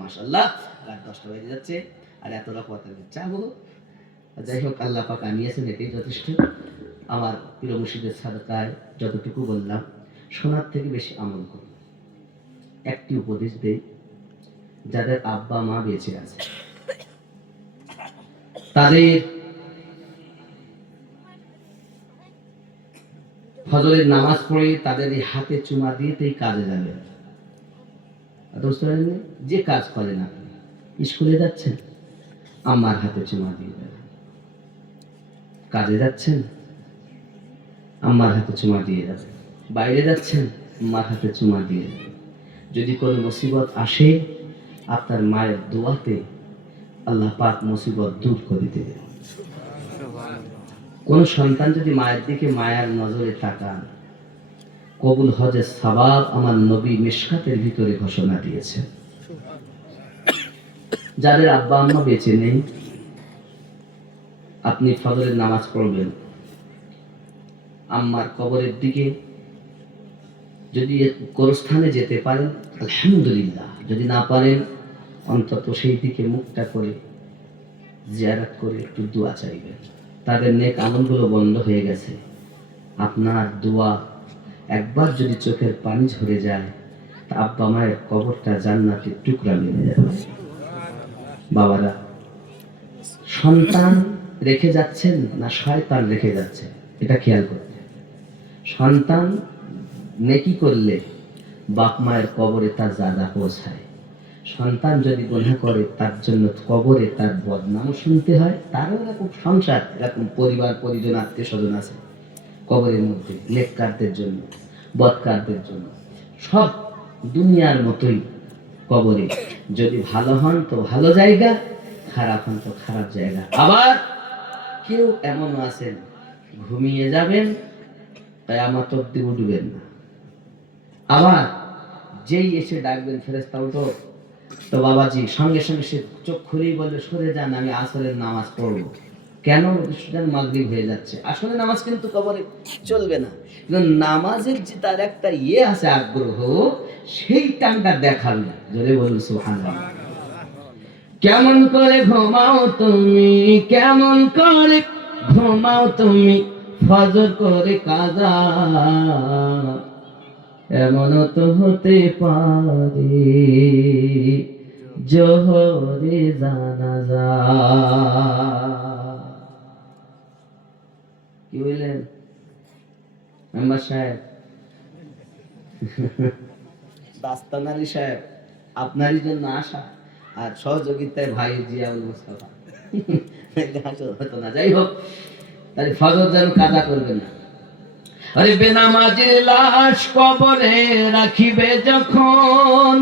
মাশাআল্লাহ রাত 10টা বেজে যাচ্ছে আর এতটা কথা চাবো যাই হোক আল্লাহ পাক আনিয়েছেন এটাই যথেষ্ট আমার প্রিয় মুর্শিদের সাদকায় যতটুকু বললাম শোনার থেকে বেশি আমল করুন একটি উপদেশ দেই যাদের আব্বা মা বেঁচে আছে তাদের ফজরের নামাজ পড়ে তাদের এই হাতে চুমা দিয়েতেই কাজে যাবে যে কাজ করেন আপনি স্কুলে যাচ্ছেন আম্মার হাতে চুমা দিয়ে যাবেন কাজে যাচ্ছেন আম্মার হাতে চুমা দিয়ে যাবেন বাইরে যাচ্ছেন আম্মার হাতে চুমা দিয়ে যাবেন যদি কোনো মুসিবত আসে আপনার মায়ের দোয়াতে আল্লাহ পাক মুসিবত দূর করে দেবে কোন সন্তান যদি মায়ের দিকে মায়ার নজরে তাকান কবুল হজের সওয়াব আমার নবী মিশকাতের ভিতরে ঘোষণা দিয়েছেন যাদের আব্বা আম্মা বেঁচে নেই আপনি ফজরের নামাজ পড়বেন আম্মার কবরের দিকে যদি গোরস্থানে যেতে পারেন আলহামদুলিল্লাহ যদি না পারেন অন্তত সেই দিকে মুখটা করে জিয়ারত করে একটু দোয়া চাইবেন তাদের নেক আমলগুলো বন্ধ হয়ে গেছে আপনার দোয়া একবার যদি চোখের পানি ঝরে যায় তা আব্বা মায়ের কবরটা জান্নাতের টুকরা মিলে যাবে বাবারা সন্তান রেখে যাচ্ছেন না শয়তান রেখে যাচ্ছে এটা খেয়াল করতে সন্তান নেকি করলে বাপ মায়ের কবরে তার জাদা পৌঁছায় সন্তান যদি গুনাহ করে তার জন্য কবরে তার বদনামও শুনতে হয়। তারও এরকম সংসার, এরকম পরিবার পরিজন আত্মীয় স্বজন আছে কবরের মধ্যে, নেককারদের জন্য বদকারদের জন্য। সব দুনিয়ার মতোই কবরে যদি ভালো হন তো ভালো জায়গা, খারাপ হন তো খারাপ জায়গা। আবার কেউ এমন আছেন ঘুমিয়ে যাবেন, কিয়ামত অবধি উঠবেন না। আবার যেই এসে ডাকবেন ফেরেশতা উঠো, তো বাবাজি সঙ্গে সঙ্গে সে চোখ খুলেই বলবে সরে যান, আমি আসরের নামাজ পড়বো। কেন? মাগরিব হয়ে যাচ্ছে। আসলে নামাজ কিন্তু কবরে চলবে না, কিন্তু নামাজের যে তার একটা আছে আগ্রহ, সেই টানটা দেখাবে। জোরে বলুন সুবহানাল্লাহ। কেমন করে ঘুমাও তুমি, কেমন করে ঘুমাও তুমি, ফজর করে কাজা, এমন তো হতে পারে জোহরে জানাজা। কি বললেন মেম্বার সাহেব, দাস্তান আলী সাহেব? আপনারই জন্য আসা, আর সহযোগিতায় ভাই জিয়াউল মুস্তাফা। হতো না, যাই হোক, তাহলে ফজর যেন কাজা করবেন না। আরে বেনামাজির লাশ কবরে রাখিবে যখন,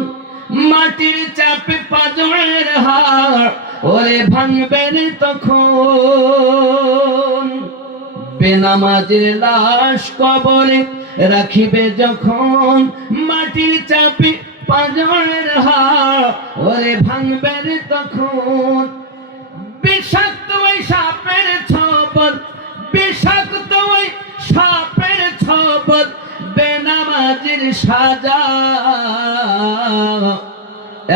মাটির চাপে পাঁজরের হাড় ওরে ভাঙবে তখন। বেনামাজির লাশ কবরে রাখিবে যখন, মাটির চাপে পাঁজরের হাড় ওরে ভাঙবে তখন। বিষাক্ত ওই সাপের ছবল, বিষাক্ত ওই সাপের ছবল, বেনামাজির সাজা,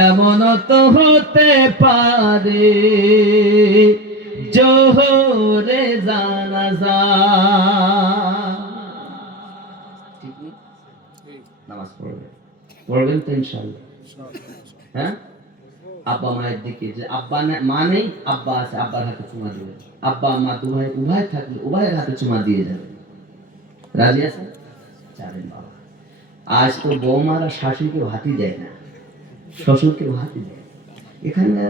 এমন তো হতে পারে জোহরে জানাজা। ঠিক নেই? নামাজ পড়বেন তো ইনশাআল্লাহ? হ্যাঁ, আব্বা মায়ের দিকে, যে আব্বা মা নেই, আব্বা আছে, আব্বার হাতে চুমা দিবেন। আব্বা মা উভয় থাকলে উভয়ের হাতে চুমা দিয়ে যাবে। রাজি আছেন? যাবেন বাবা। আজ তো বৌমারা শাশুড়িকে ভাতই দেয় না, শ্বশুরকে ভাতই দেয়। এখানে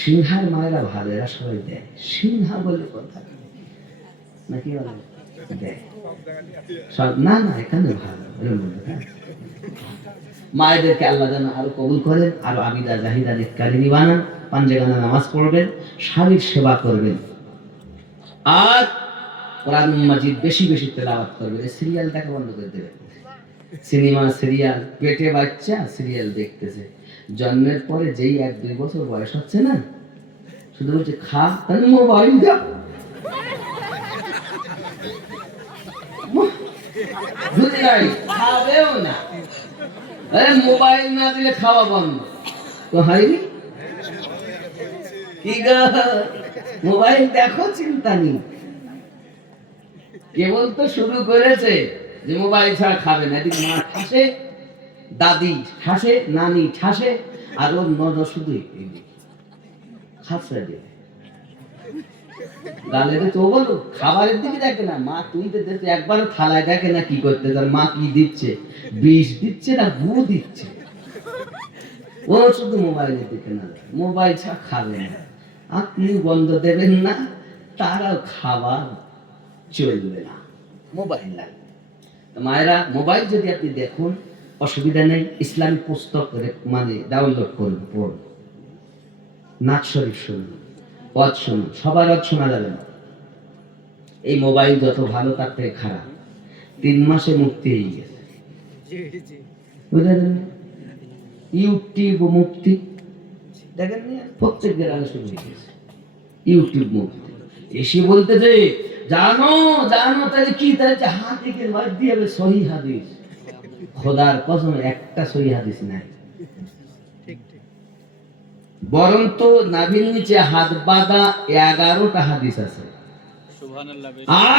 সিংহার মায়েরা ভালো, এরা সবাই দেয়। সিংহা বলে কথা নাকি বলে দেয় না, না এখানে ভালো। মায়েদেরকে আল্লাহ যেন আরো কবুল করেন, আরো আবিদা জাহিদা নেককারিনী বানান, পাঞ্জেগানা নামাজ পড়বেন, স্বামীর সেবা করবেন, আর কোরআন মাজিদ বেশি বেশি তেলাওয়াত করবেন। সিরিয়াল দেখা বন্ধ করে দেবেন। সিনেমা সিরিয়াল, পেটে বাচ্চা সিরিয়াল দেখতেছে, জন্মের পরে যেই 1-2 বছর বয়স হচ্ছে না, শুধু বলছে খা, তাহলে মোবাইল দাও, বুঝি নাই, খাবেও না। মোবাইল না দিলে খাওয়া বন্ধ। তো হয়নি কি গো, মোবাইল দেখো চিন্তা নেই, কেবল তো শুরু করেছে যে মোবাইল ছাড়া খাবে না। এদিকে মা ঠাসে, দাদি ঠাসে, নানি ঠাসে, আর ওর নজর শুধু খাসা দিয়ে গালের তো বলো, খাবারের দিকে দেখে না। মা তুই তো দেখতে একবারও থালায় দেখে না কি করতে, তার মা কি দিচ্ছে, বিষ দিচ্ছে না গু দিচ্ছে। ও শুধু মোবাইলের দিকে না, মোবাইল ছাড়া খাবে না। আপনি বন্ধ দেবেন না, তারাও খাবার চলবে না, মোবাইল লাগবে। মায়েরা, মোবাইল যদি আপনি দেখুন অসুবিধা নেই, ইসলামিক পুস্তক মানে ডাউনলোড করুন, পড়ুন, নাচ শরীফ শুনুন, ওয়াজ শুনুন। সবার ওয়াজ শোনা যাবে না। এই মোবাইল যত ভালো তার থেকে খারাপ। 3 মাসে মুক্তি হয়ে গেছে, বুঝলেন? ইউটিউব মুক্তি দেখেন, প্রত্যেক জায়গায় শুরু হয়ে গেছে ইউটিউব মুক্তি। এসে বলতেছে জানো জানো, তাহলে কি, তাহলে হাদিকে বাদ দিয়ে সহি হাদিস। খোদার কসম একটা সহি হাদিস নাই। বরং তো নাভির নিচে হাত বাঁধা 11টা হাদিস আছে,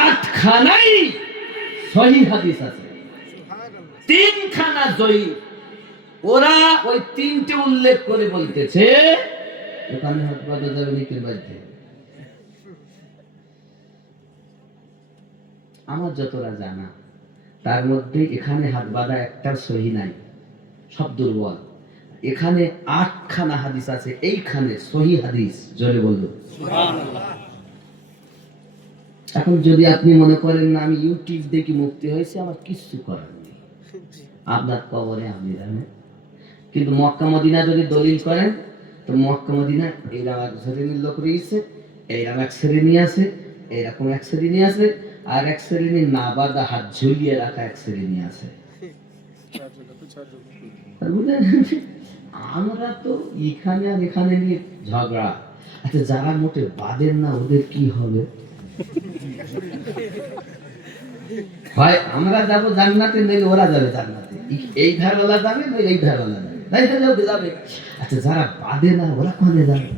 8খানাই সহি হাদিস আছে, 3খানা জয়ীফ। ওরা ওই 3টে উল্লেখ করে বলতেছে ওখানে হাত বাঁধা যাবে নিচের বাড়িতে। আমার যতটা জানা তার মধ্যে এখানে হাত বাঁধা একটা সহি নাই, সব দুর্বল। এখানে 8খানা হাদিস আছে, এইখানে সহি হাদিস, জোরে বললো সুবহানাল্লাহ। এখন যদি আপনি মনে করেন না আমি ইউটিউব দেখি মুক্তি হয়েছে, আমার কিছু করার নেই, আপনার কবরে আমি জানি। কিন্তু মক্কা মদিনা যদি দলিল করেন, তো মক্কা মদিনা এইরকম এক শ্রেণীর লোক রয়েছে, এইরকম এক শ্রেণী আছে, এইরকম এক শ্রেণী আছে, আর এক শ্রেণী না বাঁধা হাত ঝুলিয়ে রাখা এক শ্রেণী আছে। আমরা তো এখানে আর এখানে নিয়ে ঝগড়া। আচ্ছা, যারা মোটে বাঁধেন না ওদের কি হবে? হয় আমরা যাব জান্নাতে, নইলে ওরা যাবে জান্নাতে। এই ধারওয়ালা যাবে, নইলে এই ধারওয়ালা যাবে। আচ্ছা, যারা বাঁধে না ওরা কোনে যাবে?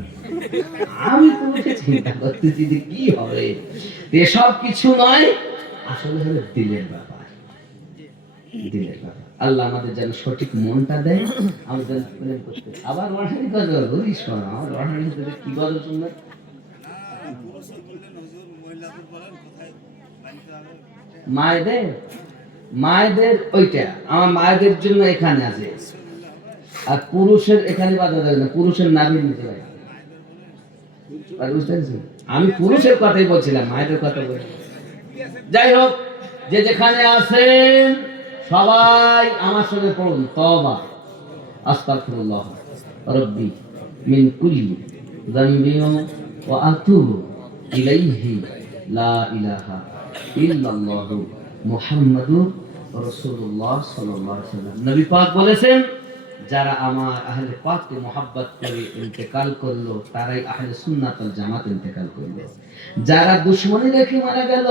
আমি তো চিন্তা করতেছি যে কি হবে। এসব কিছু নয়, আসলে হলো দিলের ব্যাপার, দিলের ব্যাপার। আল্লাহ আমাদের যেন সঠিক মনটা দেয়, আমাদের প্রেম করতে। আবার ওরানি গজল বলিস না, আমার ওরানি কি গজল শুনবে? মায়েদের মায়েদের ওইটা আমার মায়েদের জন্য এখানে আছে, আর পুরুষের এখানে বাধা দেবে না, পুরুষের নাভির নিচে হয়। আমি পুরুষের কথাই বলছিলাম, মায়েদের কথা বলি। যাই হোক, যে যেখানে আছেন সবাই আমার সঙ্গে পড়ুন, তওবা আস্তাগফিরুল্লাহ রাব্বি মিন কুল্লি যামবিন ওয়া আতুবু ইলাইহি লা ইলাহা ইল্লাল্লাহু মুহাম্মাদুর রাসূলুল্লাহ সাল্লাল্লাহু আলাইহি ওয়াসাল্লাম। নবী পাক বলেছেন, যারা আমার আহলে পাককে মহব্বত করে ইন্তেকাল করলো, তারাই আহলে সুন্নাত ওয়াল জামাত ইন্তেকাল করলো। যারা দুশমনী রেখে মারা গেল,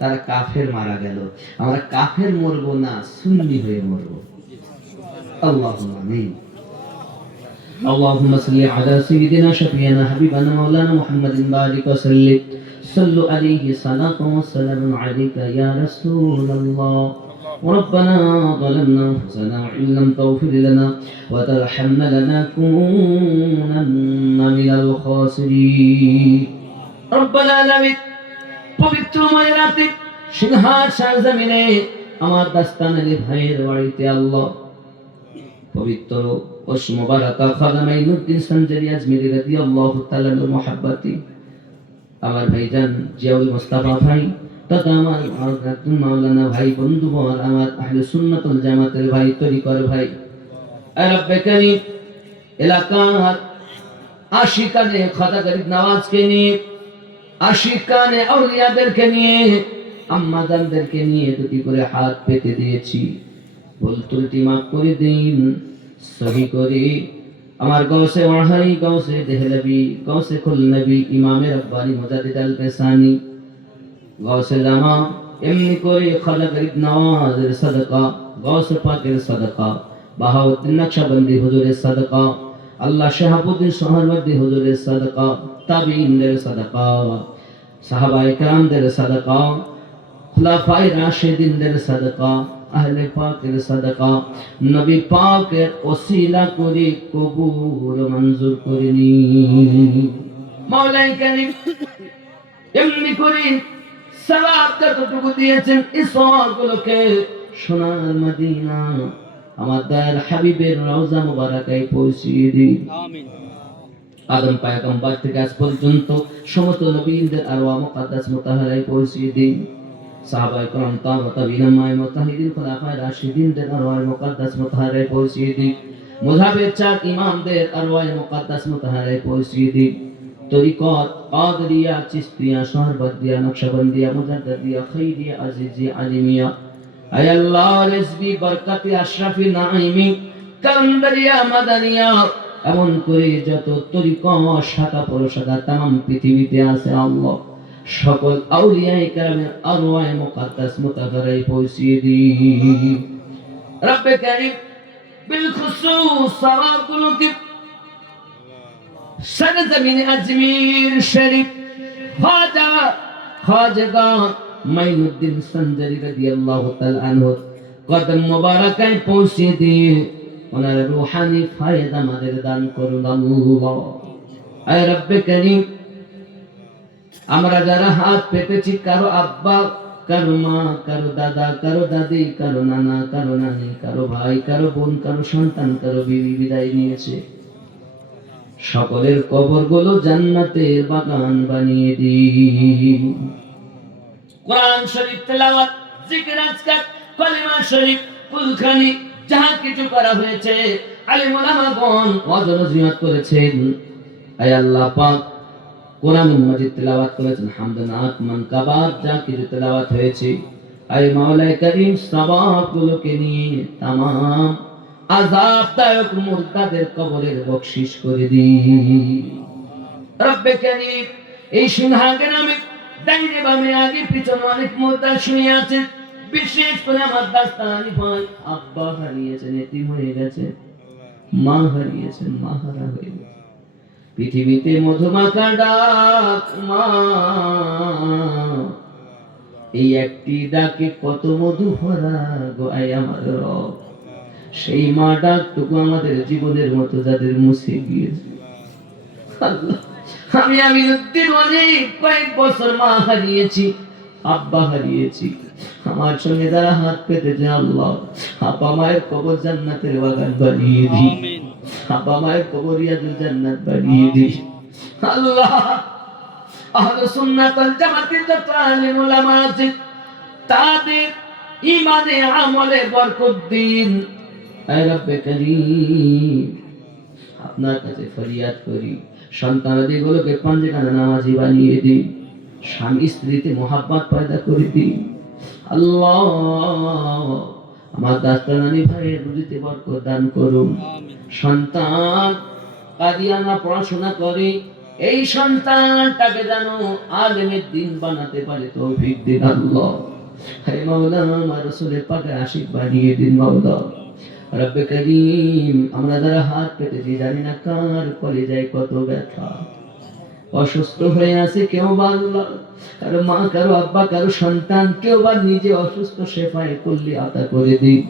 তারা কাফের মারা গেল। আমরা কাফের মরবো না, সুন্নি হয়ে মরবো। আল্লাহুম্মা আমিন। اللهم صل على سيدنا شفيعنا حبيبنا مولانا محمد بارك وسلم صلوا عليه صلاة وسلام عليك يا رسول الله. ربنا ظلمنا أنفسنا وإن لم تغفر لنا وترحمنا لنكونن من الخاسرين. ربنا العالمين পবিত্র মায়ের রাতে সিংহাসন জমিনে আমার দাস্তানের ভাইয়ের বাড়িতে আল্লাহ পবিত্র ওস মুবারাকা খাজা মাইনুদ্দিন সঞ্জরি আজমিরি রাদিয়াল্লাহু তাআলা মুহাব্বতি আমার ভাইজান জিয়াউল মুস্তাফা ভাই তথা আমার মাওলানা ভাই বন্ধুবর, আমার আহলে সুন্নাত ওয়াল জামাতের ভাই, তরিকর ভাই, এ রব্বে কারীম এলাকার আশিকানে খাজা গরিব নওয়াজকে নিয়ে, আশিকানে আউলিয়াদেরকে নিয়ে, আম্মাজানদেরকে নিয়ে দুটি করে হাত পেতে দিয়েছি। ভুল ত্রুটি মাফ করে দিন, সহি করে আমার গৌসে ওয়াহাই, গৌসে দেহলভি, গৌসে খুলনবী, ইমামে রব্বানি মুজাদ্দিদ আল কাসানি, গৌসে জামা, এমনি করে খাজা গরিব নওয়াজের সাদকা, গৌসে পাকের সাদকা, বাহাউদ্দিন নকশবন্দি হুজুরের সাদকা, আল্লাহ শাহাবুদ্দিন সোহরাওয়ার্দী হুজুরের সাদকা, তাবিঈনদের সাদকা, সাহাবায়ে কেরামদের সাদকা, খুলাফায়ে রাশিদিনদের সাদকা, আহলে পাকের সাদকা, নবী পাকের ওসিলা করে কবুল মঞ্জুর করে নিন। মাওলাই কারীম এমনি করে সওয়াব যতটুকু দিয়েছেন, এই সওয়াবগুলোকে সোনার মদিনা আমার দয়াল হাবিবের রওজা মুবারাকায় পৌঁছিয়ে দিন। আমিন। আদম পয়গম্বর থেকে আজ পর্যন্ত সমস্ত নবীদের আরওয়াহ মুকদ্দাস মুতাহহারায় পৌঁছিয়ে দিন। সাহাবায়ে কেরাম, তাবিঈন, মায়ে মুজতাহিদিন, খুলাফায়ে রাশিদিনদের আরওয়াহ মুকদ্দাস মুতাহহারায় পৌঁছিয়ে দিন। মুযহাবের চার ইমামদের আরওয়াহ মুকদ্দাস মুতাহহারায় পৌঁছিয়ে দিন। তরিকত কাদরিয়া, চিশতিয়া, শরবতিয়া, নকশবন্দিয়া, মুজাদ্দিদিয়া, খাইরিয়া, আজিজিয়া, আলিমিয়া, আয় আল্লাহ রিজবি বরকতি আশরাফি নাঈমি, কামদারিয়া, মাদানিয়া, এমন করে যত তরিকত শাখা প্রশাখা তাম পৃথিবীতে আছে আল্লাহ, সকল আউলিয়ায়ে কেরামের আরওয়াহ মুকদ্দাস মুতাহহারায় পৌঁছিয়ে দিন। রব্বে কারীম বিল খুসুস সওয়াবগুলোকে সরজমিনে আজমির শরীফ খাজা মাইনুদ্দিন সঞ্জরি রাদিয়াল্লাহু তাআলা আনহু কদম মুবারাকায় পৌঁছে দিয়ে ওনার রূহানি ফায়দা আমাদের দান করুন আল্লাহ। আয় রব্বে কারীম, আমরা যারা হাত পেতেছি, কারো আব্বা, কারো মা, কারো দাদা, কারো দাদি, কারো নানা, কারো নানি, কারো ভাই, কারো বোন, কারো সন্তান, কারো বিবি বিদায় নিয়েছে। সকলের কবরগুলো জান্নাতের বাগান বানিয়ে দিন। কোরআন শরীফ তেলাওয়াত, জিকির, আজকার, কালিমা শরীফ, কুলখানি যাহা কিছু করা হয়েছে আলিম ওলামাগণ ওয়াজ নসিহত করেছেন। আয় আল্লাহ পাক কোরআনুল মাজিদ তেলাওয়াত করেছেন, হামদানাত মানকাবাত যা কিছু তেলাওয়াত হয়েছে, আয় মাওলানা করিম সওয়াবগুলোকে নিয়ে तमाम আযাবদায়ক মুরতাদের কবরের বখশিশ করে দিন। রব্বে কারীম, এই সিংহাকে নামে ডাইনে বামে আগে পিছনে অনেক মুর্দা শুয়ে আছেন। বিশেষ করে আমার দাস্তানি ভাই আব্বা হারিয়েছেন, এতিম হয়ে গেছে, মা হারিয়েছেন, মা হারা হয়ে গেছে। পৃথিবীতে মধুমাখা ডাক মা, এই একটি ডাকে কত মধু ভরা গো আয় আমার রব। সেই মা ডাকটুকু আমাদের জীবনের মতো যাদের মুছে গিয়েছে। আল্লাহ, আমি আমিনুদ্দিন অনেক কয়েক বছর মা হারিয়েছি, আব্বা হারিয়েছি। আমার সঙ্গে যারা হাত পেতেছে আল্লাহ, আব্বা মায়ের কবর জান্নাতের বাগান বানিয়ে দি, আব্বা মায়ের কবর রিয়াজুল জান্নাত বানিয়ে দি। আল্লাহ, আহলে সুন্নাত ওয়াল জামাতের যত আলেম ওলামা আছে তাদের ঈমানে আমলে বরকত দিন। আয় রব্বে কারীম, আপনার কাছে ফরিয়াদ করি, সন্তানাদিগুলোকে পাঞ্জেখানা নামাজি বানিয়ে দিন, স্বামী স্ত্রীতে মোহাব্বত পয়দা করে দিন। আল্লাহ, আমার দাস্তানানি ভাইয়ের রুজিতে বরকত দান করুন। সন্তান কাদিয়ানা পড়াশোনা করে, এই সন্তানটাকে যেন আলেমের দিন বানাতে পারে তৌফিক দিন আল্লাহ। হে মাওলা, আমার রাসূলের পাকের আশিক বানিয়ে দিন মাওলা। রব্বে কারীম, আমরা যারা হাত পেতেছি জানি না কার কলিজায় কত ব্যথা, অসুস্থ হয়ে আছে কেউ বা আল্লাহ, কারো মা, কারো আব্বা, কারো সন্তান, কেউ বা নিজে অসুস্থ, শেফায়ে কুল্লি আতা করে দিন।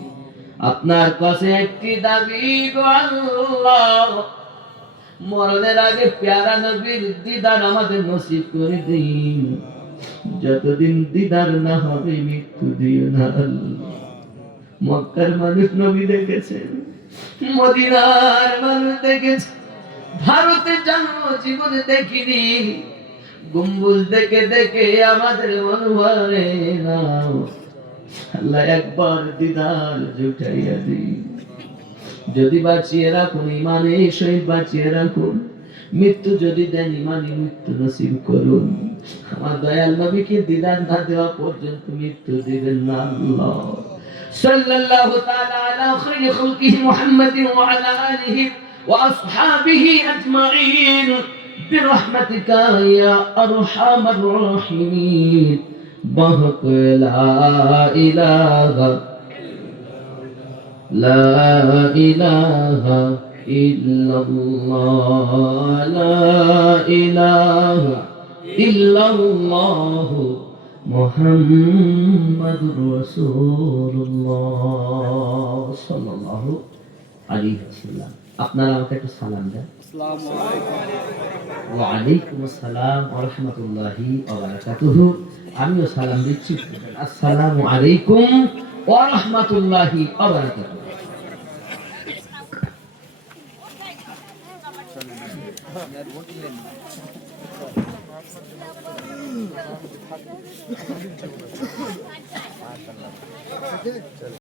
আপনার কাছে একটি দাবি গো আল্লাহ, মরণের আগে প্যারা নবীর দিদার আমাদের নসিব করে দিন। যতদিন দিদার না হবে মৃত্যু দিও না আল্লাহ। মক্কার মানুষ নবী দেখেছেন, মদিনার মানুষ দেখেছে, ভারতে জন্ম জীবনে দেখিনি, গম্বুজ দেখে দেখে আমাদের মন ভরে না। আল্লাহ, একবার দিদার জুটাইয়া দিন। যদি বাঁচিয়ে রাখুন ইমানে শহীদ, বাঁচিয়ে রাখুন। মৃত্যু যদি দেন ইমানে মৃত্যু নসিব করুন। আমার দয়াল নবীকে দিদার না দেওয়া পর্যন্ত মৃত্যু দিবেন না আল্লাহ। সাল্লাল্লাহু তাআলা আলা খায়রি খালকিহি মুহাম্মাদিন ওয়া আলা আলিহি ওয়া আসহাবিহি আজমাইন বিরহমাতিকা ইয়া আরহামার রাহিমিন। বাহক লা ইলাহা লা ইলাহা ইল্লাল্লাহ, লা ইলাহা ইল্লাল্লাহ মুহাম্মাদুর রাসূলুল্লাহ সাল্লাল্লাহু আলাইহি ওয়াসাল্লাম। আপনারা আমাকে একটু সালাম দেন। আসসালামু আলাইকুম। ওয়া আলাইকুম আসসালাম ওয়া রাহমাতুল্লাহি ওয়া বারাকাতুহু। আমিও সালাম দিচ্ছি। আসসালামু আলাইকুম ওয়া রাহমাতুল্লাহি ওয়া বারাকাতুহু।